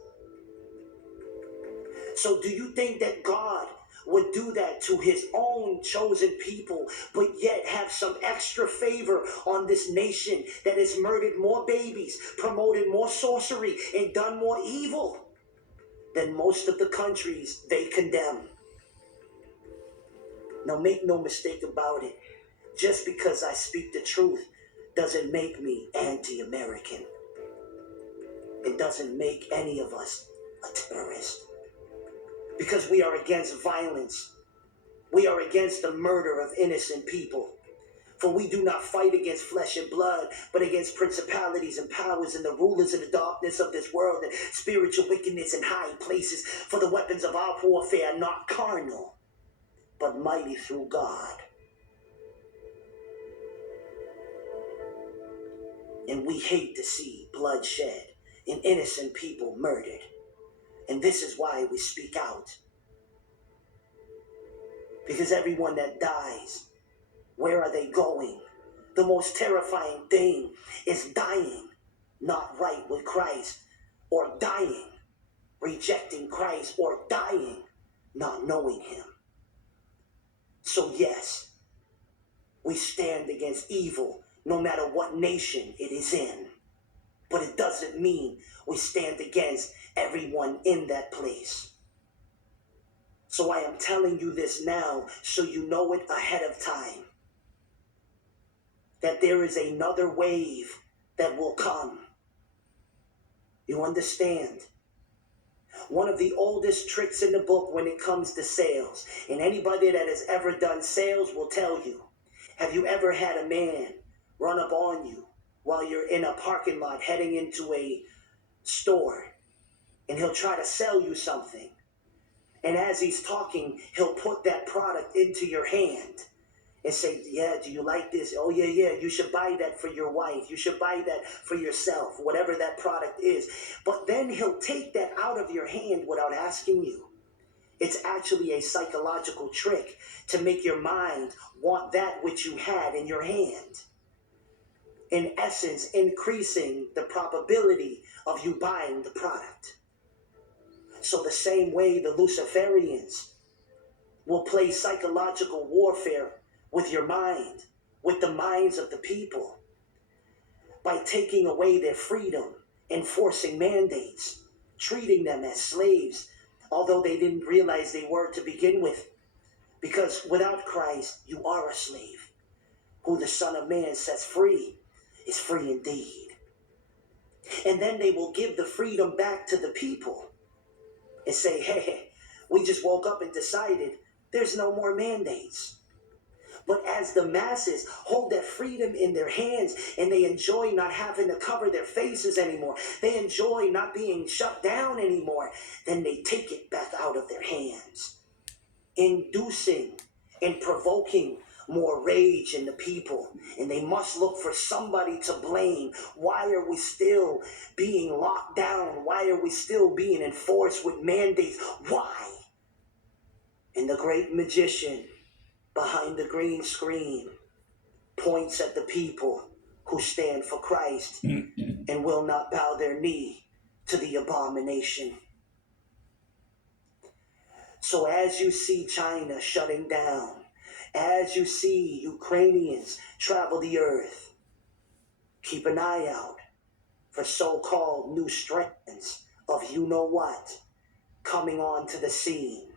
So do you think that God would do that to his own chosen people, but yet have some extra favor on this nation that has murdered more babies, promoted more sorcery, and done more evil than most of the countries they condemn? Now make no mistake about it. Just because I speak the truth doesn't make me anti-American. It doesn't make any of us a terrorist. Because we are against violence. We are against the murder of innocent people. For we do not fight against flesh and blood, but against principalities and powers and the rulers of the darkness of this world and spiritual wickedness in high places. For the weapons of our warfare are not carnal, but mighty through God. And we hate to see bloodshed and innocent people murdered. And this is why we speak out. Because everyone that dies, where are they going? The most terrifying thing is dying not right with Christ, or dying rejecting Christ, or dying not knowing him. So yes, we stand against evil no matter what nation it is in. But it doesn't mean we stand against everyone in that place. So I am telling you this now so you know it ahead of time. That there is another wave that will come. You understand? One of the oldest tricks in the book when it comes to sales, and anybody that has ever done sales will tell you, have you ever had a man run up on you while you're in a parking lot heading into a store, and he'll try to sell you something, and as he's talking, he'll put that product into your hand and say, yeah, do you like this? Oh, yeah, you should buy that for your wife. You should buy that for yourself, whatever that product is. But then he'll take that out of your hand without asking you. It's actually a psychological trick to make your mind want that which you had in your hand. In essence, increasing the probability of you buying the product. So the same way the Luciferians will play psychological warfare with your mind, with the minds of the people, by taking away their freedom, enforcing mandates, treating them as slaves, although they didn't realize they were to begin with. Because without Christ, you are a slave. Who the Son of Man sets free is free indeed. And then they will give the freedom back to the people and say, hey, we just woke up and decided there's no more mandates. But as the masses hold that freedom in their hands and they enjoy not having to cover their faces anymore, they enjoy not being shut down anymore, then they take it back out of their hands, inducing and provoking more rage in the people. And they must look for somebody to blame. Why are we still being locked down? Why are we still being enforced with mandates? Why? And the great magician behind the green screen points at the people who stand for Christ and will not bow their knee to the abomination. So as you see China shutting down, as you see Ukrainians travel the earth, keep an eye out for so-called new strands of you-know-what coming onto the scene.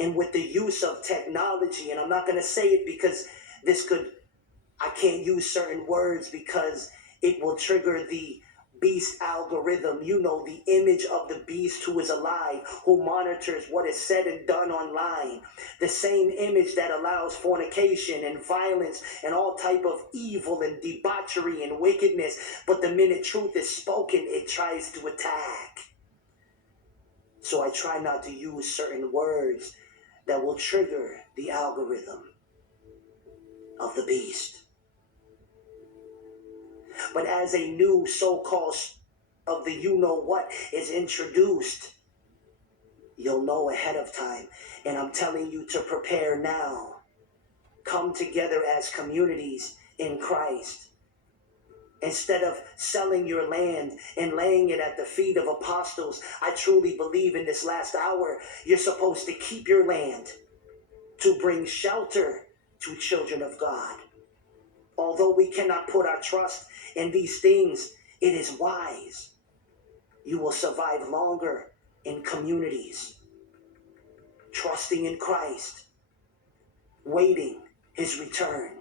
And with the use of technology, and I'm not going to say it because I can't use certain words because it will trigger the beast algorithm. You know, the image of the beast who is alive, who monitors what is said and done online. The same image that allows fornication and violence and all type of evil and debauchery and wickedness. But the minute truth is spoken, it tries to attack. So I try not to use certain words that will trigger the algorithm of the beast. But as a new so-called of the you-know-what is introduced, you'll know ahead of time. And I'm telling you to prepare now. Come together as communities in Christ. Instead of selling your land and laying it at the feet of apostles, I truly believe in this last hour, you're supposed to keep your land to bring shelter to children of God. Although we cannot put our trust in these things, it is wise. You will survive longer in communities, trusting in Christ, waiting his return.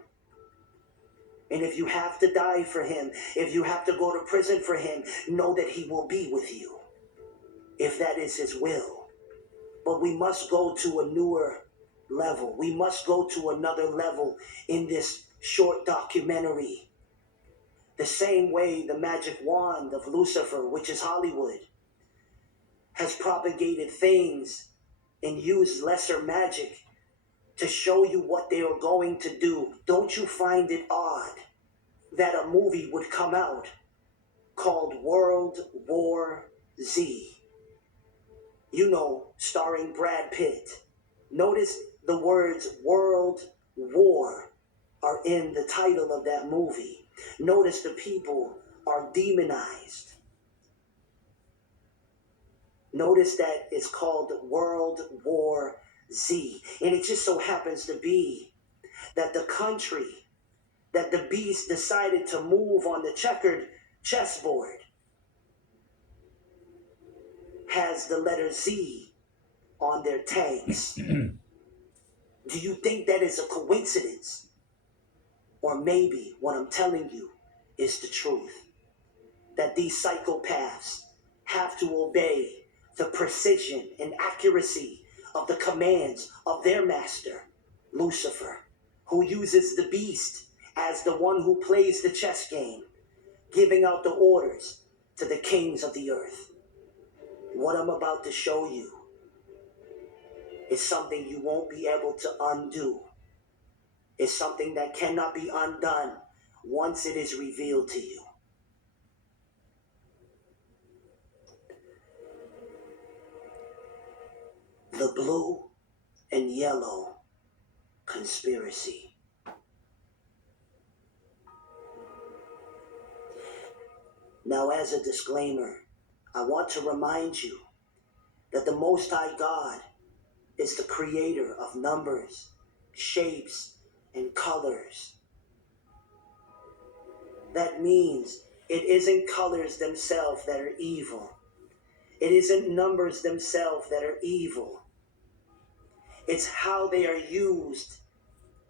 And if you have to die for him, if you have to go to prison for him, know that he will be with you, if that is his will. But we must go to a newer level. We must go to another level in this short documentary. The same way the magic wand of Lucifer, which is Hollywood, has propagated things and used lesser magic to show you what they are going to do. Don't you find it odd that a movie would come out called World War Z? You know, starring Brad Pitt. Notice the words World War are in the title of that movie. Notice the people are demonized. Notice that it's called World War Z. And it just so happens to be that the country that the beast decided to move on the checkered chessboard has the letter Z on their tanks. Do you think that is a coincidence? Or maybe what I'm telling you is the truth. That these psychopaths have to obey the precision and accuracy of the commands of their master, Lucifer, who uses the beast as the one who plays the chess game, giving out the orders to the kings of the earth. What I'm about to show you is something you won't be able to undo. It's something that cannot be undone once it is revealed to you. The blue and yellow conspiracy. Now, as a disclaimer, I want to remind you that the Most High God is the creator of numbers, shapes, and colors. That means it isn't colors themselves that are evil. It isn't numbers themselves that are evil. It's how they are used.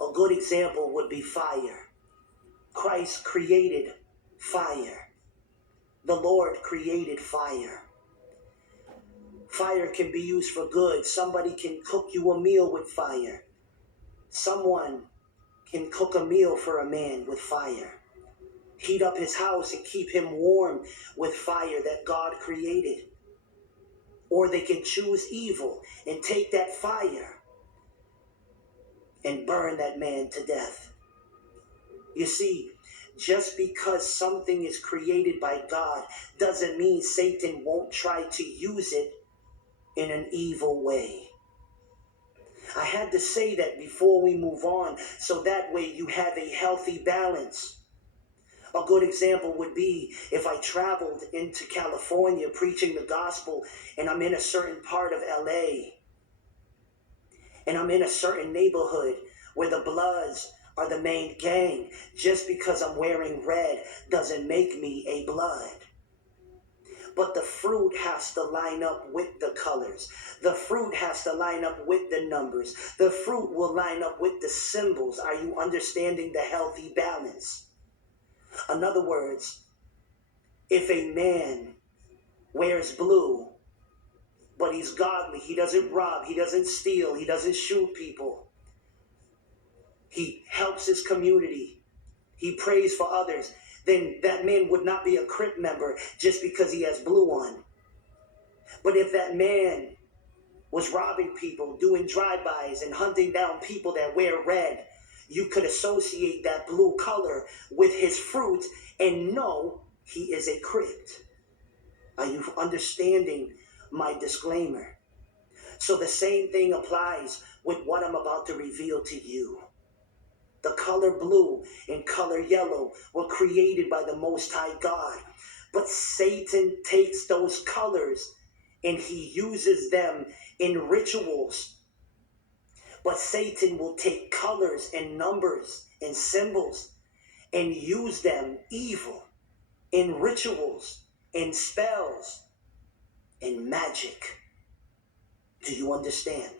A good example would be fire. Christ created fire. The Lord created fire. Fire can be used for good. Somebody can cook you a meal with fire. Someone can cook a meal for a man with fire. Heat up his house and keep him warm with fire that God created. Or they can choose evil and take that fire and burn that man to death. You see, just because something is created by God doesn't mean Satan won't try to use it in an evil way. I had to say that before we move on, so that way you have a healthy balance. A good example would be if I traveled into California preaching the gospel and I'm in a certain part of LA and I'm in a certain neighborhood where the Bloods are the main gang. Just because I'm wearing red doesn't make me a Blood. But the fruit has to line up with the colors. The fruit has to line up with the numbers. The fruit will line up with the symbols. Are you understanding the healthy balance? In other words, if a man wears blue, but he's godly, he doesn't rob, he doesn't steal, he doesn't shoot people, he helps his community, he prays for others, then that man would not be a Crip member just because he has blue on. But if that man was robbing people, doing drive-bys, and hunting down people that wear red, you could associate that blue color with his fruit and know he is a Crip. Are you understanding my disclaimer? So the same thing applies with what I'm about to reveal to you. The color blue and color yellow were created by the Most High God. But Satan takes those colors and he uses them in rituals. But Satan will take colors and numbers and symbols and use them evil in rituals, in spells, in magic. Do you understand?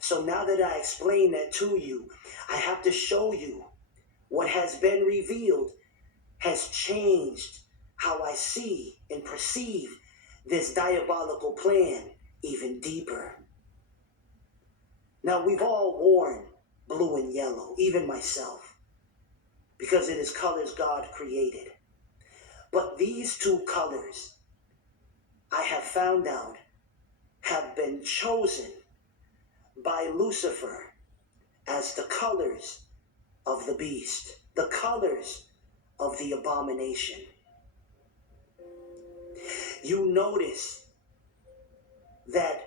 So now that I explain that to you, I have to show you what has been revealed has changed how I see and perceive this diabolical plan even deeper. Now, we've all worn blue and yellow, even myself, because it is colors God created. But these two colors, I have found out, have been chosen by Lucifer as the colors of the beast, the colors of the abomination. You notice that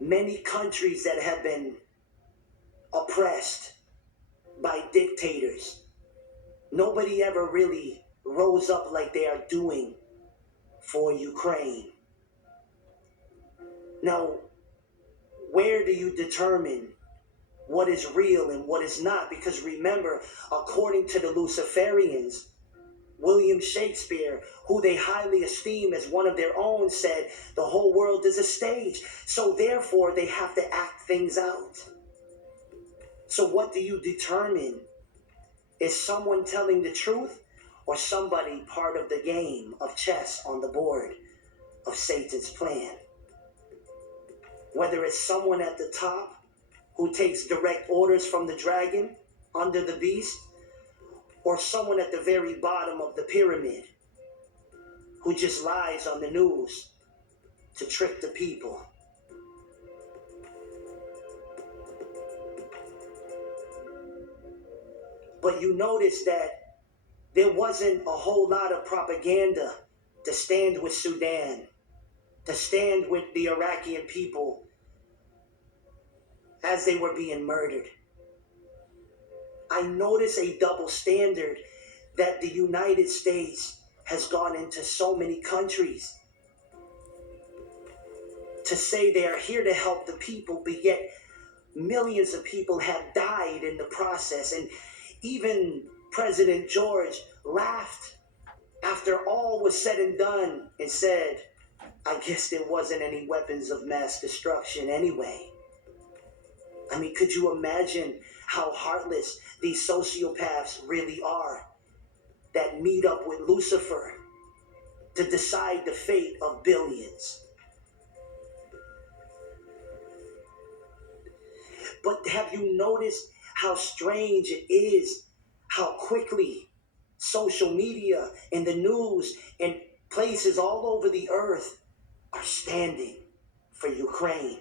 many countries that have been oppressed by dictators, nobody ever really rose up like they are doing for Ukraine. Now, where do you determine what is real and what is not? Because remember, according to the Luciferians, William Shakespeare, who they highly esteem as one of their own, said the whole world is a stage. So therefore, they have to act things out. So what do you determine? Is someone telling the truth or somebody part of the game of chess on the board of Satan's plan? Whether it's someone at the top who takes direct orders from the dragon under the beast, or someone at the very bottom of the pyramid who just lies on the news to trick the people. But you notice that there wasn't a whole lot of propaganda to stand with Sudan, to stand with the Iraqi people as they were being murdered. I notice a double standard that the United States has gone into so many countries to say they are here to help the people, but yet millions of people have died in the process. And even President George laughed after all was said and done and said, I guess there wasn't any weapons of mass destruction anyway. I mean, could you imagine how heartless these sociopaths really are that meet up with Lucifer to decide the fate of billions? But have you noticed how strange it is how quickly social media and the news and places all over the earth are standing for Ukraine?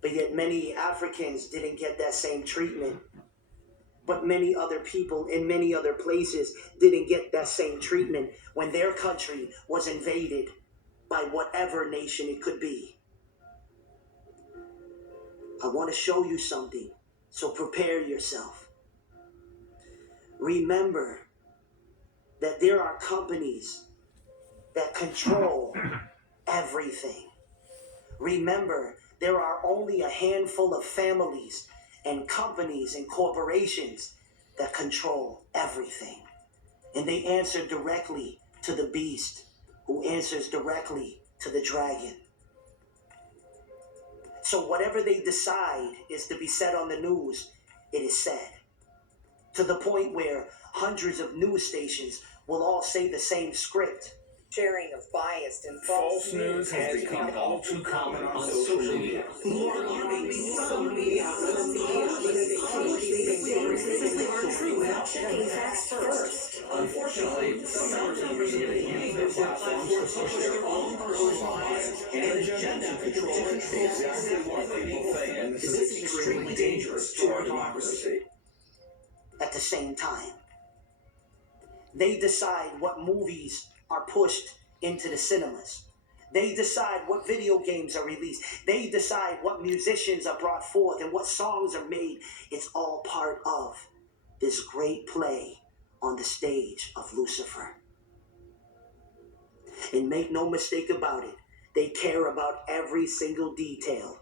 But yet many Africans didn't get that same treatment. But many other people in many other places didn't get that same treatment when their country was invaded by whatever nation it could be. I want to show you something, so prepare yourself. Remember that there are companies that control everything. Remember, there are only a handful of families and companies and corporations that control everything. And they answer directly to the beast, who answers directly to the dragon. So whatever they decide is to be said on the news, it is said. To the point where hundreds of news stations will all say the same script. Sharing of biased and false news has become all too common on social media. More alarming, social media simply aren't true without checking facts first. Unfortunately, some members of the media use their platforms to push their own personal bias and agenda to control exactly what people think. And this is extremely dangerous to our democracy. At the same time, they decide what movies are pushed into the cinemas. They decide what video games are released. They decide what musicians are brought forth and what songs are made. It's all part of this great play on the stage of Lucifer. And make no mistake about it, they care about every single detail.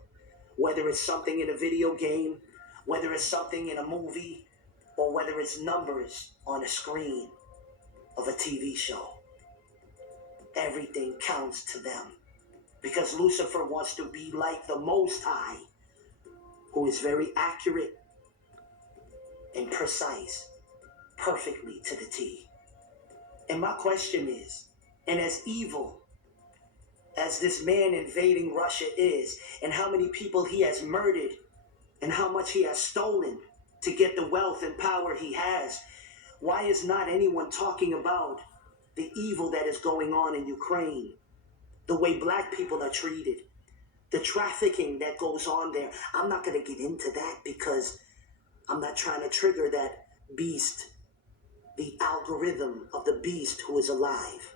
Whether it's something in a video game, whether it's something in a movie, or whether it's numbers on a screen of a TV show. Everything counts to them because Lucifer wants to be like the Most High, who is very accurate and precise, perfectly to the T. And my question is, and as evil as this man invading Russia is, and how many people he has murdered and how much he has stolen to get the wealth and power he has. Why is not anyone talking about the evil that is going on in Ukraine? The way black people are treated, the trafficking that goes on there. I'm not going to get into that because I'm not trying to trigger that beast, the algorithm of the beast who is alive.